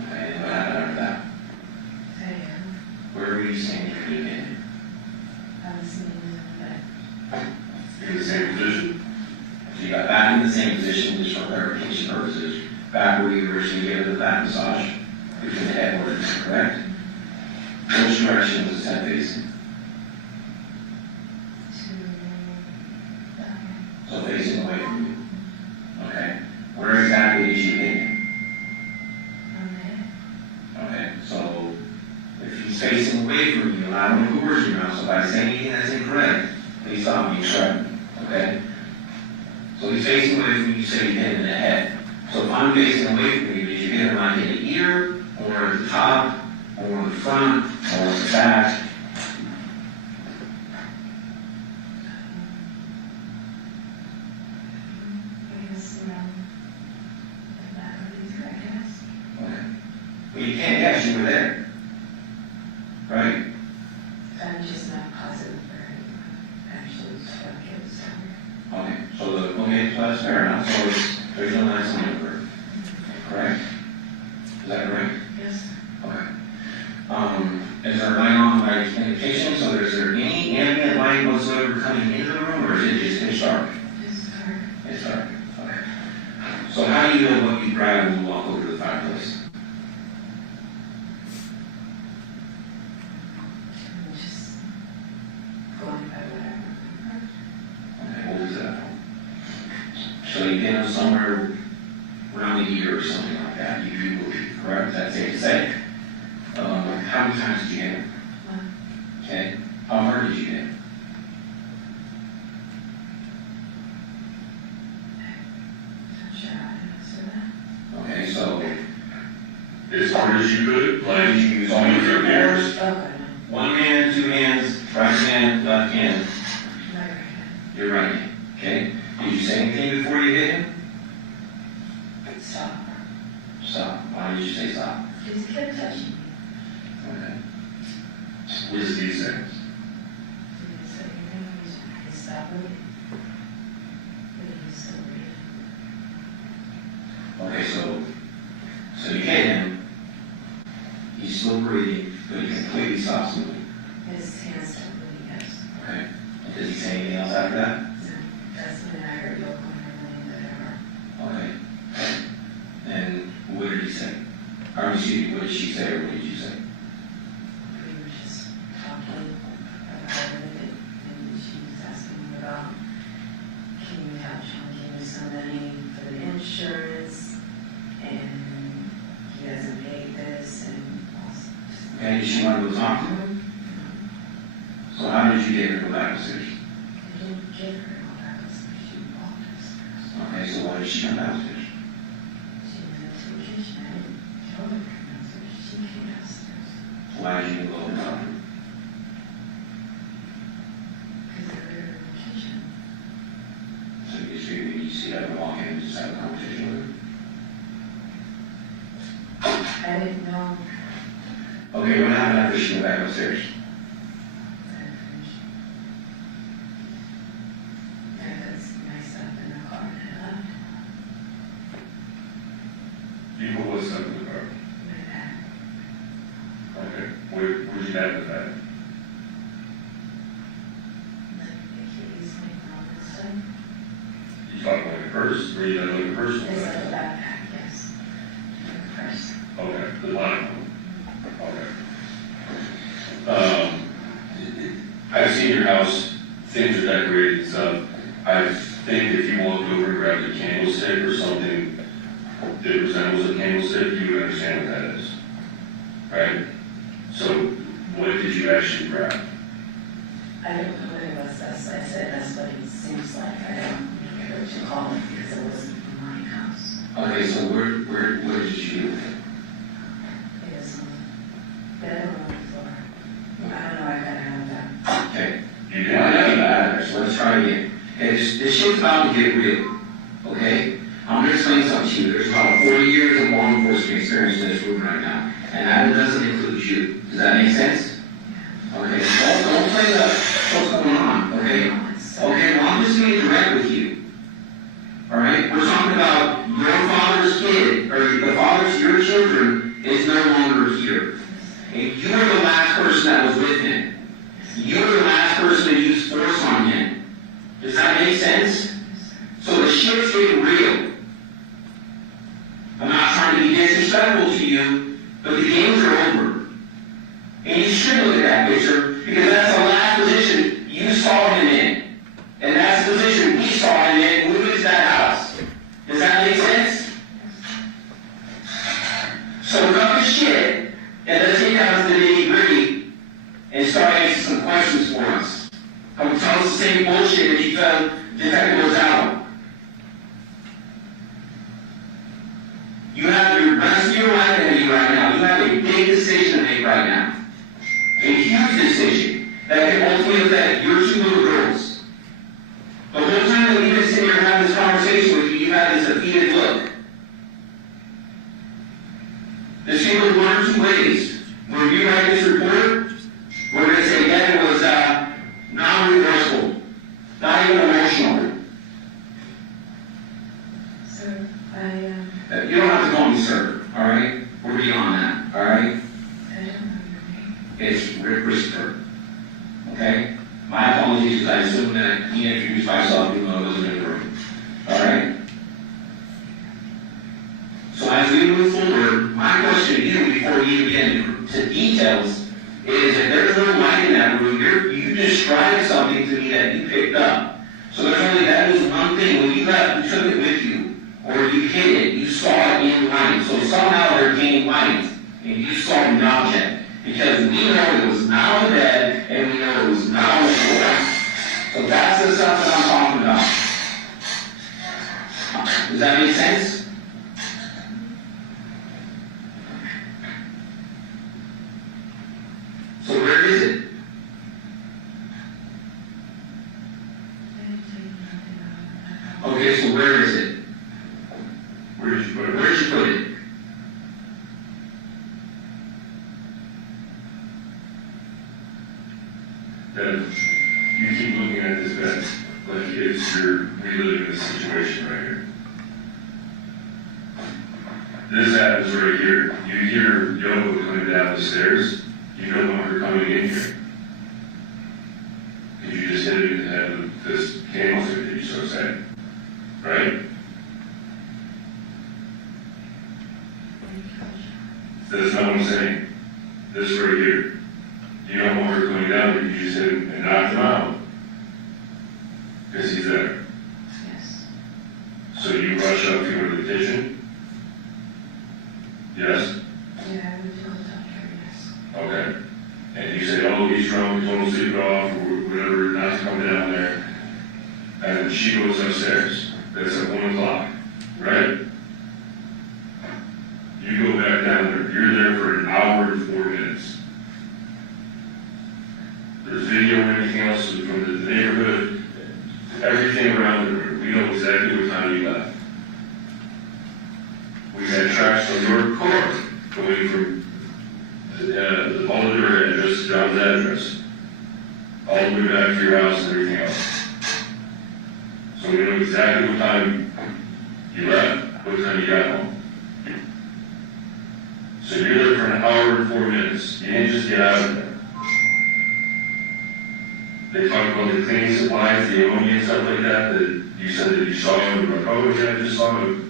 Okay, and what happened after that? Where were you standing when you did? I was sitting in the bed. In the same position. So you got back in the same position, just for clarification purposes, back where you originally gave the back massage, between the headboard, correct? Which direction was the head facing? So facing away from you. Okay. Where exactly did you hit him? Okay, so if he's facing away from you, and I don't know who words your mouth, so if I say anything that's incorrect, please stop me and correct me. Okay? So he's facing away from you, you say you hit him in the head. So if I'm facing away from you, did you hit him like in the ear, or at the top, or in the front, or in the back? Well, you can't, yes, you were there. Right? I'm just not positive where I actually struck it, so. Okay, so that's fair enough. So there's no nice number. Correct? Is that correct? Yes. Okay. Is there a light on by indication? So is there any ambient light whatsoever coming into the room, or is it just pitch dark? It's dark. It's dark. Okay. So how do you know what you grab when you walk over to the fireplace? I'm just going by whatever. Okay, what was that? So you've been somewhere around a year or something like that. You believe, correct? Is that safe to say? How many times did you hit him? One. Okay. How hard did you hit him? I'm sure I answer that. Okay, so As hard as you could, like, did you use all of your hands? Okay. One hand, two hands, right hand, left hand, My right hand. your right hand. Okay. Did you say anything before you hit him? Stop. Stop. Why did you say stop? He just kept touching me. Okay. what does he say? So he stopped moving. But he's still breathing. Okay, so you hit him. He's still breathing, but he completely stops moving. His hands stopped moving, yes. Okay. Did he say anything else after that? That's when I heard local and Okay. And what did he say? Or excuse me, what did she say, or what did you say? we were just talking about everything, and she was asking me about, can you help Sean give me some money for the insurance, and he hasn't paid this, and also. Okay, did she want to go talk to him? So how did you get her to go back upstairs? I didn't get her all that, she walked upstairs. Okay, so why did she come downstairs? She went into the kitchen, I didn't tell her to come downstairs, she came downstairs. Why did you go and talk to her? Because they were in the kitchen. So you just figured you see her walk in and just have a conversation with her? I didn't know. Okay, what happened after she went back upstairs? I had my stuff in the car and I left. You put what stuff in the car? My bag. Okay, where'd you have the bag? The keys, my phone and stuff. You talking like a purse, or you got like a personal It's like bag? a backpack, yes. Like a purse. Okay, the line. Okay. I've seen your house, things are decorated and stuff. I think if you walked over and grabbed a candlestick or something that resembles a candlestick, you would understand what that is. Right? So, what did you actually grab? I don't know what it was, I said that's what it seems like. I don't know what you call it because it wasn't in my house. Okay, so where did you do it? It was on the bed or on the floor. I don't know, I gotta have that. Okay. You did. Well, that matters. Let's try again. Okay, this shit's about to get real. Okay? I'm gonna explain something to you. There's about 40 years of law enforcement experience in this room right now. And that doesn't include you. Does that make sense? Okay. Don't play the what's going on, okay? Okay, well, I'm just being direct with you. Alright? We're talking about your father's kid, or the father's, your children, is no longer here. And you were the last person that was with him. You were the last person to use force on him. Does that make sense? So the shit's getting real. I'm not trying to be disrespectful to you, but the games are over. And you should look at that picture, because that's the last position you saw him in. And that's the position we saw him in moving to that house. Does that make sense? So cut the shit, and let's get down to the nitty-gritty, and start answering some questions for us. Come tell us the same bullshit that you told Detective Rosado. You have your rest of your life ahead of you right now. You have a big decision to make right now. A huge decision that can ultimately affect your two little girls. The whole time that we've been sitting here having this conversation with you, you've had this defeated look. The single word one of two ways. When you write this report, we're going to say Devyn was non-remorseful, not even emotional. Sir, You don't have to call me sir, all right? We're beyond that, all right? It's Rick Christopher, okay? My apologies, because I assumed that he introduced myself even though I wasn't in the room, all right? So as we move forward, my question to you before we even get into details is if there's no light in that room, you described something to me that you picked up. So there's only that is one thing. When you left, you took it with you, or you hid it, you saw it in light. So somehow there came light, and you saw an object. Because we know it was not on the bed, and we know it was not on the floor. So that's the stuff that I'm talking about. Does that make sense? So where is it? Okay, so where is it? Where did you put it? Where did you put it? That you keep looking at this bed like you're reliving this situation right here. This happens right here. You hear Yogo coming down the stairs. You don't want her coming in here. Because you just hit it in the head with this candlestick that you so say. Right? That's not what I'm saying. This right here. You don't want her coming down, but you just hit him and knock him out. Because he's there. Yes. So you rush up to her kitchen? Yes? Yeah, I would tell the doctor, yes. Okay. And you say, oh, he's drunk, total sleep off, or whatever, not to come down there. And she goes upstairs. That's at 1 o'clock, right? You go back down there. You're there for an hour and 4 minutes. There's video or anything else from the neighborhood, everything around the room. We know exactly what time you left. We had tracks from your car going from the Boulder address to John's address, all the way back to your house and everything else. So we know exactly what time you left, what time you got home. So you're there for an hour and 4 minutes. You didn't just get out of there. They talk about the cleaning supplies, the ammonia and stuff like that, that you said that you saw them. You're like, oh, yeah, I just saw them.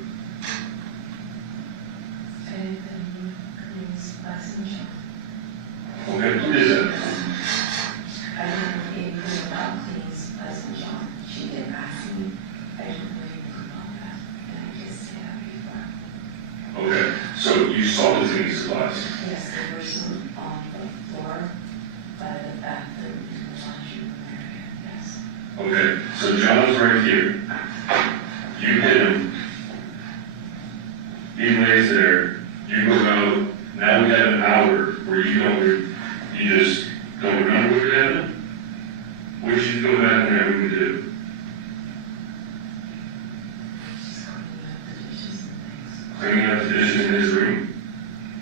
Okay, who is that? I don't know anything about cleaning supplies in John. She did ask me. I don't know anything about that. And I just said that before. Okay, so you saw the cleaning supplies? Yes, there were some on the floor by the bathroom in the washroom area, yes. Okay, so John's right here. You hit him. He lays there. You go out. Now we have an hour where you just don't remember what happened. What did you go back and have him do? Cleaning up the dishes in his room?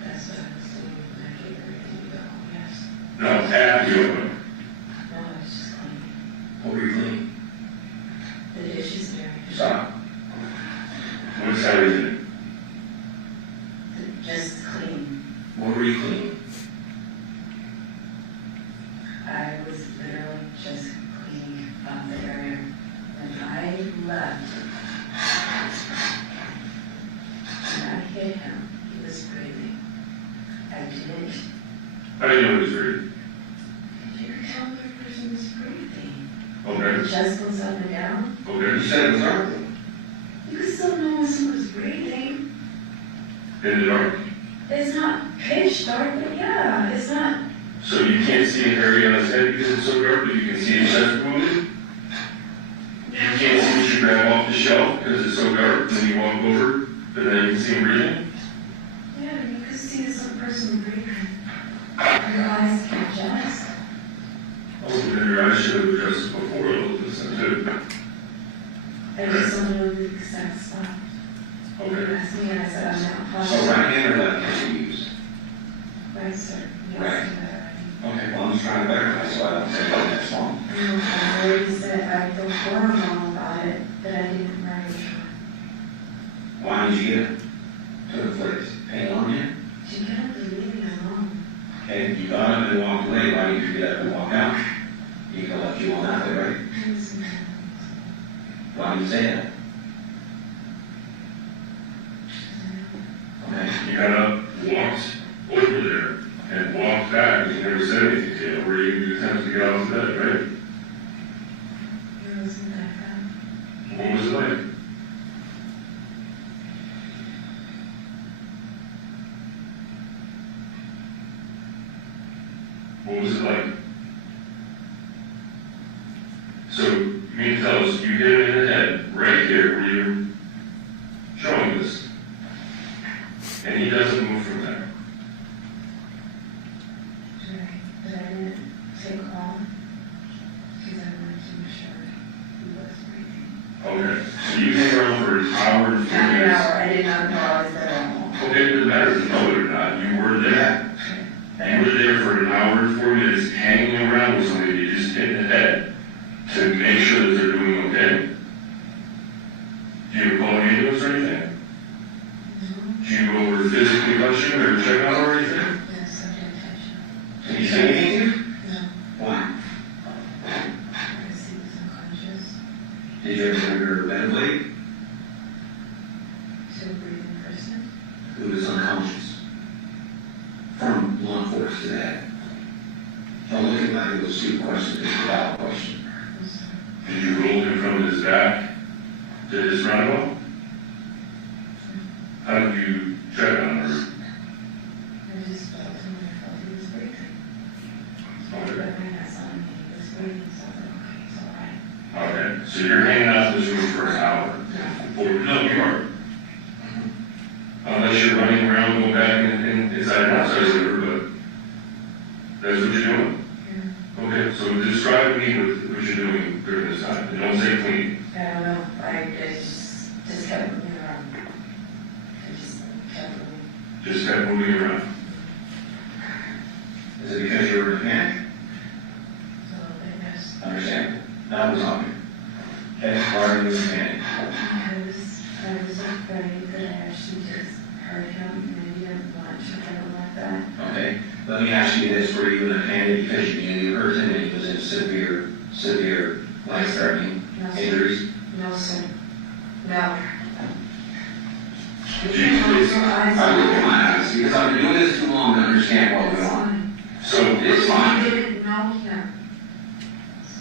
That's what I was doing when I gave everything to go, yes. No, after you open. No, I was just cleaning. What were you cleaning? The dishes and everything. Stop. What's everything? Just clean. What were you cleaning? I was literally just cleaning up the area. When I left, when I hit him, he was breathing. I didn't. How do you know he was breathing? You could tell if a person was breathing. Okay. The chest goes up and down. Okay, you said it was dark. You could still know when someone's breathing. In the dark. It's not pitch dark, but yeah, it's not. So you can't see an area on his head because it's so dark, but you can see his chest moving? You can't see what you grab off the shelf because it's so dark, and then you walk over, but then you can see him breathing? Yeah, you could see some person breathing. Your eyes can adjust. Oh, then your eyes should have adjusted before all of this, too. I just don't know the exact spot. Okay. You asked me and I said I'm not So positive. right hand or left hand you use? Okay, you got up and walked away. Why did you get up and walk out? You could have left you on that way, right? Why do you say that? Okay. You got up, walked over there, and walked back, and you never said anything to him, or you attempted to get off the bed, right? What was it like? What was it like? So, you mean to tell us you hit him in the head, right there where you're showing this, and he doesn't move from there? But I didn't take long, because I wanted to make sure he was breathing. Okay, so you hang around for an hour and 4 Not an minutes. hour, I did not know I was there. Okay, it doesn't matter if you know it or not, you were there. You were there for an hour and 4 minutes, hanging around with somebody you just hit in the head to make sure that they're doing okay. Do you call an ambulance or anything? Do you go over to physically touch him or check out or anything? Yes, I did touch him. Did he say anything to you? No, Why? because he was unconscious, Did you ever hear a ventilate? still breathing person. Who was unconscious? From law enforcement to that. Don't look at like those two questions, it's a valid question. Did you roll him from his back to his roundabout? How did you check on her? I just felt him when I felt he was breathing. Okay. But when I saw him, he was breathing, so I thought, okay, it's all right. Okay, so you're hanging out in this room for an hour. No, you aren't. Unless you're running around, going back inside and outside of the room, but that's what you're doing? Okay, so describe to me what you're doing during this time. And don't say clean. I don't know, I just kept moving around. I just kept moving. Just kept moving around. Is it because you were in a panic? So I guess Understand? That was on you. Okay, why are you in a panic? I was afraid that I actually just hurt him, maybe didn't want to, I don't like that. Okay, let me ask you this, were you in a panic because you knew you hurt him and he was in severe life-threatening injuries? No, sir. No. Please. I really want to ask you, because I've been doing this too long to understand what went on. So, it's fine. You didn't know him.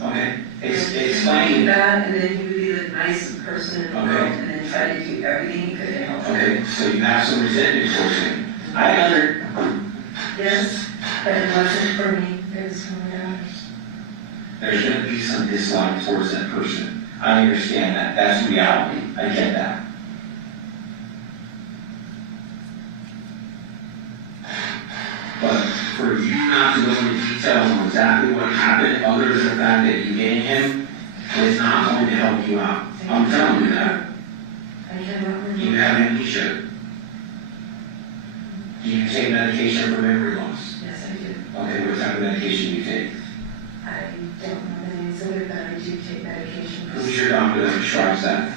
Okay, explain. That, and then he would be the nicest person in the world, Okay. and then try to do everything he could to help him. Okay, so you have some resentment towards him. Yes, but it wasn't for me, it was for my daughters. There's going to be some dislike towards that person. I understand that. That's reality. I get that. But for you not to go into detail on exactly what happened, other than the fact that you getting him, is not going to help you out. I'm telling you that. I cannot remember. You have amnesia. Do you take medication for memory loss? Yes, I do. Okay, what type of medication do you take? I don't know the names of it, but I do take medication. Who's your doctor that prescribes that?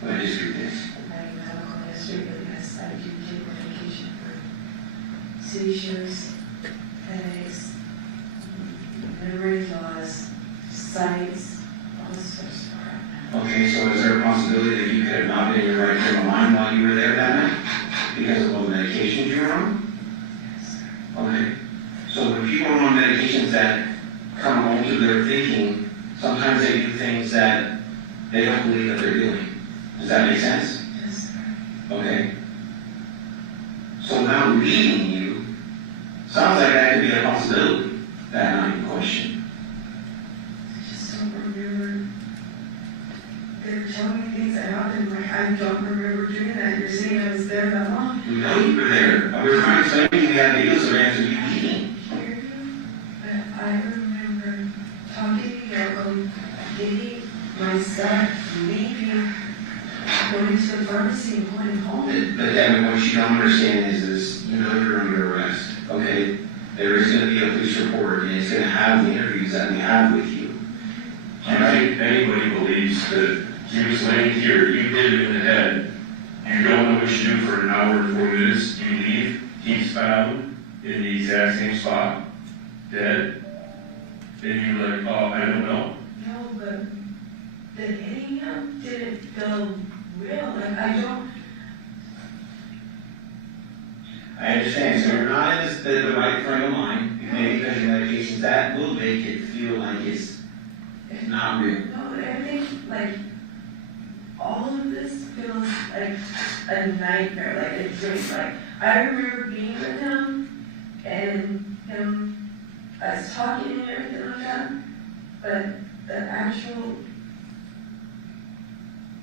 What history is? My medical history, but yes, I do take medication for seizures, headaches, memory loss, sights, all this sort of stuff. Okay, so is there a possibility that you could have not been in your right frame of mind while you were there that night? Because of all the medications you were on? Yes, sir. Okay. So when people are on medications that come home to their thinking, sometimes they do things that they don't believe that they're doing. Does that make sense? Yes, sir. Okay. So now leaving you, sounds like that could be a possibility, that night in question. I just don't remember. They were telling me things that happened, like I don't remember doing that. You're saying I was there that long? We know you were there. I was trying to explain to you we had videos of answers you eating. But I remember talking to Yoko, getting my stuff, leaving, going to the pharmacy and going home. But Devyn, what you don't understand is this, you know you're under arrest, okay? There is going to be a police report, and it's going to have the interviews that we have with you. Do you think anybody believes that he was laying here, you hit him in the head, you You don't know what you do for an hour and 4 minutes. You leave. He's found in the exact same spot, dead. And you're like, oh, I don't know. No, but the hitting him didn't feel real. Like, I understand, so you're not in the right frame of mind, maybe because your medications, that will make it feel like it's not real. No, but everything, like, all of this feels like a nightmare, like a dream. Like, I remember being with him, and him, us talking and everything like that, but the actual,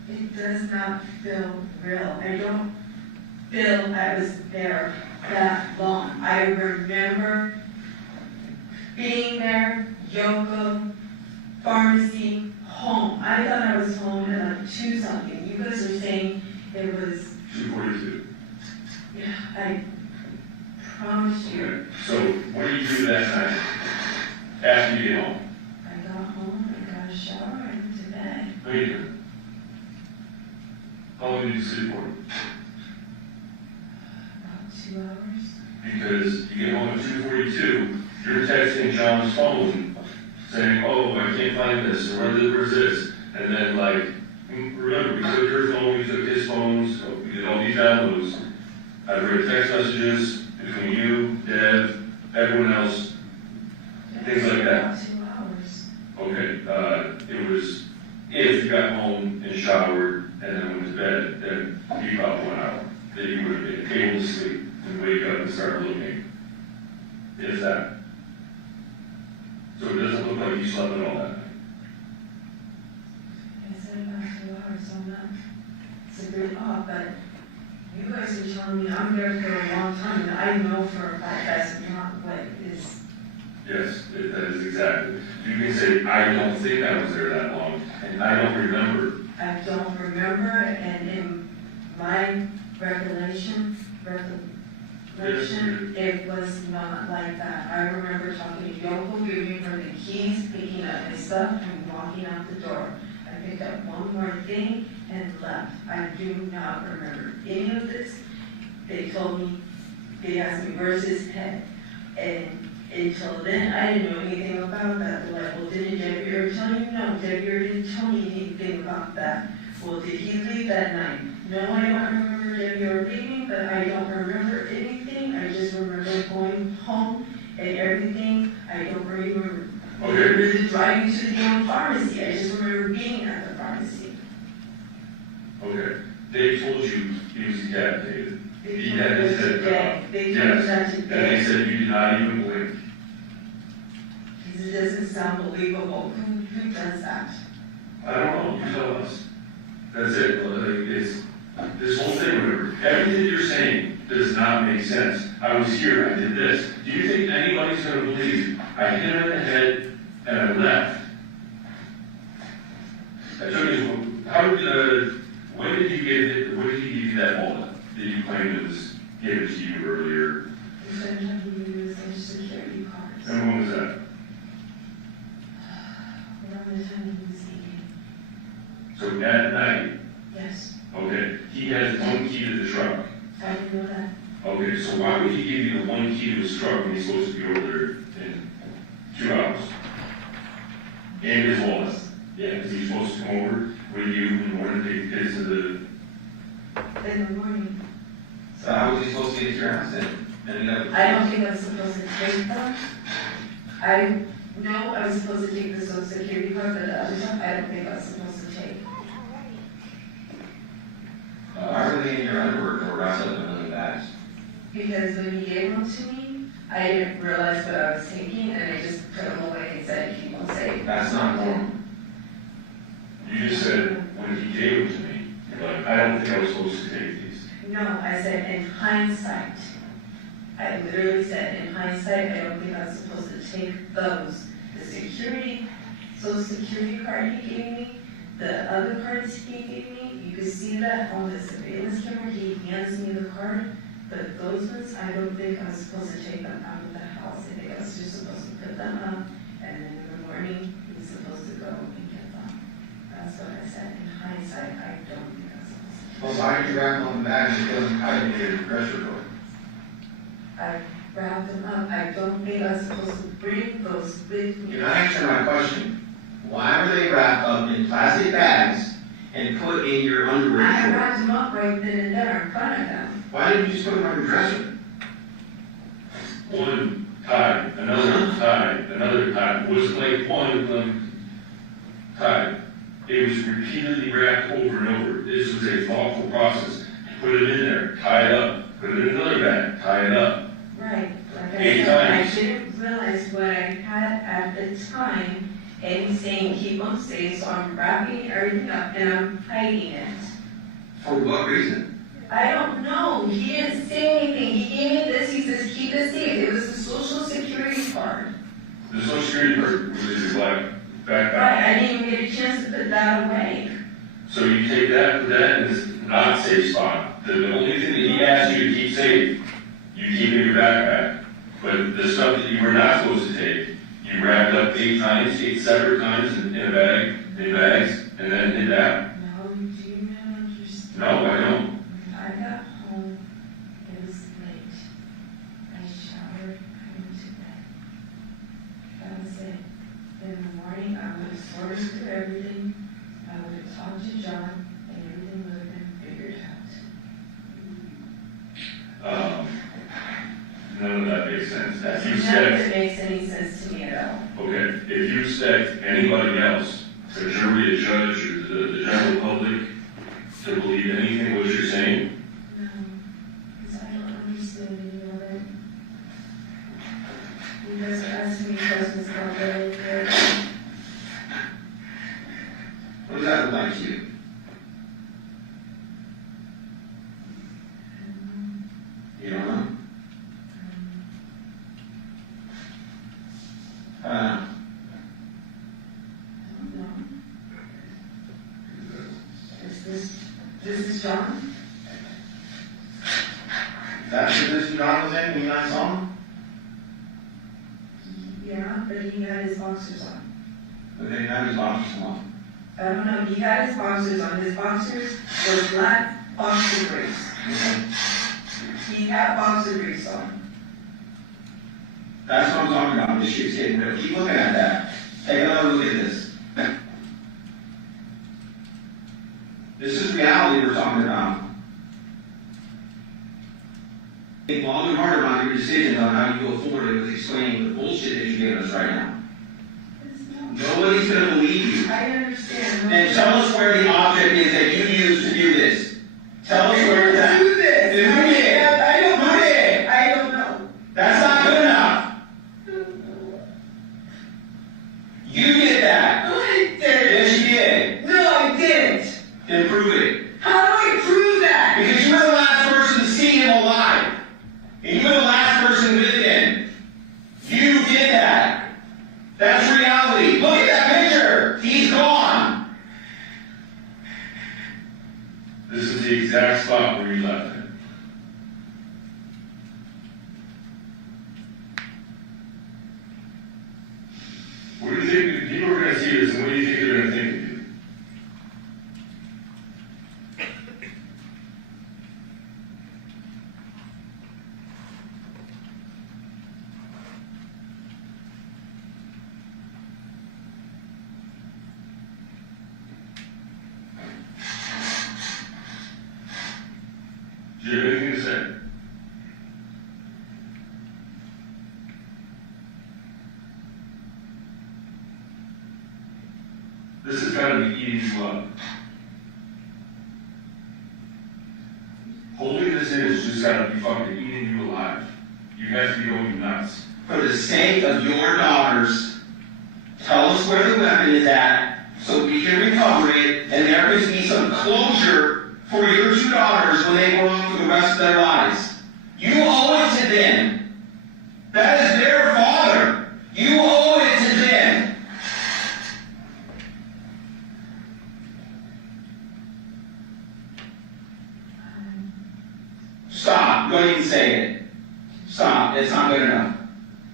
it does not feel real. I don't feel I was there that long. I remember being there, yoga, pharmacy, home. I thought I was home at like 2 something. You guys are saying it was 2:42. Yeah, I promise you. Okay. So what did you do that night after you get home? I got home, I got a shower, I went to bed. No, you didn't. How long did you sleep for? About 2 hours. Because you get home at 2:42, you're texting John's phone saying, oh, I can't find this, or where's this? And then, like, remember, we took your phone, we took his phone, so we did all these downloads. I've read text messages between you, Dev, everyone else, things like that. About 2 hours. Okay, it was, if you got home and showered and then went to bed, then it'd be about 1 hour that you would have been able to sleep and wake up and start looking. If that. So it doesn't look like you slept at all that night. I said about 2 hours, so I'm not super off, but you guys are telling me I'm there for a long time, and I know for a fact that's not what is. Yes, that is exactly. You can say, I don't think I was there that long, and I don't remember. I don't remember, and in my recollection, it was not like that. I remember talking to Yoko, giving her the keys, picking up my stuff, and walking out the door. I picked up one more thing and left. I do not remember any of this. They told me, they asked me, where's his head? And until then, I didn't know anything about that. They're like, well, didn't Debbie ever tell you? No, Debbie didn't tell me anything about that. Well, did he leave that night? No, I don't remember Debbie ever leaving, but I don't remember anything. I just remember going home and everything. I don't remember really driving to the pharmacy. I just remember being at the pharmacy. Okay. They told you he was decapitated. He They had told his me head cut off. They told me that And today. they said you did not even blink. It doesn't sound believable. Who does that? I don't know. You tell us. That's it. Like, it's this whole thing. Remember, everything you're saying does not make sense. I was here. I did this. Do you think anybody's going to believe I hit him in the head and I left? I took his. How did when did he give it? When did he give you that wallet that you claimed it was given to you earlier? He said he used Social Security cards. And when was that? Around the time he was eating. So at night. Yes. Okay. He has one key to the truck. I didn't know that. Okay, so why would he give you the one key to his truck when he's supposed to be over there in 2 hours? And his wallet. Yeah, because he's supposed to come over with you in the morning to take the kids to the. In the morning. So how was he supposed to get to your house then? I don't think I was supposed to take them. I know I was supposed to take the Social Security card, but the other stuff I don't think I was supposed to take. Why were they in your underwear or wrapped up in other bags? Because when he gave them to me, I didn't realize what I was taking, and I just put them away and said, keep them safe. That's not normal. You just said when he gave them to me, you're like, I don't think I was supposed to take these. No, I said in hindsight. I literally said in hindsight, I don't think I was supposed to take those. The Social Security card he gave me, the other cards he gave me, you can see that on the surveillance camera. He hands me the card, but those ones, I don't think I was supposed to take them out of the house. I think I was just supposed to put them up, and then in the morning, he was supposed to go and get them. That's what I said. In hindsight, I don't think I was supposed to Well, why did you wrap them on the bag and put them hiding in your dresser drawer? I wrapped them up. I don't think I was supposed to bring those with me. You're not answering my question. Why were they wrapped up in plastic bags and put in your underwear I drawer? wrapped them up right then and there in front of them. Why didn't you just put them on your dresser? One tied, another tied, another tied. It wasn't like one of them tied. It was repeatedly wrapped over and over. This was a thoughtful process. Put it in there, tie it up, put it in another bag, tie it up. Right. Like I 8 said, times. I didn't realize what I had at the time. And he's saying keep them safe, so I'm wrapping everything up and I'm hiding it. For what reason? I don't know. He didn't say anything. He gave me this. He says keep it safe. It was the social security card. The Social Security card was in your black backpack. Right. I didn't even get a chance to put that away. So you take that, put that in this not safe spot. The only thing that he asked you to keep safe, you keep in your backpack. But the stuff that you were not supposed to take, you wrapped up 8 times, 8 separate times in a bag, in bags, and then hid that. No, do you not understand? No, I don't. I got home. It was late. I showered. I went to bed. That was it. In the morning, I would have sorted through everything. I would have talked to John, and everything would have been figured out. None of that makes sense. If you None of it said, makes any sense to me at all. okay, if you expect anybody else, a jury, a judge, or the general public, to believe anything what you're saying, No, because I don't understand any of it. You guys are asking me questions about everything. What does that look like to you? You don't know? I don't know. This is John? That's the position John was in when you last saw him? Yeah, but he had his boxers on. But then he had his boxers on. I don't know, he had his boxers on. His boxers were black boxer briefs. He had boxer briefs on. That's what I'm talking about. This shit's getting real. Keep looking at that. Take another look at this. This is reality we're talking about. Think long and hard about your decisions on how you go forward with explaining the bullshit that you're giving us right now. Nobody's going to believe you. I understand. And tell us where the object is that you used to do this. Tell us where it's at. Do this. Who did? I don't know. Who did? I don't know. That's not good enough. You did that. No, I didn't. Yes, you did. No, I didn't. Then prove it. How do I prove that? Because you were the last person to see him alive. And you were the last person with him. You did that. That's reality. Look at that picture. He's gone. this is the exact spot where you left him. What do you think? People are going to see this, and what do you think they're going to think of you? Do you have anything to say? This has got to be eating you up. Holding this in has just got to be fucking eating you alive. You have to be going nuts. For the sake of your daughters, tell us where the weapon is at so we can recover it and there can be some closure for your 2 daughters when they grow up for the rest of their lives. You owe it to them. That is their father. You owe it to them. Stop. Go ahead and say it. Stop. It's not good enough.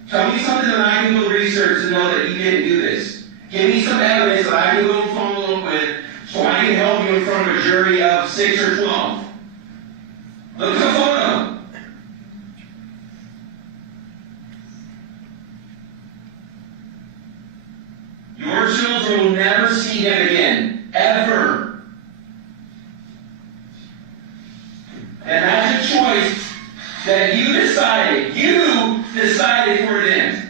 Tell me something that I can go research to know that you didn't do this. Give me some evidence that I can go follow up with so I can help you in front of a jury. jury of 6 or 12. Look at the photo. Your children will never see him again, ever. And that's a choice that you decided for it in.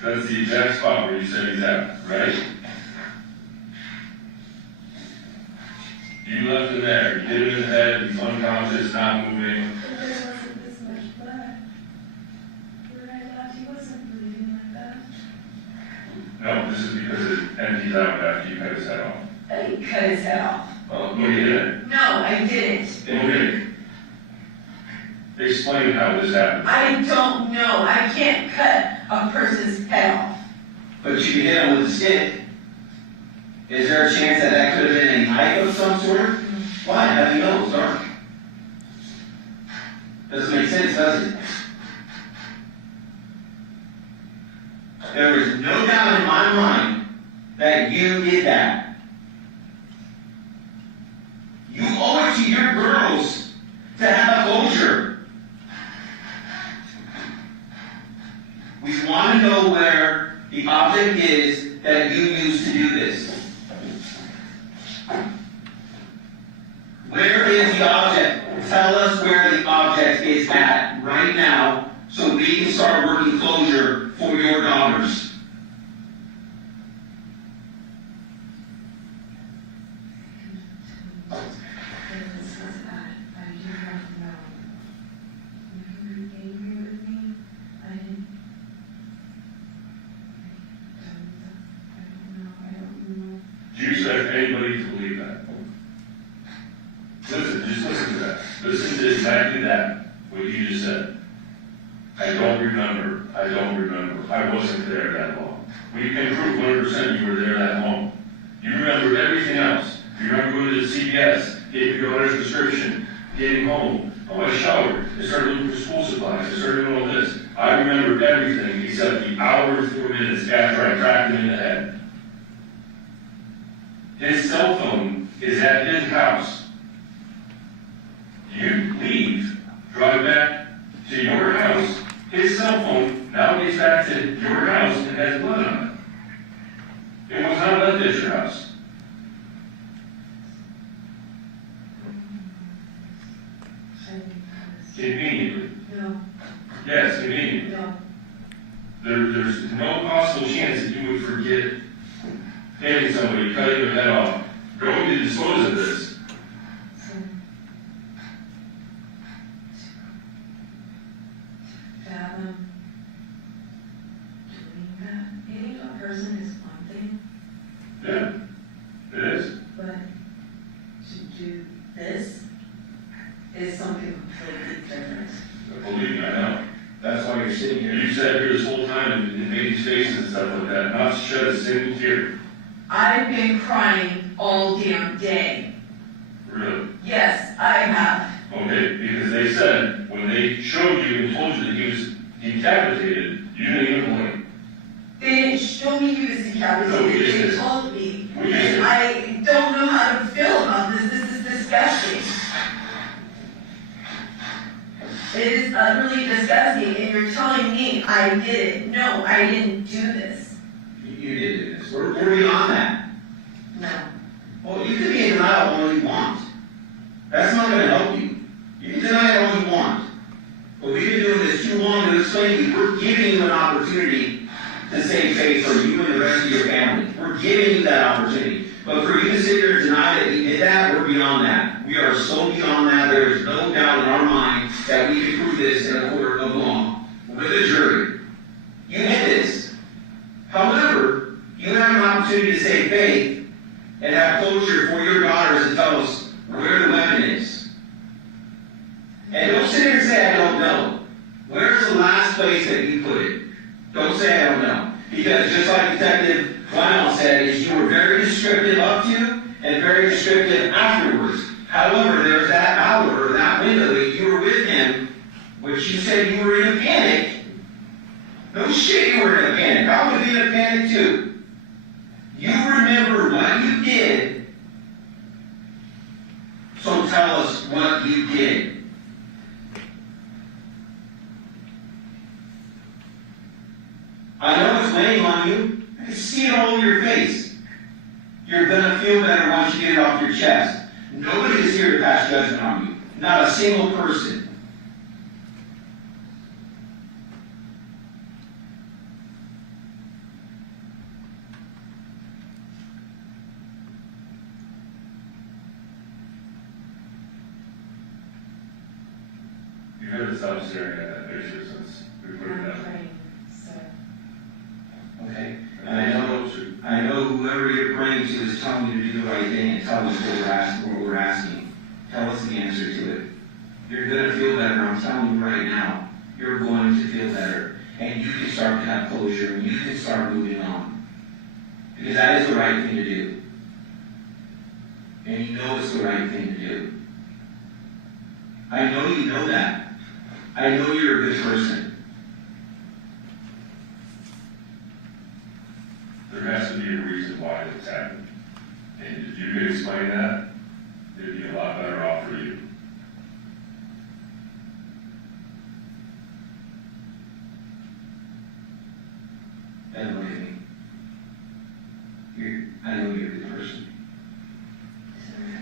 That's the exact spot where you said he's at, right? You left him there. You hit him in the head. He's unconscious, not moving. But there wasn't this much blood. When I left, he wasn't bleeding like that. No, this is because it empties out after you cut his head off. I cut his head off. Well, you did. No, I didn't. Okay. Explain how this happened. I don't know. I can't cut a person's head off. But you can hit him with a stick. Is there a chance that that could have been a knife of some sort? Why? How do you know? It's dark. Doesn't make sense, does it? There is no doubt in my mind that you did that. You owe it to your girls to have a closure. We want to know where the object is that you used to do this. Where is the object? Tell us where the object is at right now so we can start working closure for your daughters. Do you expect anybody to believe that? Listen, just listen to that. Listen to exactly that, what you just said. I don't remember. I don't remember. I wasn't there that long. We can prove 100% you were there that long. You remember everything else. You remember going to the CVS, gave your daughter's prescription, getting home. Oh, I showered. I started looking for school supplies. I started doing all this. I remember everything except the hour and 4 minutes after I cracked him in the head. His cell phone is at his house. You leave, drive back to your house. His cell phone now gets back to your house and has blood on it. It was not left at your house. Conveniently. No. Yes, conveniently. No. There's no possible chance that you would forget hitting somebody, cutting their head off, going to dispose of this. Fathom doing that. Hitting a person is one thing. Yeah, it is. But to do this is something completely different. Believe me, I know. That's why you're sitting here. You sat here this whole time and made these faces and stuff like that, not to shed a single tear. I've been crying all damn day. Really? Yes, I have. Okay, because they said when they showed you and told you that he was decapitated, you didn't even blink. They didn't show me he was decapitated. No, we just They did. told me. We just did. I don't know how to feel about this. This is disgusting. It is utterly disgusting, and you're telling me I did it. No, I didn't do this. You did this. We're beyond that. No. Well, you can be in denial all you want. That's not going to help you. You can deny it all you want. But we've been doing this too long to explain to you. We're giving you an opportunity to save face for you and the rest of your family. We're giving you that opportunity. But for you to sit here and deny that we did that, we're beyond that. We are so beyond that, there is no doubt in our mind that we can prove this in a court of law with a jury. You did this. However, you have an opportunity to save faith and have closure for your daughters to tell us where the weapon is. And don't sit here and say, I don't know. Where's the last place that you put it? Don't say, I don't know. Because just like Detective Lionel said, is you were very descriptive up to and very descriptive afterwards. However, there's that hour, or that window which you said you were in a panic. No shit, you were in a panic. I would be in a panic too. You remember what you did, so tell us what you did. I know it's weighing on you. I can see it all over your face. You're gonna feel better once you get it off your chest. Nobody is here to pass judgment on you. Not a single person. You haven't stopped staring at that picture since we put it up. Okay? And I know whoever you're praying to is telling you to do the right thing and tell us what we're asking. Tell us the answer to it. You're going to feel better. I'm telling you right now. You're going to feel better. And you can start to have closure and you can start moving on. Because that is the right thing to do. And you know it's the right thing to do. I know you know that. I know you're a good person. There has to be a reason why it's happened. And if you could explain that, it'd be a lot better off for you. And look at me. I know you're a good person.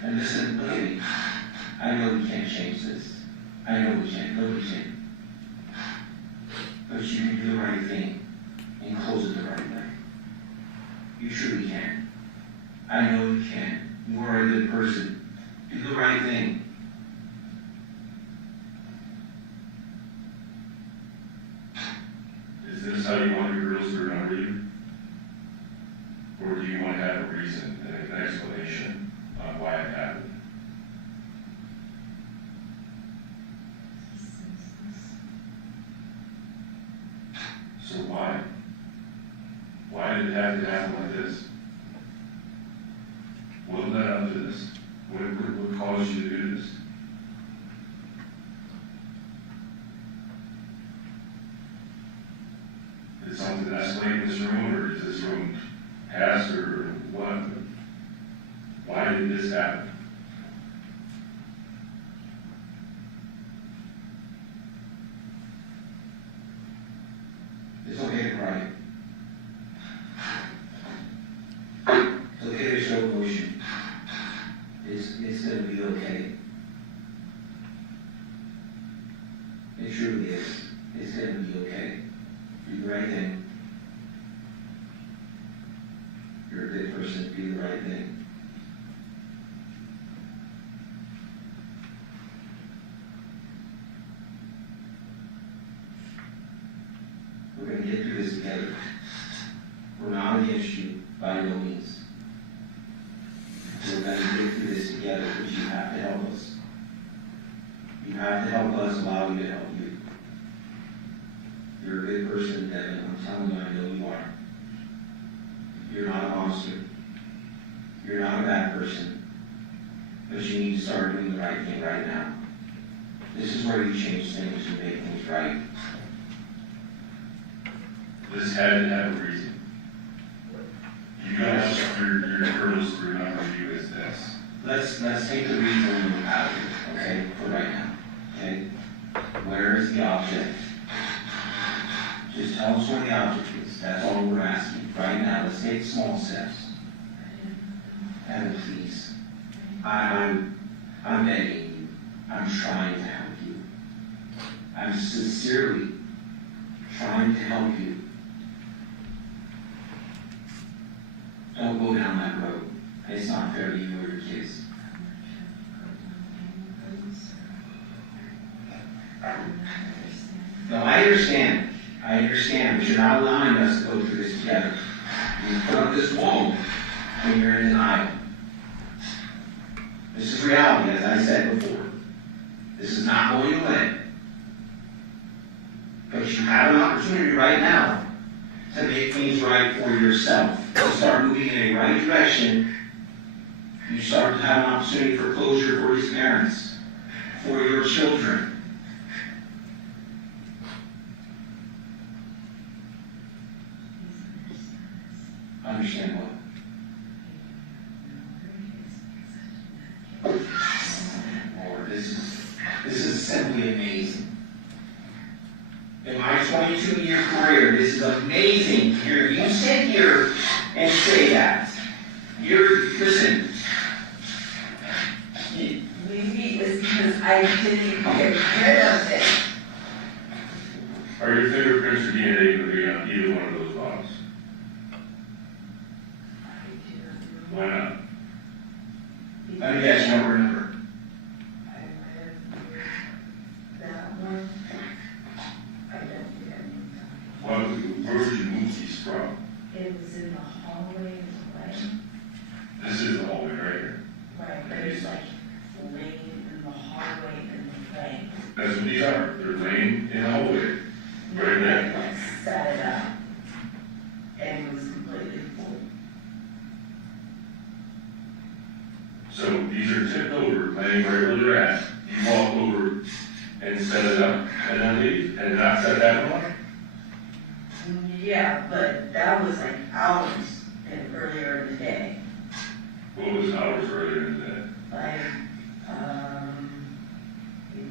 And listen, look at me. I know we can't change this. I know we can't. Nobody can. But you can do the right thing and close it the right way. You truly can. I know you can. You are a good person. Do the right thing. Is this how you want your girls to remember you? Or do you want to have a reason and an explanation on why it happened? So why? Why did it have to happen like this? What led up to this? What caused you to do this? Did something escalate in this room, or did this room pass, or what? Why did this happen? It's okay to cry. It's okay to show emotion. It's going to be okay. It truly is. It's going to be okay. Do the right thing. You're a good person. Do the right thing. We're going to get through this together. We're not against you by no means. We're going to get through this together, but you have to help us. You have to help us, allow me to help you. You're a good person, Devyn. I'm telling you, I know you are. You're not a monster. You're not a bad person. But you need to start doing the right thing right now. This is where you change things and make things right. This had to have a reason. You guys, your girls remember you as this. Let's take the reason out of it, okay, for right now. Okay? Where is the object? Just tell us where the object is. That's all we're asking. Right now, let's take small steps. And please, I'm begging you. I'm trying to help you. I'm sincerely trying to help you. Don't go down that road. It's not fair to you or your kids. No, I understand. But you're not allowing us to go through this together. You put up this wall when you're in denial. This is reality, as I said before. This is not going away. But you have an opportunity right now to make things right for yourself. To start moving in a right direction. You start to have an opportunity for closure for his parents, for your children. understand what. Lord, this is simply amazing. In my 22-year career, this is amazing to hear you sit here and say that. Listen. Maybe it's because I didn't get rid of it. Are your fingerprints or DNA going to be on either one of those bottles? Why not? Let me guess, you don't remember. That one, I don't remember. Where would you move these from? It was in the hallway in the way. This is the hallway right here. Right, but it's like laying in the hallway in the way. That's what these are. They're laying in the hallway. Right there. I set it up, and it was completely full. So these are tipped over, laying right where they're at. You walk over and set it up, and then leave, and not set that one? Yeah, but that was like hours earlier in the day. What was hours earlier in the day? Like, maybe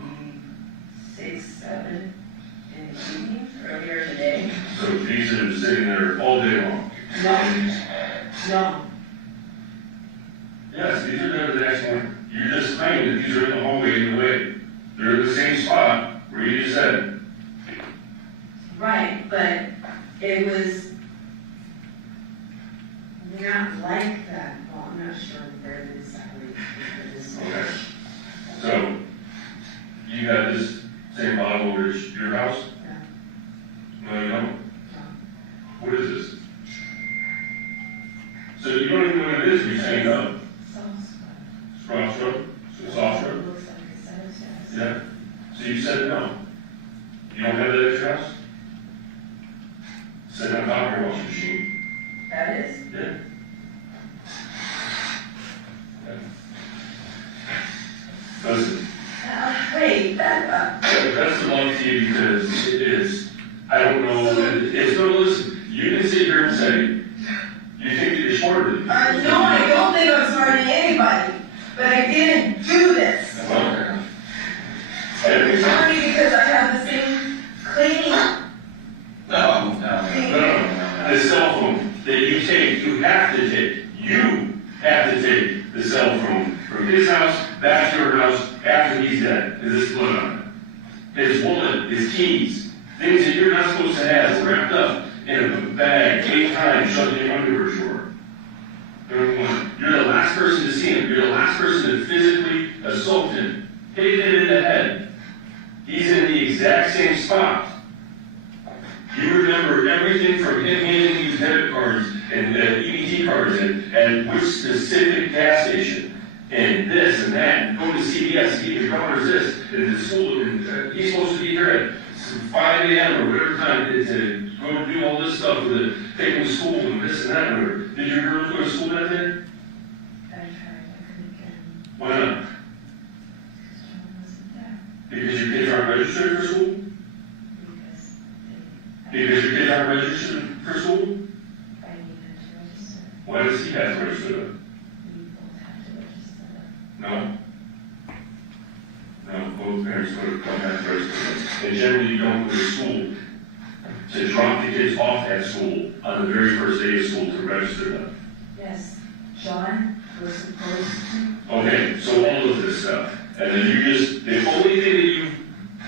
6, 7 in the evening, earlier in the day. So these are sitting there all day long? No. Yes, these are there the next morning. You're just claiming that these are in the hallway in the way. They're in the same spot where you just said. Right, but it was not like that. Well, I'm not sure where this is. Okay. So, you got this same bottle over at your house? No, you don't? What is this? So you don't even know what it is, you're saying no? Soft shrub? Soft shrub? Yeah. So you said no. You don't have that at your house? Sit on top of your washing machine. That is? Yeah. Listen. Wait, back up. That's the long to you because it is, I don't know, it's no, listen, you can sit here and say, you think that you're smarter than me. No, I don't think I'm smarter than anybody, but I didn't do this. Well, It's only because I have the same cleaning. No. The cell phone that you take, you have to take the cell phone from his house back to your house after he's dead. Is this blood on it? His wallet, his keys, things that you're not supposed to have wrapped up in a bag 8 times, shoved in your underwear drawer. You're the last person to see him. You're the last person to physically assault him. Hit him in the head. He's in the exact same spot. You remember everything from him handing these debit cards and EBT cards and which specific gas station and this and that and going to CVS and getting covers this and the school and he's supposed to be here at 5 a.m. or whatever time to go do all this stuff with take him to school and this and that. Or did your girls go to school that day? I tried, I couldn't get him. Why not? Because John wasn't there. Because your kids aren't registered for school? Because your kids aren't registered for school? I needed to register. Why does he have to register them? We both have to register them. No. No, both parents don't have to register them. And generally you don't go to school to drop the kids off at school on the very first day of school to register them. Yes, John was supposed to. Okay, so all of this stuff. And then the only thing that you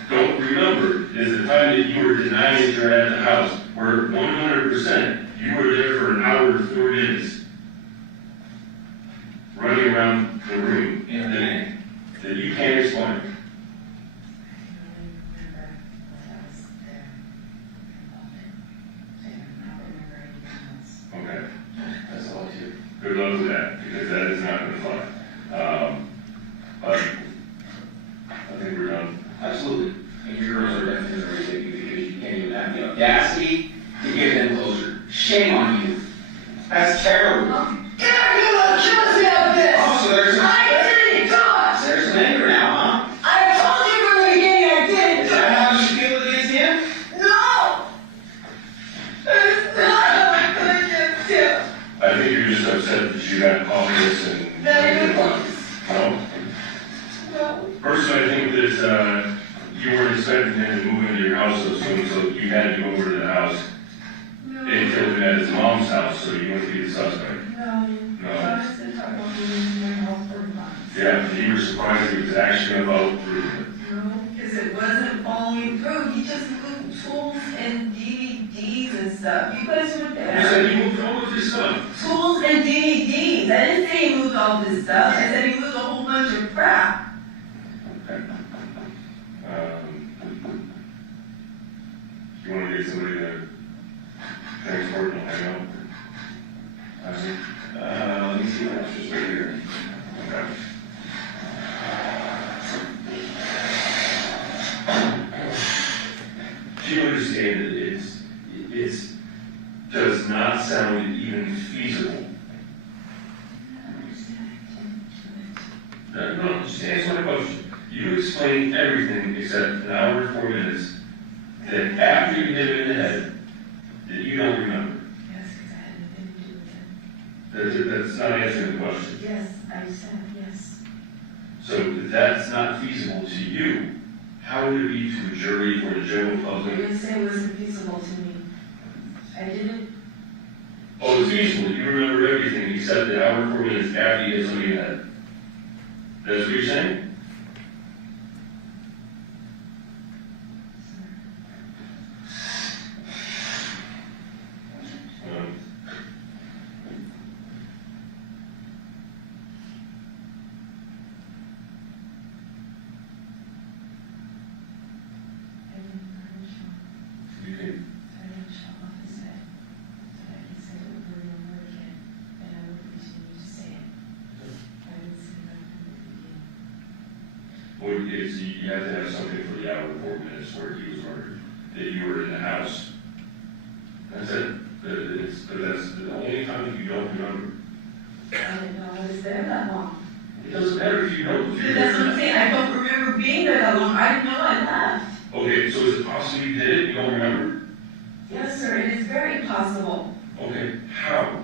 don't remember is the time that you were denied that you're at the house, where 100% you were there for an hour and 4 minutes, running around the room that you can't explain. Okay, that's all I do. Good luck with that, because that is not going to fly. But I think we're done. Absolutely. And your girls are definitely going to take you because you can't even have the audacity to give them closure. Shame on you. That's terrible. Get out of here, little kill me out of this! Oh, so there's I didn't do it! There's some anger now, huh? I told you from the beginning I didn't Is do that it! how you feel against him? No! It's not how I feel against him! you weren't expecting him to move into your house so soon, so you had to go over to the house and killed him at his mom's house, so you went to be the suspect. No. I was talking about moving to my house for months. Yeah, and you were surprised he was actually about proving it. No, because it wasn't following through. He just moved tools and DVDs and stuff. You guys were there. You said he moved all of his stuff. Tools and DVDs. I didn't say he moved all this stuff. I said he moved a whole bunch of crap. Okay. You want to get somebody to transport and hang out? Let me see what else is right here. Okay. Do you understand that it does not sound even feasible? No, just answer my question. You explained everything except an hour and 4 minutes that after you hit it in the head, that you don't remember. Yes, because I had nothing to do with it. That's not answering the question. Yes, I said yes. So if that's not feasible to you, how would it be to a jury or the general I public? didn't say it wasn't feasible to me. I didn't. Oh, it's feasible. You remember everything except the hour and 4 minutes after you hit somebody in the head. That's what you're saying? You have to have something for the hour and 4 minutes where he was murdered, that you were in the house. That's it. But that's the only time you don't remember. I didn't know I was there that long. It doesn't matter if you know. That's what I'm saying. I don't remember being there that long. I didn't know I left. Okay, so is it possible you did it? You don't remember? Yes, sir. It is very possible. Okay, how?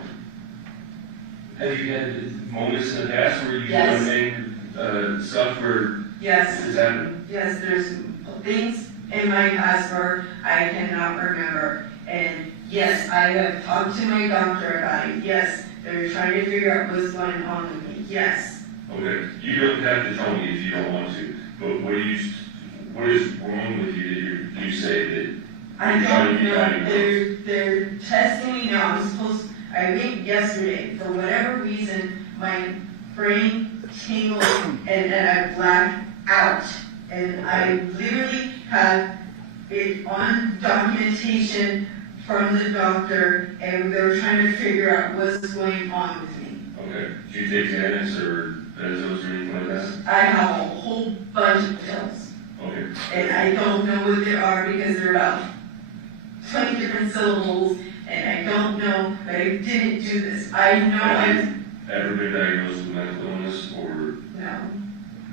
Have you had moments in the past where you've Yes. done stuff where Yes. it's happened? Yes, there's things in my past where I cannot remember. And yes, I have talked to my doctor about it. Yes, they're trying to figure out what's going on with me. Yes. Okay, you don't have to tell me if you don't want to, but what is wrong with you that you say that I don't know. They're testing me now. I went yesterday. For whatever reason, my brain tingled and then I blacked out. And I literally have it on documentation from the doctor, and they were trying to figure out what's going on with me. Okay, do you take Xanax or benzos or anything like that? I have a whole bunch of pills. Okay. And I don't know what they are because they're about 20 different syllables, and I don't know, but I didn't do this. I know I'm... Ever been diagnosed with mental illness or? No.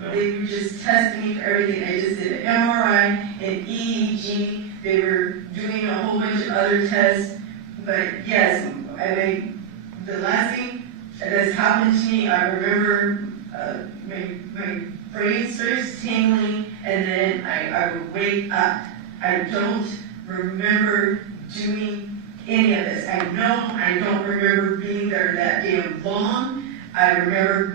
No. They were just testing me for everything. I just did an MRI, an EEG. They were doing a whole bunch of other tests. But yes, the last thing that has happened to me, I remember my brain starts tingling, and then I would wake up. I don't remember doing any of this. I know I don't remember being there that damn long. I remember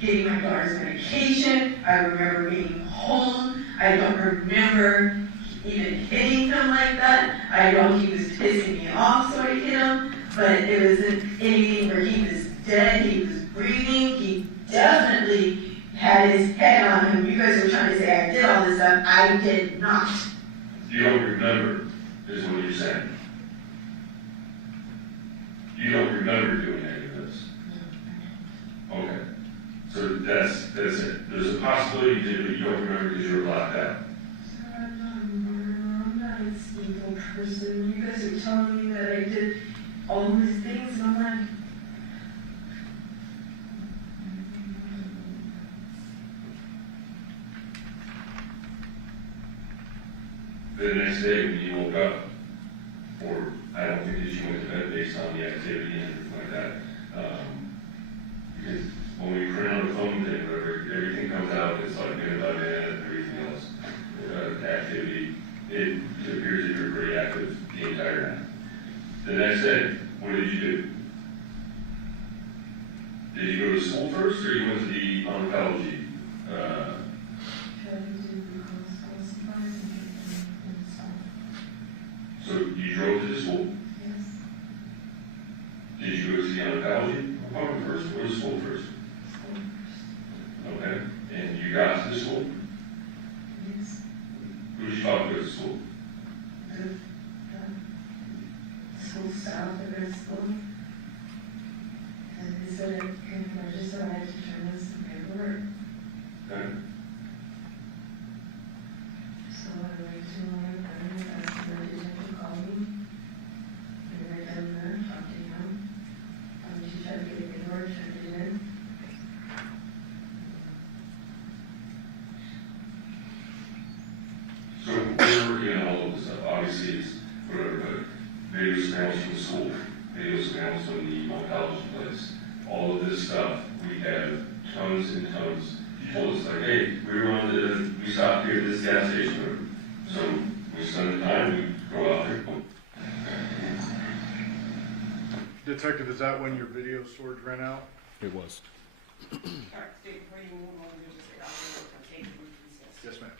getting my daughter's medication. I remember being home. I don't remember even hitting him like that. I know he was pissing me off, so I hit him, but it wasn't anything where he was dead. He was breathing. He definitely had his head on him. You guys are trying to say I did all this stuff. I did not. You don't remember, is what you're saying. You don't remember doing any of this. Okay. So that's it. There's a possibility you did, but you don't remember because you were blacked out. Sir, I'm not a murderer. I'm not an evil person. You guys are telling me that I did all these things, and I'm like... The next day when you woke up, or I don't think that you went to bed based on the activity and everything like that, because when we print out a phone thing, everything comes out, it's like minute by minute and everything else. it appears that you were pretty active the entire night. The next day, what did you do? Did you go to school first, or you went to the oncology? So you drove to the school? Yes. Did you go to the oncology appointment first, or the school first? School first. Okay. And you got to the school? Yes. Who did you talk to at the school? The school staff at the school. And they said I can register, I had to turn in some paperwork. Okay. So I went to my apartment, asked the detective to call me. And I done that, talked to him. She tried to get the paperwork, turned it in. So we're working on all of this stuff. Obviously, it's whatever, but video surveillance from the school, video surveillance from the oncology place, all of this stuff, we have tons and tons. You told us, like, hey, we stopped here at this gas station. So we spend the time, we go out there. Detective, is that when your video storage ran out? It was. Yes, ma'am.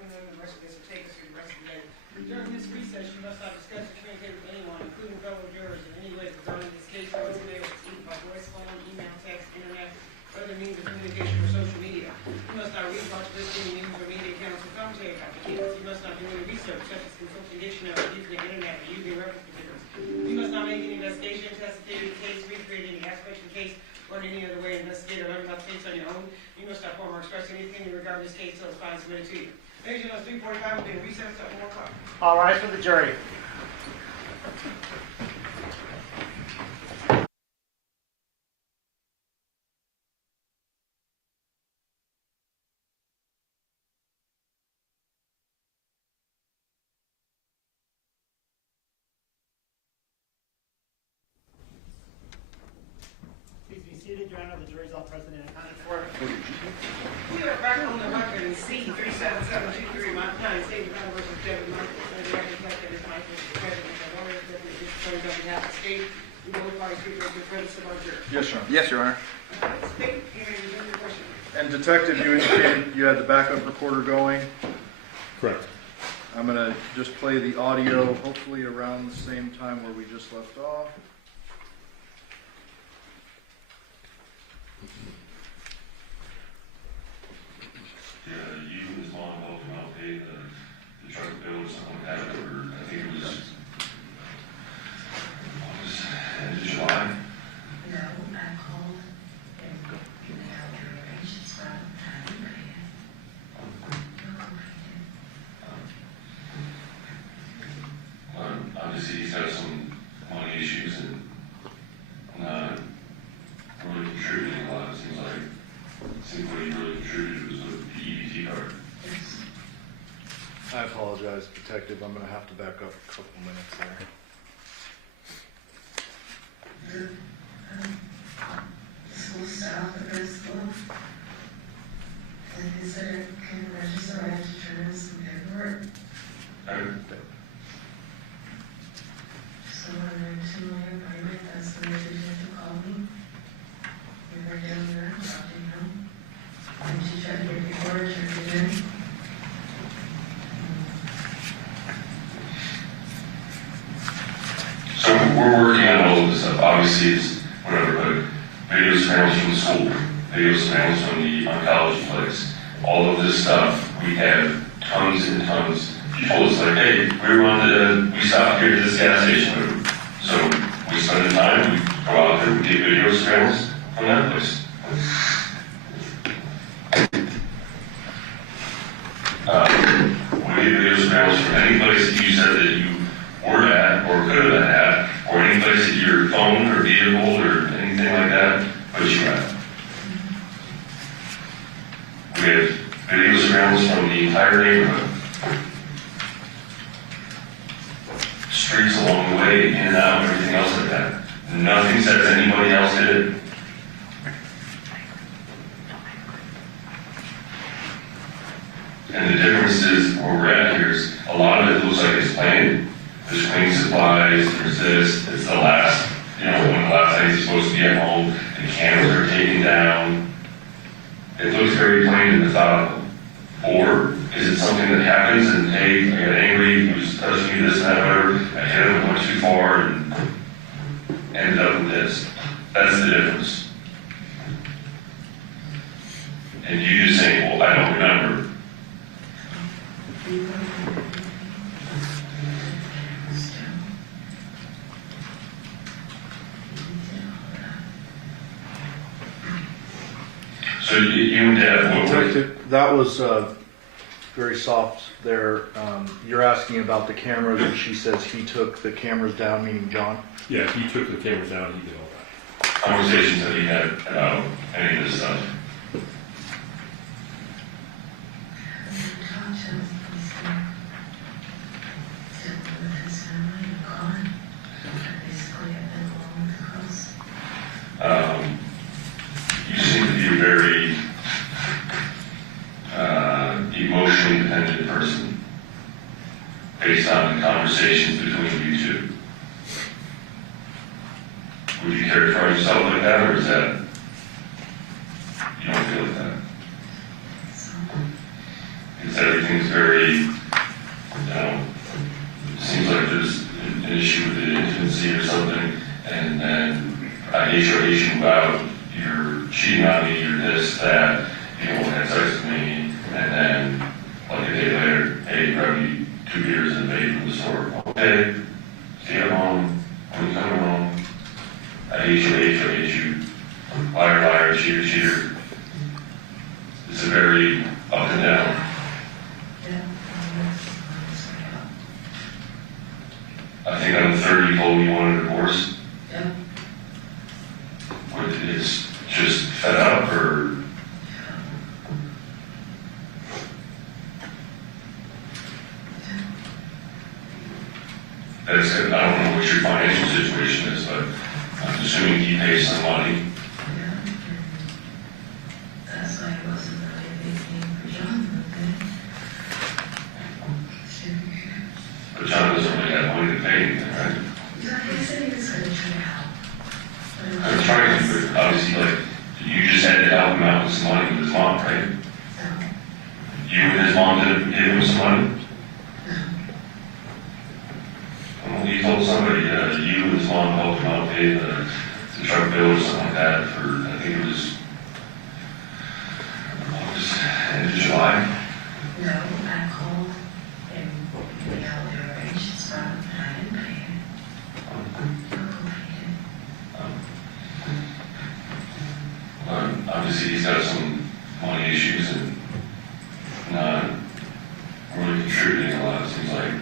The rest of this will take us through the rest of the day. During this recess, you must not discuss or communicate with anyone, including fellow jurors, in any way regarding this case or its affairs, either by voice, phone, email, text, internet, or other means of communication or social media. You must not read, watch, listen to news or media accounts or commentary about the case. You must not do any research, such as consulting dictionaries, using the internet, or using reference materials. You must not make any investigation, testify the case, recreate any aspect of the case, or in any other way investigate or learn about the case on your own. You must not form or express anything regarding this case until it's finally submitted to you. Ladies and gentlemen, 3:45 will be in recess at 1 o'clock. All rise for the jury. Please be seated, Your Honor. The jury's all present and accounted for. We are back on the record in C-37723, Montana State County versus Devyn Michaels. And the record reflects that Ms. Michaels is present with the lawyer, Deputy District Attorney on behalf of the state. We will require speakers to presence of our jury. Yes, Your Honor. Yes, Your Honor. State, hearing your question. And Detective, you indicated you had the backup recorder going. Correct. I'm gonna just play the audio, hopefully around the same time where we just left off. Yeah, you and his mom helped him out pay the truck bill or something like that, or I think it was end of July. No, I called and they helped her arrange this problem. I didn't pay it. Obviously, he's got some money issues and not really contributing a lot, it seems like. It seems what he really contributed was with the EBT card. I apologize, Detective. I'm gonna have to back up a couple minutes there. The school staff at the school. And they said I can register, I have to turn in some paperwork. So I went to my appointment, that's when the detective called me. We were down there, talked to him. And she tried to get me for it, turned it in. So we're working on all of this stuff. Obviously, it's whatever, but video surveillance from the school, video surveillance from the oncology place, all of this stuff, we have tons and tons. He told us, like, hey, we stopped here at this gas station. So we spend the time, we go out there, we get video surveillance from that place. We get video surveillance from any place that you said that you were at or could have been at, or any place that your phone or vehicle or anything like that put you at. We have video surveillance from the entire neighborhood. Streets along the way, in and out, everything else like that. Nothing says anybody else did it. And the difference inferences where we're at here is a lot of it looks like it's planned. There's cleaning supplies, there's this, it's the last, one of the last things he's supposed to be at home, the cameras are taken down. It looks very plain and methodical. Or is it something that happens and, hey, I got angry, he was touching me, this and that, whatever, I hit him, went too far, and ended up with this. That's the difference. And you just saying, well, I don't remember. So you and Dad, that was very soft there. You're asking about the camera that she says he took the cameras down, meaning John? Yeah, he took the cameras down and he did all that. Conversations that he had about any of this stuff. You seem to be a very emotionally dependent person based on the conversations between you two. Would you characterize yourself like that, or is that, you don't feel like that? Because everything's very, it seems like there's an issue with the intimacy or something, and then I hate you out, you're cheating on me, you're this, that, you don't want to have sex with me, and then, like a day later, hey, grab me 2 beers and a baby from the store. Okay, see you at home, when you come home, I hate you, liar, liar, cheater, cheater. It's a very up and down. I think on the third you told me you wanted a divorce. Yeah. It's just fed up, or that's it. I don't know what your financial situation is, but I'm assuming he pays some money. That's why it wasn't really a big thing for John, But John doesn't really have money to pay anything, right? He said he was going to try to help. I'm trying to, but obviously, like, you just had to help him out with some money with his mom, right? You and his mom didn't give him some money? Well, he told somebody, you and his mom helped him out pay the truck bill or something like that for, I think it was end of July. No, I called and we held her arranged his phone, and I didn't pay it. Obviously, he's got some money issues and not really contributing a lot. It seems like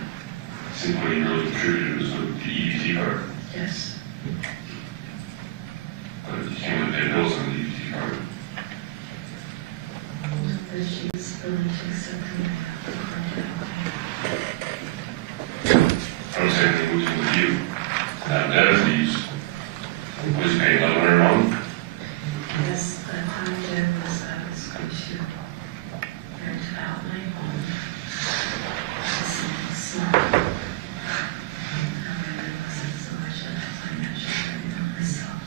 what he really contributed was with the EBT card. Yes. But you can't really pay bills on the EBT card. But she was willing to accept me. I was saying they moved in with you. Now, Dev, he's was paying $1,100 a month. Yes, the idea was I was going to rent out my home. Something small. However, it wasn't so much of a financial burden on myself.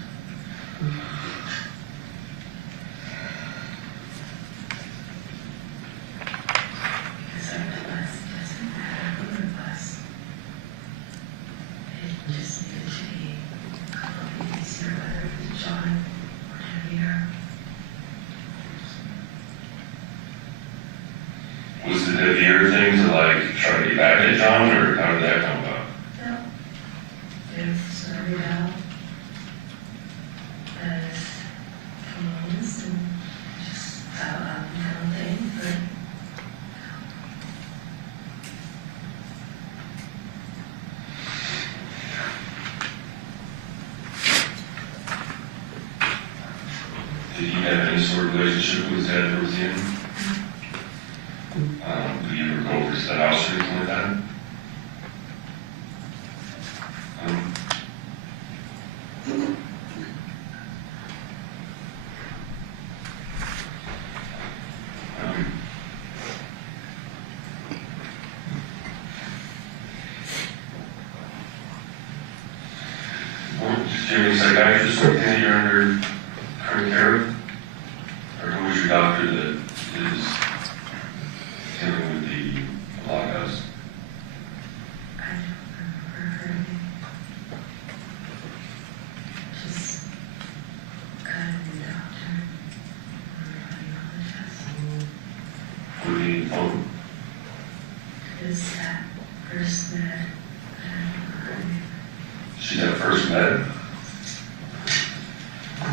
Because I realized it doesn't matter who it was. It just needed to be a couple of easier, whether it was John or Javier. Was the Javier thing to like try to get back at John, or how did that come about? No. It started out as commands and just out up and down thing, but Did he have any sort of relationship with his dad towards the end? Did he ever go over to the house or anything like that? Do you have any psychiatrist or anything that you're under current care of? Or who is your doctor that is dealing with the lockhouse? I don't remember her name. Just got a new doctor. We're running all the tests. Who do you need phone? Is that first med? I don't know her name. She's at First Med. I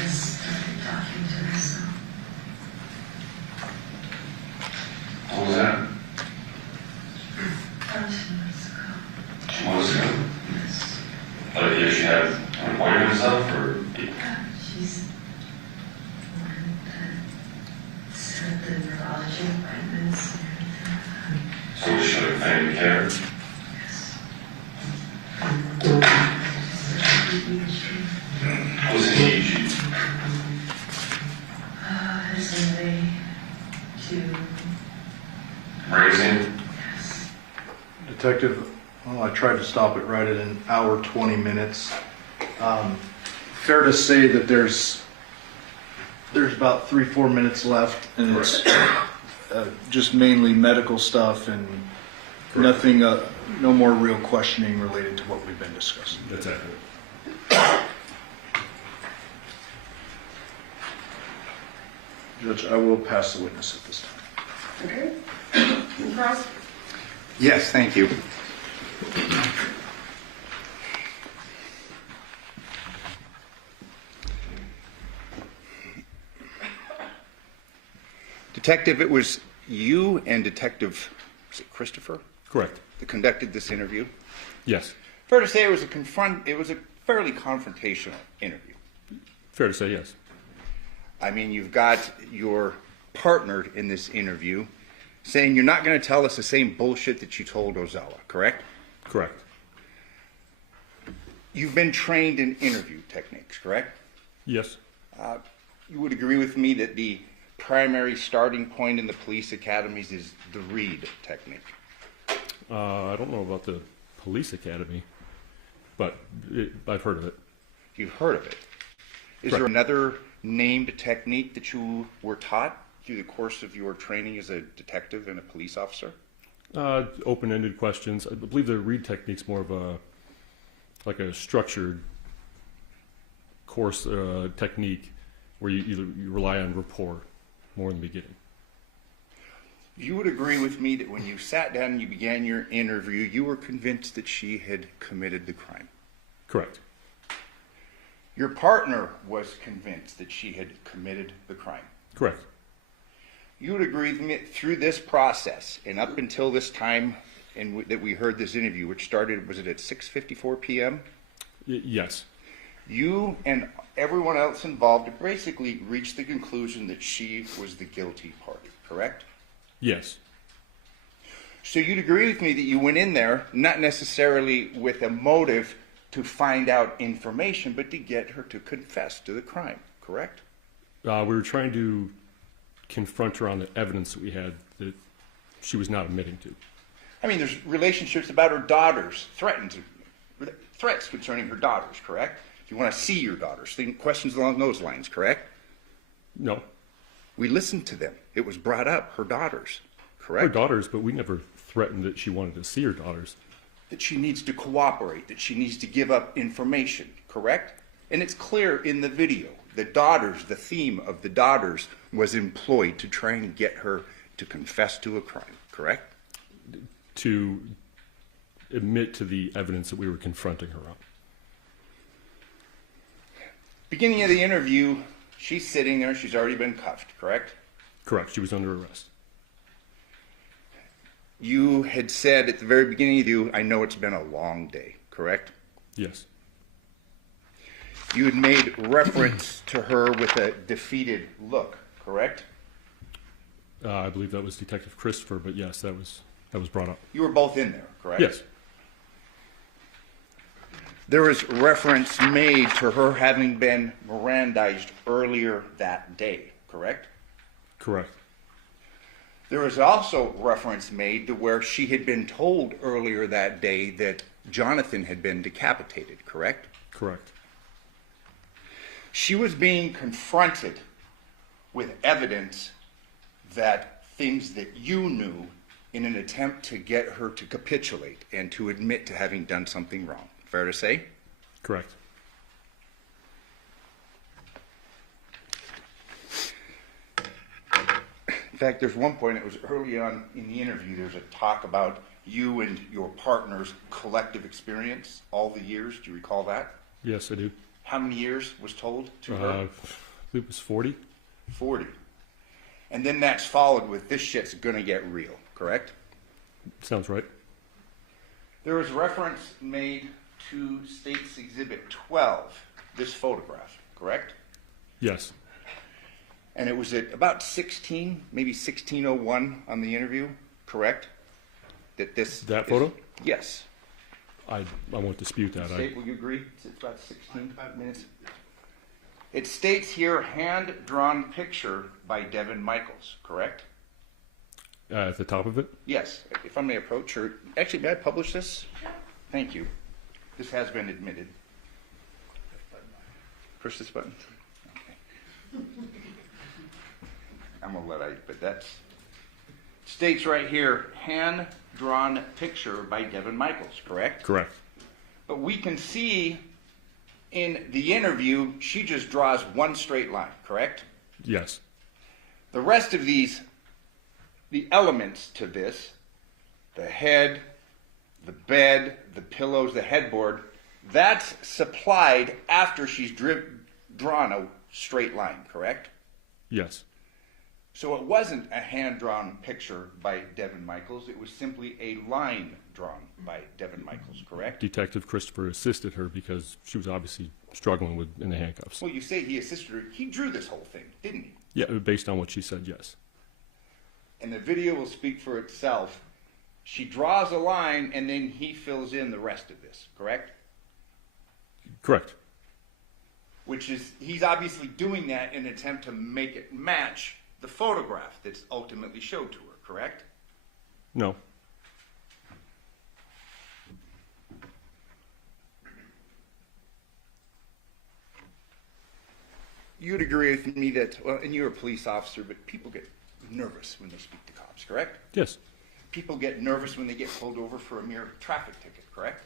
just started talking to her, so What was that? 2 months ago. 2 months ago? Yes. Like, you actually had an appointment and stuff, or? Yeah, she's the one that set the neurology appointments and everything. So she like family care? Yes. What was an EEG? As a way to, Raising? Detective, well, I tried to stop it right at an hour, 20 minutes. Fair to say that there's about 3-4 minutes left, and it's just mainly medical stuff and nothing, no more real questioning related to what we've been discussing. That's accurate. Judge, I will pass the witness at this time. Okay. Cross? Yes, thank you. Detective, it was you and Detective, was it Christopher, Correct. that conducted this interview? Yes. Fair to say it was a fairly confrontational interview. Fair to say yes. I mean, you've got your partner in this interview saying you're not going to tell us the same bullshit that you told Ozella, correct? Correct. You've been trained in interview techniques, correct? Yes. You would agree with me that the primary starting point in the police academies is the read technique. I don't know about the police academy, but I've heard of it. You've heard of it. Is there another named technique that you were taught through the course of your training as a detective and a police officer? Open-ended questions. I believe the read technique's more of a structured course technique where you rely on rapport more in the beginning. You would agree with me that when you sat down and you began your interview, you were convinced that she had committed the crime? Correct. Your partner was convinced that she had committed the crime? Correct. You would agree with me that through this process and up until this time that we heard this interview, which started, was it at 6:54 p.m.? Yes. You and everyone else involved basically reached the conclusion that she was the guilty party, correct? Yes. So you'd agree with me that you went in there not necessarily with a motive to find out information, but to get her to confess to the crime, correct? We were trying to confront her on the evidence that we had that she was not admitting to. I mean, there's relationships about her daughters, threats concerning her daughters, correct? If you want to see your daughters, questions along those lines, correct? No. We listened to them. It was brought up, her daughters, correct? Her daughters, but we never threatened that she wanted to see her daughters. That she needs to cooperate, that she needs to give up information, correct? And it's clear in the video. The daughters, the theme of the daughters was employed to try and get her to confess to a crime, correct? To admit to the evidence that we were confronting her on. Beginning of the interview, she's sitting there, she's already been cuffed, correct? Correct, she was under arrest. You had said at the very beginning of the interview, I know it's been a long day, correct? Yes. You had made reference to her with a defeated look, correct? I believe that was Detective Christopher, but yes, that was brought up. You were both in there, correct? Yes. There was reference made to her having been Mirandized earlier that day, correct? Correct. There was also reference made to where she had been told earlier that day that Johnathan had been decapitated, correct? Correct. She was being confronted with evidence that things that you knew in an attempt to get her to capitulate and to admit to having done something wrong. Fair to say? Correct. In fact, there's one point, it was early on in the interview, there's a talk about you and your partner's collective experience, all the years. Do you recall that? Yes, I do. How many years was told to her? I believe it was 40. 40. And then that's followed with, this shit's gonna get real, correct? Sounds right. There was reference made to State's Exhibit 12, this photograph, correct? Yes. And it was at about 16, maybe 16:01 on the interview, correct? That photo? Yes. I won't dispute that. State, will you agree? It's about 16 minutes. It states here, hand-drawn picture by Devyn Michaels, correct? At the top of it? Yes. If I may approach her. Actually, may I publish this? Thank you. This has been admitted. Push this button. Okay. I'm a Luddite, but that's... States right here, hand-drawn picture by Devyn Michaels, correct? Correct. But we can see in the interview, she just draws one straight line, correct? Yes. The rest of these, the elements to this, the head, the bed, the pillows, the headboard, that's supplied after she's drawn a straight line, correct? Yes. So it wasn't a hand-drawn picture by Devyn Michaels, it was simply a line drawn by Devyn Michaels, correct? Detective Christopher assisted her because she was obviously struggling in the handcuffs. Well, you say he assisted her. He drew this whole thing, didn't he? Yeah, based on what she said, yes. And the video will speak for itself. She draws a line, and then he fills in the rest of this, correct? Correct. Which is, he's obviously doing that in an attempt to make it match the photograph that's ultimately showed to her, correct? No. You'd agree with me that, well, and you're a police officer, but people get nervous when they speak to cops, correct? Yes. People get nervous when they get pulled over for a mere traffic ticket, correct?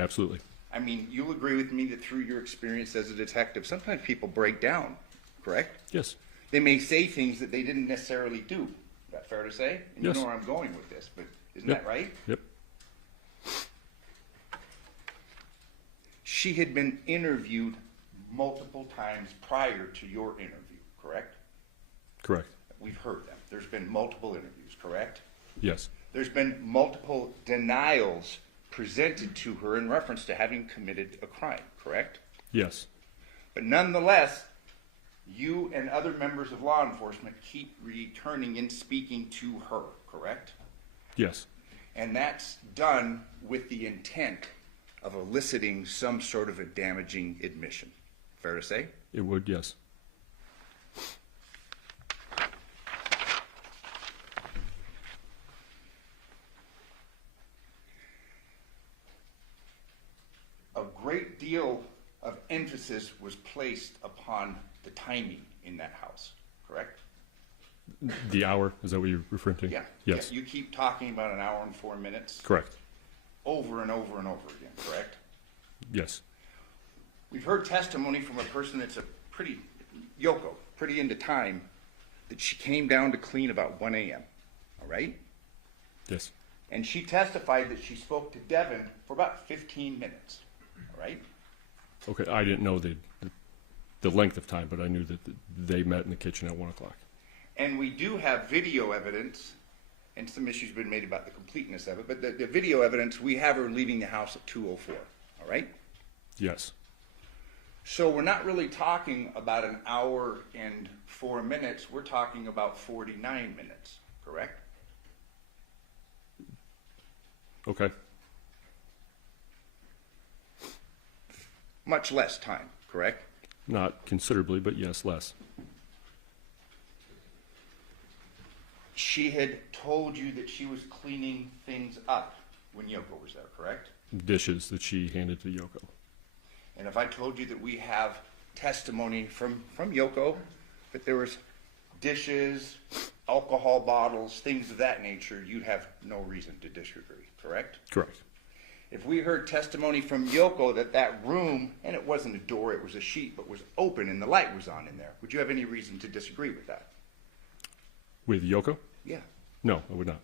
Absolutely. I mean, you'll agree with me that through your experience as a detective, sometimes people break down, correct? Yes. They may say things that they didn't necessarily do. Is that fair to say? And yes. You know where I'm going with this, but isn't Yep. that right? Yep. She had been interviewed multiple times prior to your interview, correct? Correct. We've heard them. There's been multiple interviews, correct? Yes. There's been multiple denials presented to her in reference to having committed a crime, correct? Yes. But nonetheless, you and other members of law enforcement keep returning and speaking to her, correct? Yes. And that's done with the intent of eliciting some sort of a damaging admission. Fair to say? It would, yes. A great deal of emphasis was placed upon the timing in that house, correct? The hour, is that what you're referring to? Yeah. Yes. Yeah, you keep talking about an hour and 4 minutes. Correct. Over and over and over again, correct? Yes. We've heard testimony from a person that's a pretty into time, that she came down to clean about 1 a.m., all right? Yes. And she testified that she spoke to Devyn for about 15 minutes, all right? Okay, I didn't know the length of time, but I knew that they met in the kitchen at 1 o'clock. And we do have video evidence, and some issues have been made about the completeness of it, but the video evidence, we have her leaving the house at 2:04, all right? Yes. So we're not really talking about an hour and 4 minutes, we're talking about 49 minutes, correct? Okay. Much less time, correct? Not considerably, but yes, less. She had told you that she was cleaning things up when Yoko was there, correct? Dishes that she handed to Yoko. And if I told you that we have testimony from Yoko that there was dishes, alcohol bottles, things of that nature, you'd have no reason to disagree, correct? Correct. If we heard testimony from Yoko that that room, and it wasn't a door, it was a sheet, but was open and the light was on in there, would you have any reason to disagree with that? With Yoko? Yeah. No, I would not.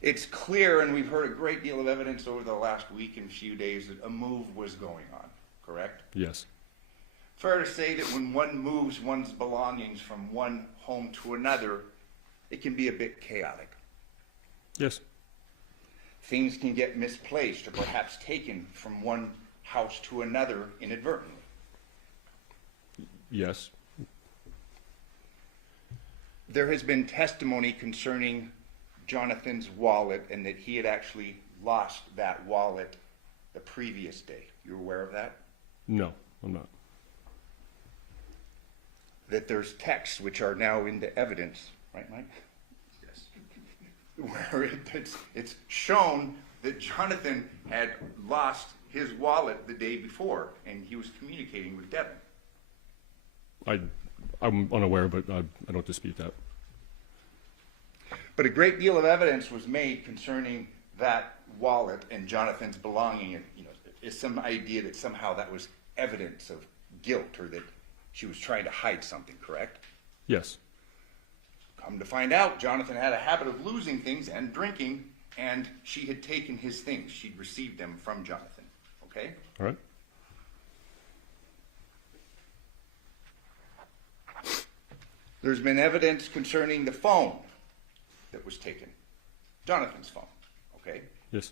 It's clear, and we've heard a great deal of evidence over the last week and few days, that a move was going on, correct? Yes. Fair to say that when one moves one's belongings from one home to another, it can be a bit chaotic. Yes. Things can get misplaced or perhaps taken from one house to another inadvertently. Yes. There has been testimony concerning Johnathan's wallet and that he had actually lost that wallet the previous day. You're aware of that? No, I'm not. That there's texts which are now into evidence, right, Mike? Yes. Where it's shown that Johnathan had lost his wallet the day before and he was communicating with Devyn. I'm unaware, but I don't dispute that. But a great deal of evidence was made concerning that wallet and Johnathan's belonging, and is some idea that somehow that was evidence of guilt or that she was trying to hide something, correct? Yes. Come to find out, Johnathan had a habit of losing things and drinking, and she had taken his things. She'd received them from Johnathan, okay? All right. There's been evidence concerning the phone that was taken. Johnathan's phone, okay? Yes.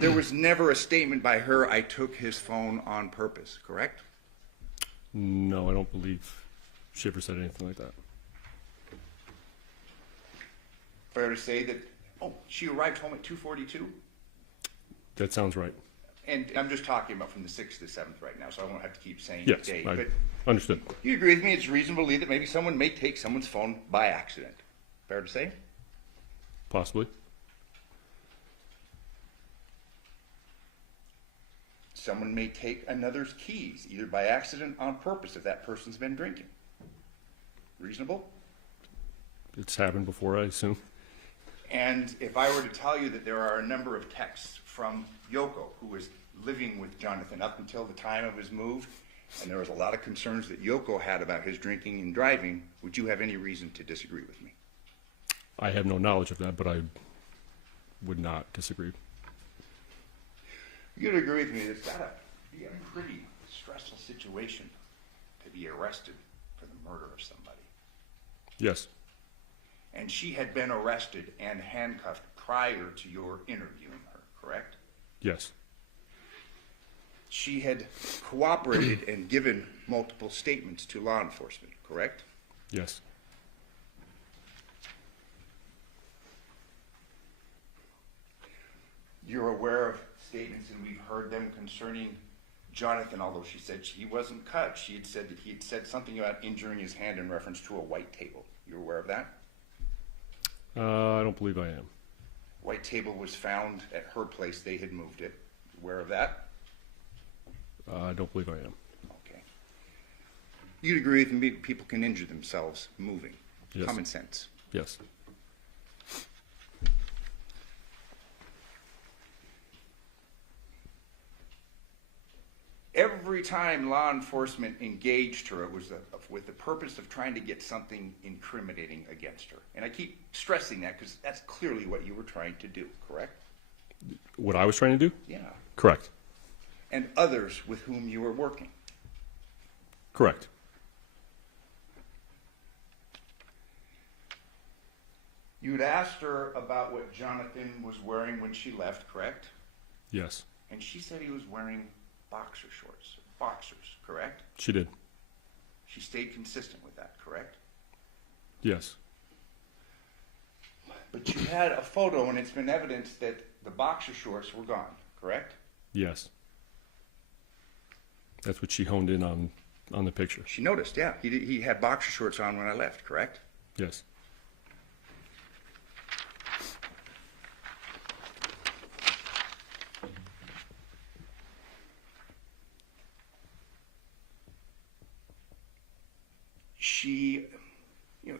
There was never a statement by her, I took his phone on purpose, correct? No, I don't believe she ever said anything like that. Fair to say that, she arrived home at 2:42? That sounds right. And I'm just talking about from the 6th to 7th right now, so I won't have to keep saying Yes, the date. I But understood. you agree with me, it's reasonable to believe that maybe someone may take someone's phone by accident. Fair to say? Possibly. Someone may take another's keys, either by accident or on purpose, if that person's been drinking. Reasonable? It's happened before, I assume. And if I were to tell you that there are a number of texts from Yoko, who was living with Johnathan up until the time of his move, and there was a lot of concerns that Yoko had about his drinking and driving, would you have any reason to disagree with me? I have no knowledge of that, but I would not disagree. You'd agree with me that it's got to be a pretty stressful situation to be arrested for the murder of somebody. Yes. And she had been arrested and handcuffed prior to your interviewing her, correct? Yes. She had cooperated and given multiple statements to law enforcement, correct? Yes. You're aware of statements, and we've heard them concerning Johnathan, although she said he wasn't cut. She had said that he had said something about injuring his hand in reference to a white table. You're aware of that? I don't believe I am. White table was found at her place. They had moved it. Aware of that? I don't believe I am. Okay. You'd agree with me, people can injure themselves moving. Yes. Common sense. Yes. Every time law enforcement engaged her, it was with the purpose of trying to get something incriminating against her. And I keep stressing that because that's clearly what you were trying to do, correct? What I was trying to do? Yeah. Correct. And others with whom you were working. Correct. You'd asked her about what Johnathan was wearing when she left, correct? Yes. And she said he was wearing boxer shorts, boxers, correct? She did. She stayed consistent with that, correct? Yes. But you had a photo, and it's been evidence that the boxer shorts were gone, correct? Yes. That's what she honed in on on the picture. She noticed, yeah. He had boxer shorts on when I left, correct? Yes.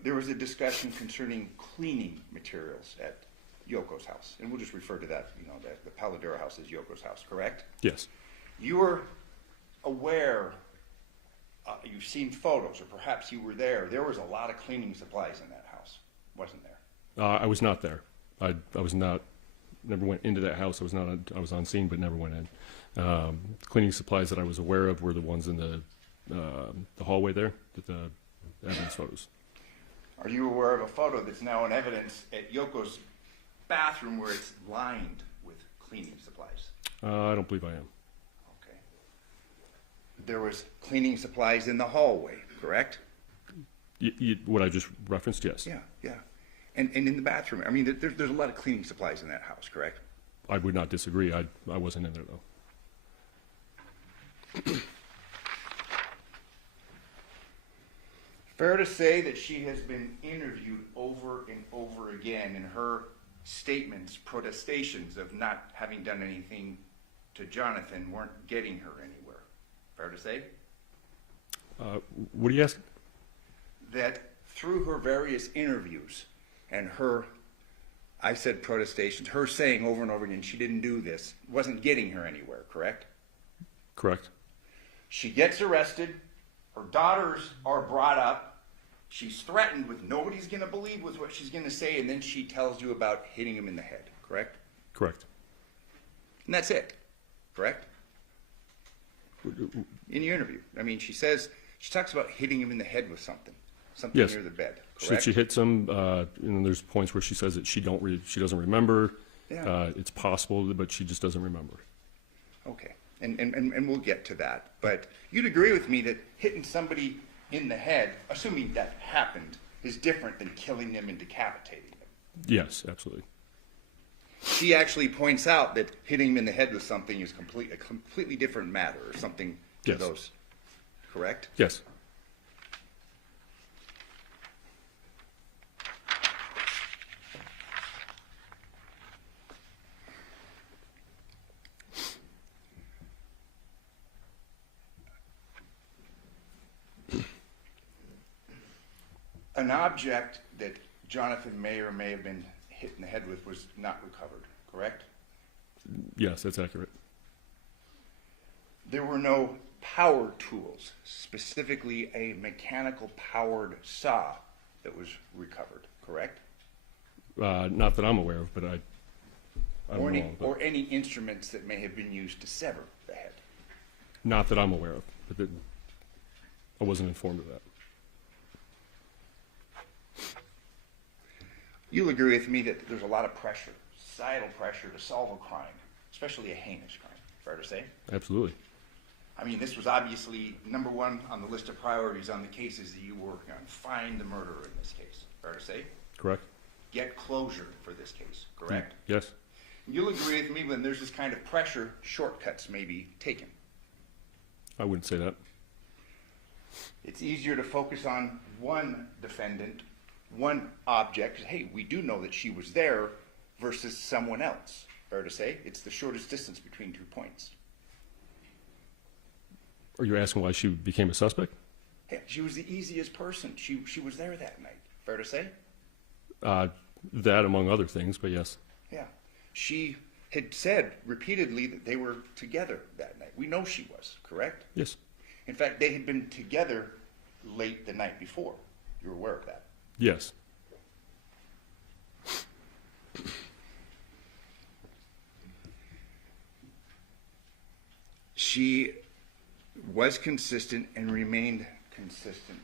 There was a discussion concerning cleaning materials at Yoko's house, and we'll just refer to that, the Paladura house as Yoko's house, correct? Yes. You were aware, you've seen photos, or perhaps you were there. There was a lot of cleaning supplies in that house, wasn't there? I was not there. I was not. Never went into that house. I was on scene, but never went in. Cleaning supplies that I was aware of were the ones in the hallway there, the evidence photos. Are you aware of a photo that's now in evidence at Yoko's bathroom where it's lined with cleaning supplies? I don't believe I am. Okay. There was cleaning supplies in the hallway, correct? What I just referenced, yes. Yeah. And in the bathroom, I mean, there's a lot of cleaning supplies in that house, correct? I would not disagree. I wasn't in there, though. Fair to say that she has been interviewed over and over again, and her statements, protestations of not having done anything to Johnathan weren't getting her anywhere. Fair to say? What are you asking? That through her various interviews and her, I said protestations, her saying over and over again she didn't do this, wasn't getting her anywhere, correct? Correct. She gets arrested, her daughters are brought up, she's threatened with nobody's going to believe with what she's going to say, and then she tells you about hitting him in the head, correct? Correct. And that's it, correct? In your interview. I mean, she talks about hitting him in the head with something yes. near the bed, correct? She hits him, and there's points where she says that she doesn't remember. Yeah. It's possible, but she just doesn't remember. Okay, and we'll get to that. But you'd agree with me that hitting somebody in the head, assuming that happened, is different than killing them and decapitating them. Yes, absolutely. She actually points out that hitting him in the head with something is a completely different matter, or something to yes. those, correct? Yes. An object that Johnathan may or may have been hit in the head with was not recovered, correct? Yes, that's accurate. There were no power tools, specifically a mechanical powered saw that was recovered, correct? Not that I'm aware of, but or any instruments that may have been used to sever the head. Not that I'm aware of, but I wasn't informed of that. You'll agree with me that there's a lot of pressure, societal pressure to solve a crime, especially a heinous crime. Fair to say? Absolutely. I mean, this was obviously number one on the list of priorities on the cases that you were working on. Find the murderer in this case. Fair to say? Correct. Get closure for this case. Correct? Yes. You'll agree with me when there's this kind of pressure, shortcuts may be taken. I wouldn't say that. It's easier to focus on one defendant, one object. Hey, we do know that she was there versus someone else. Fair to say? It's the shortest distance between 2 points. Are you asking why she became a suspect? Hey, she was the easiest person. She was there that night. Fair to say? That among other things, but yes. Yeah. She had said repeatedly that they were together that night. We know she was, correct? Yes. In fact, they had been together late the night before. You're aware of that? Yes. She was consistent and remained consistent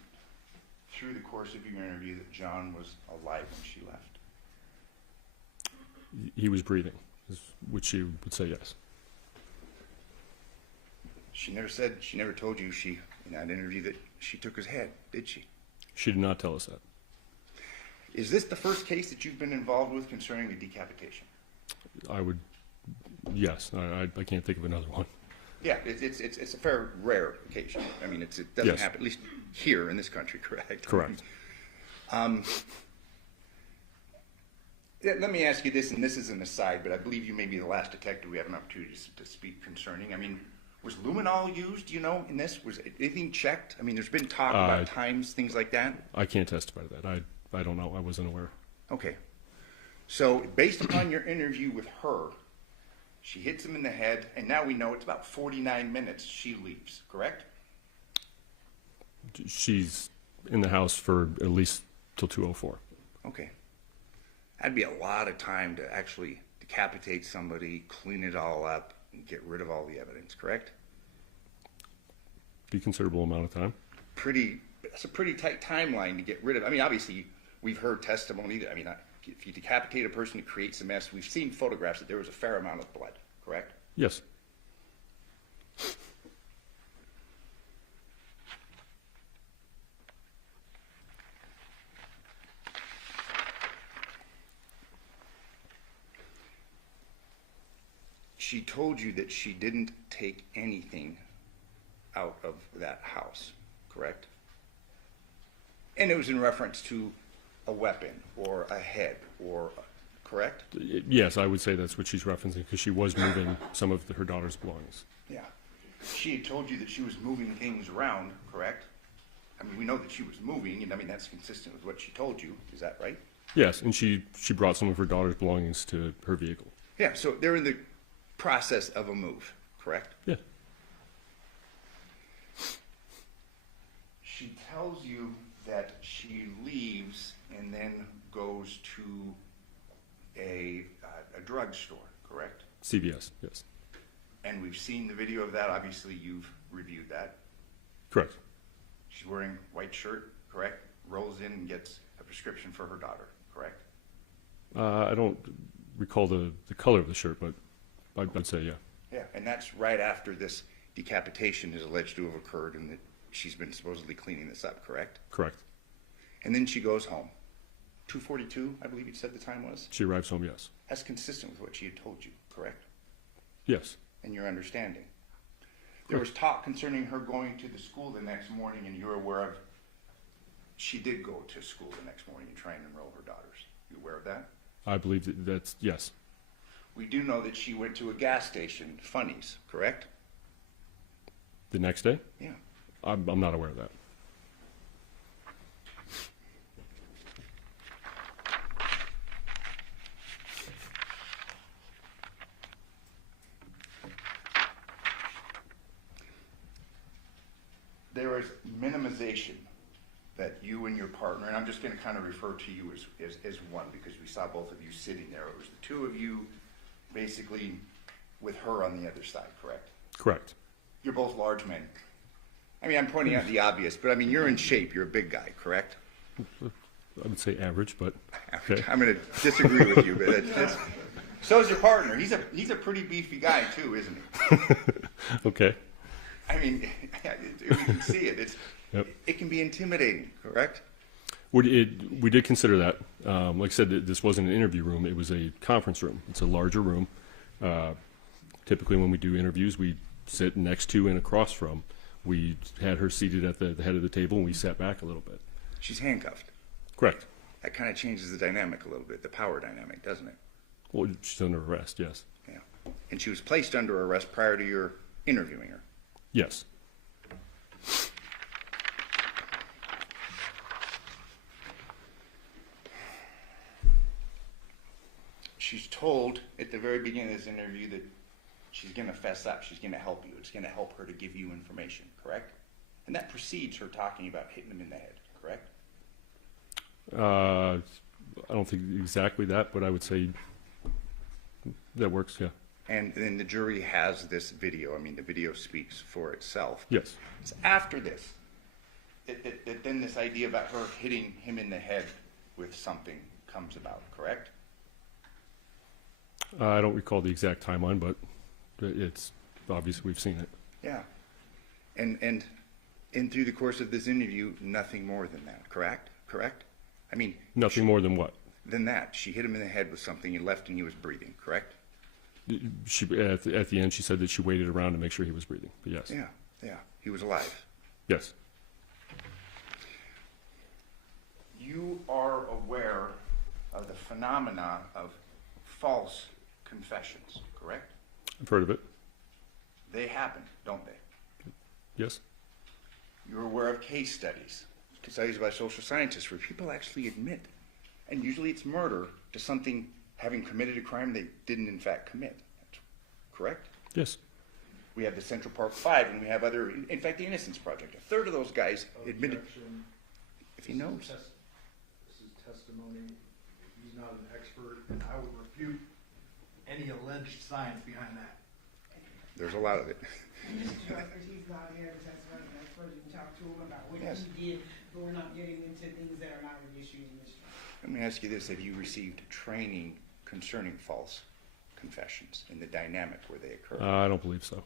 through the course of your interview that John was alive when she left. He was breathing, which she would say yes. She never told you in that interview that she took his head, did she? She did not tell us that. Is this the first case that you've been involved with concerning the decapitation? Yes. I can't think of another one. Yeah, it's a fair rare occasion. I mean, it doesn't Yes. happen, at least here in this country, correct? Correct. Let me ask you this, and this is an aside, but I believe you may be the last detective we have an opportunity to speak concerning. I mean, was luminol used, do you know, in this? Was anything checked? I mean, there's been talk about times, things like that. I can't testify to that. I don't know. I wasn't aware. Okay. So, based upon your interview with her, she hits him in the head, and now we know it's about 49 minutes she leaves, correct? She's in the house for at least till 2:04. Okay. That'd be a lot of time to actually decapitate somebody, clean it all up, and get rid of all the evidence, correct? Be a considerable amount of time. That's a pretty tight timeline to get rid of. I mean, obviously, we've heard testimony that, I mean, if you decapitate a person, it creates a mess. We've seen photographs that there was a fair amount of blood, correct? Yes. She told you that she didn't take anything out of that house, correct? And it was in reference to a weapon or a head, or correct? Yes, I would say that's what she's referencing because she was moving some of her daughter's belongings. Yeah. She had told you that she was moving things around, correct? I mean, we know that she was moving, and I mean, that's consistent with what she told you. Is that right? Yes, and she brought some of her daughter's belongings to her vehicle. Yeah, so they're in the process of a move, correct? Yeah. She tells you that she leaves and then goes to a drugstore, correct? CVS, yes. And we've seen the video of that. Obviously, you've reviewed that. Correct. She's wearing white shirt, correct? Rolls in and gets a prescription for her daughter, correct? I don't recall the color of the shirt, but I'd say yeah. Yeah, and that's right after this decapitation is alleged to have occurred and that she's been supposedly cleaning this up, correct? Correct. And then she goes home. 2:42, I believe you said the time was? She arrives home, yes. That's consistent with what she had told you, correct? Yes. And your understanding. There was talk concerning her going to the school the next morning, and you're aware of she did go to school the next morning and try and enroll her daughters. You aware of that? I believe that's yes. We do know that she went to a gas station, Funnies, correct? The next day? Yeah. I'm not aware of that. There is minimization that you and your partner, and I'm just going to kind of refer to you as one because we saw both of you sitting there. It was the two of you basically with her on the other side, correct? Correct. You're both large men. I mean, I'm pointing out the obvious, but I mean, you're in shape. You're a big guy, correct? I would say average, but okay. I'm going to disagree with you, but so is your partner. He's a pretty beefy guy too, isn't he? Okay. I mean, we can see it. It can be intimidating, correct? We did consider that. Like I said, this wasn't an interview room. It was a conference room. It's a larger room. Typically when we do interviews, we sit next to and across from. We had her seated at the head of the table, and we sat back a little bit. She's handcuffed. Correct. That kind of changes the dynamic a little bit, the power dynamic, doesn't it? Well, she's under arrest, yes. Yeah. And she was placed under arrest prior to your interviewing her. Yes. She's told at the very beginning of this interview that she's going to fess up. She's going to help you. It's going to help her to give you information, correct? And that precedes her talking about hitting him in the head, correct? I don't think exactly that, but I would say that works, yeah. And then the jury has this video. I mean, the video speaks for itself. Yes. It's after this that then this idea about her hitting him in the head with something comes about, correct? I don't recall the exact timeline, but it's obvious we've seen it. Yeah. And through the course of this interview, nothing more than that, correct? Correct? I mean... Nothing more than what? Than that. She hit him in the head with something and left and he was breathing, correct? She at the end she said that she waited around to make sure he was breathing. But yes. Yeah, he was alive. Yes. You are aware of the phenomena of false confessions, correct? I've heard of it. They happen, don't they? Yes. You're aware of case studies by social scientists where people actually admit, and usually it's murder, to something having committed a crime they didn't in fact commit. That's correct? Yes. We have the Central Park Five, and we have other, in fact, the Innocence Project. A third of those guys admitted, if he knows. This is testimony. He's not an expert, and I would refute any alleged science behind that. There's a lot of it. And Mr. Drucker, he's not here to testify as an expert. You can talk to him about what Yes. he did, but we're not getting into things that are not an issue in this trial. Let me ask you this. Have you received training concerning false confessions and the dynamic where they occur? I don't believe so.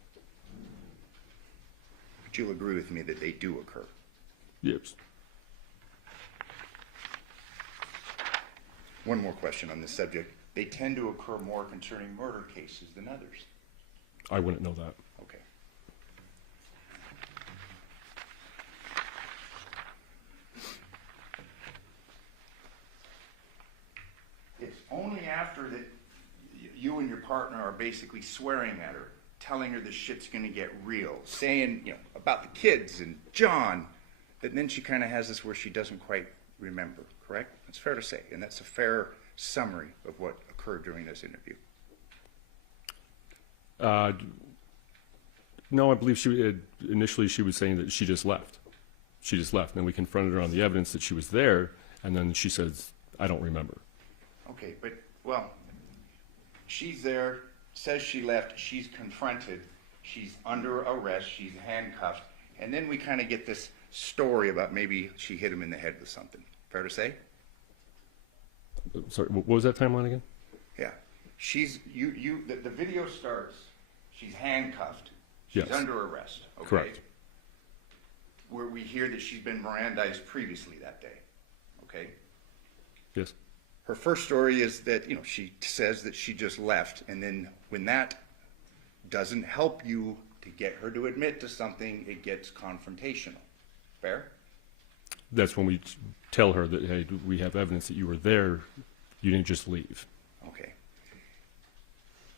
But you'll agree with me that they do occur. Yes. One more question on this subject. They tend to occur more concerning murder cases than others. I wouldn't know that. Okay. It's only after that you and your partner are basically swearing at her, telling her the shit's gonna get real, saying, about the kids and John, that then she kind of has this where she doesn't quite remember, correct? That's fair to say, and that's a fair summary of what occurred during this interview. No, I believe initially she was saying that she just left. She just left, and then we confronted her on the evidence that she was there, and then she says, I don't remember. Okay, but, well, she's there, says she left, she's confronted, she's under arrest, she's handcuffed, and then we kind of get this story about maybe she hit him in the head with something. Fair to say? Sorry, what was that timeline again? Yeah. The video starts, she's handcuffed, she's Yes. under arrest, okay? Correct. Where we hear that she's been Mirandized previously that day, okay? Yes. Her first story is that, she says that she just left, and then when that doesn't help you to get her to admit to something, it gets confrontational. Fair? That's when we tell her that, hey, we have evidence that you were there, you didn't just leave. Okay.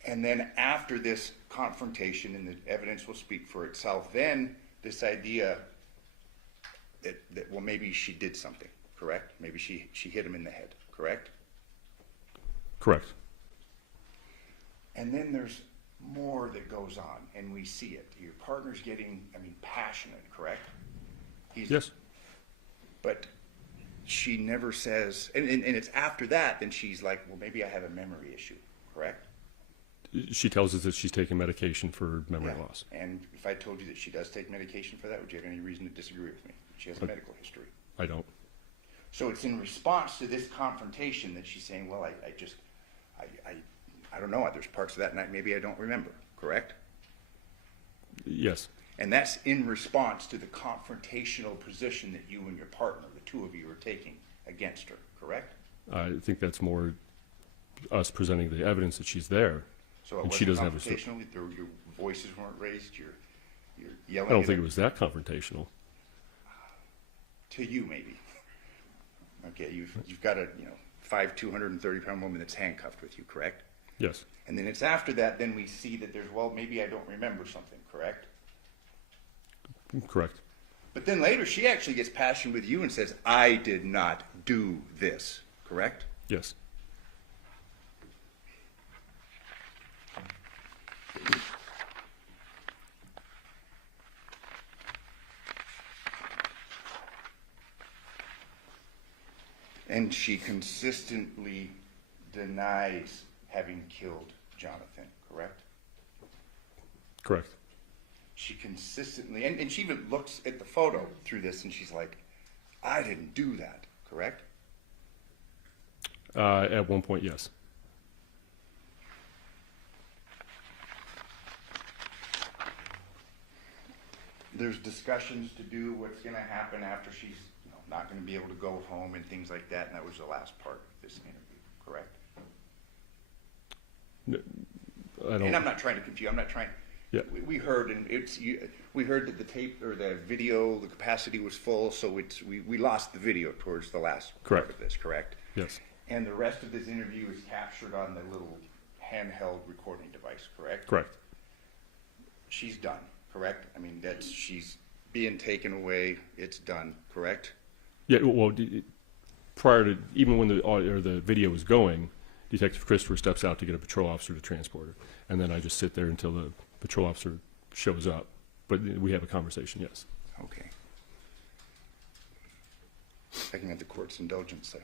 And then after this confrontation, and the evidence will speak for itself, then this idea that well, maybe she did something, correct? Maybe she hit him in the head, correct? Correct. And then there's more that goes on, and we see it. Your partner's getting, passionate, correct? Yes. But she never says, and it's after that, then she's like, well, maybe I have a memory issue, correct? She tells us that she's taking medication for memory Yeah. loss. And if I told you that she does take medication for that, would you have any reason to disagree with me? She has a medical history. I don't. So it's in response to this confrontation that she's saying, well, I don't know, there's parts of that night maybe I don't remember, correct? Yes. And that's in response to the confrontational position that you and your partner, the two of you, are taking against her, correct? I think that's more us presenting the evidence that she's there. So it and wasn't she doesn't have a confrontational, your voices weren't raised, you're yelling I don't at think her? it was that confrontational. To you, maybe. Okay, you've got a 230-pound woman that's handcuffed with you, correct? Yes. And then it's after that, then we see that there's, well, maybe I don't remember something, correct? Correct. But then later, she actually gets passionate with you and says, I did not do this, correct? Yes. And she consistently denies having killed Johnathan, correct? Correct. She consistently, and she even looks at the photo through this and she's like, I didn't do that, correct? At one point, yes. There's discussions to do what's going to happen after she's not going to be able to go home and things like that, and that was the last part of this interview, correct? And I'm not trying to confuse. I'm not trying. Yeah. We heard, and we heard that the tape or the video, the capacity was full, so we lost the video towards the last part of this. Correct. Yes. And the rest of this interview is captured on the little handheld recording device. Correct. Correct. She's done. Correct. I mean, she's being taken away. It's done. Correct. Yeah. Well, prior to even when the audio or the video was going, Detective Christopher steps out to get a patrol officer to transport her, and then I just sit there until the patrol officer shows up. But we have a conversation. Yes. Okay. I can have the court's indulgence then.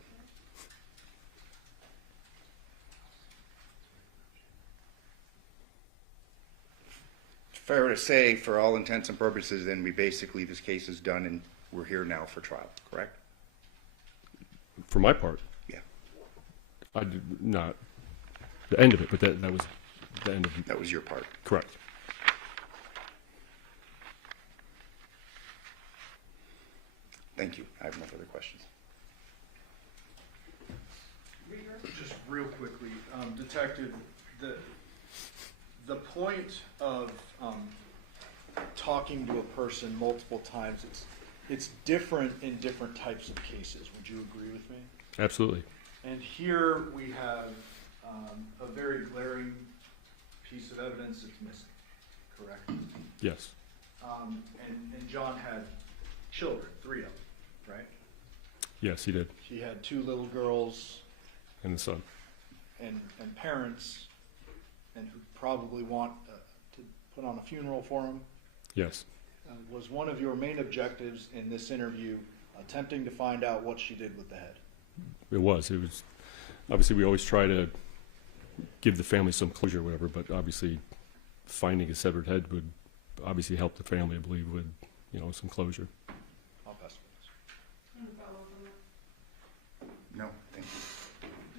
Fair to say, for all intents and purposes, then this case is done and we're here now for trial, correct? For my part. Yeah. I did not the end of it, but that was the end of it. That was your part. Correct. Thank you. I have no further questions. Just real quickly, Detective, the point of talking to a person multiple times, it's different in different types of cases. Would you agree with me? Absolutely. And here we have a very glaring piece of evidence that's missing, correct? Yes. And John had children, 3 of them, right? Yes, he did. He had 2 little girls. And the son. And parents, and who probably want to put on a funeral for him. Yes. Was one of your main objectives in this interview attempting to find out what she did with the head? It was. Obviously we always try to give the family some closure or whatever, but obviously finding a severed head would obviously help the family, I believe, with, some closure. I'll pass it. No, thank you.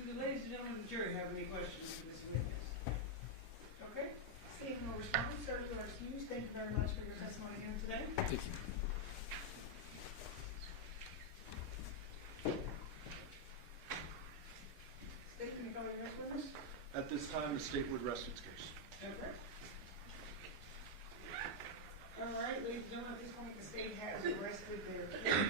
Do the ladies and gentlemen of the jury have any questions for this witness? Okay, seeing no response, sir, you are excused. Thank you very much for your testimony here today. Thank you. State, can you call your next witness? At this time, the state would rest its case. Okay. All right, ladies and gentlemen, at this point, the state has arrested their case.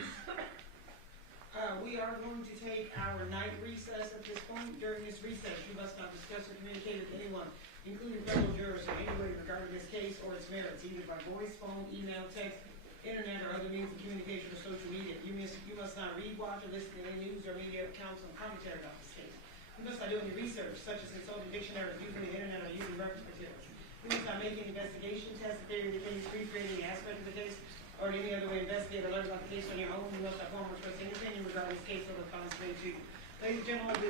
We are going to take our night recess at this point. During this recess, you must not discuss or communicate with anyone, including fellow jurors, in any way regarding this case or its merits, either by voice, phone, email, text, internet, or other means of communication or social media. You must not read, watch, or listen to any news or media accounts and commentary about this case. You must not do any research, such as consulting dictionaries, using the internet, or using reference materials. You must not make any investigation, test, theory, the case, recreate any aspect of the case, or in any other way investigate or learn about the case on your own. You must not form or express any opinion regarding this case or the comments made to you. Ladies and gentlemen,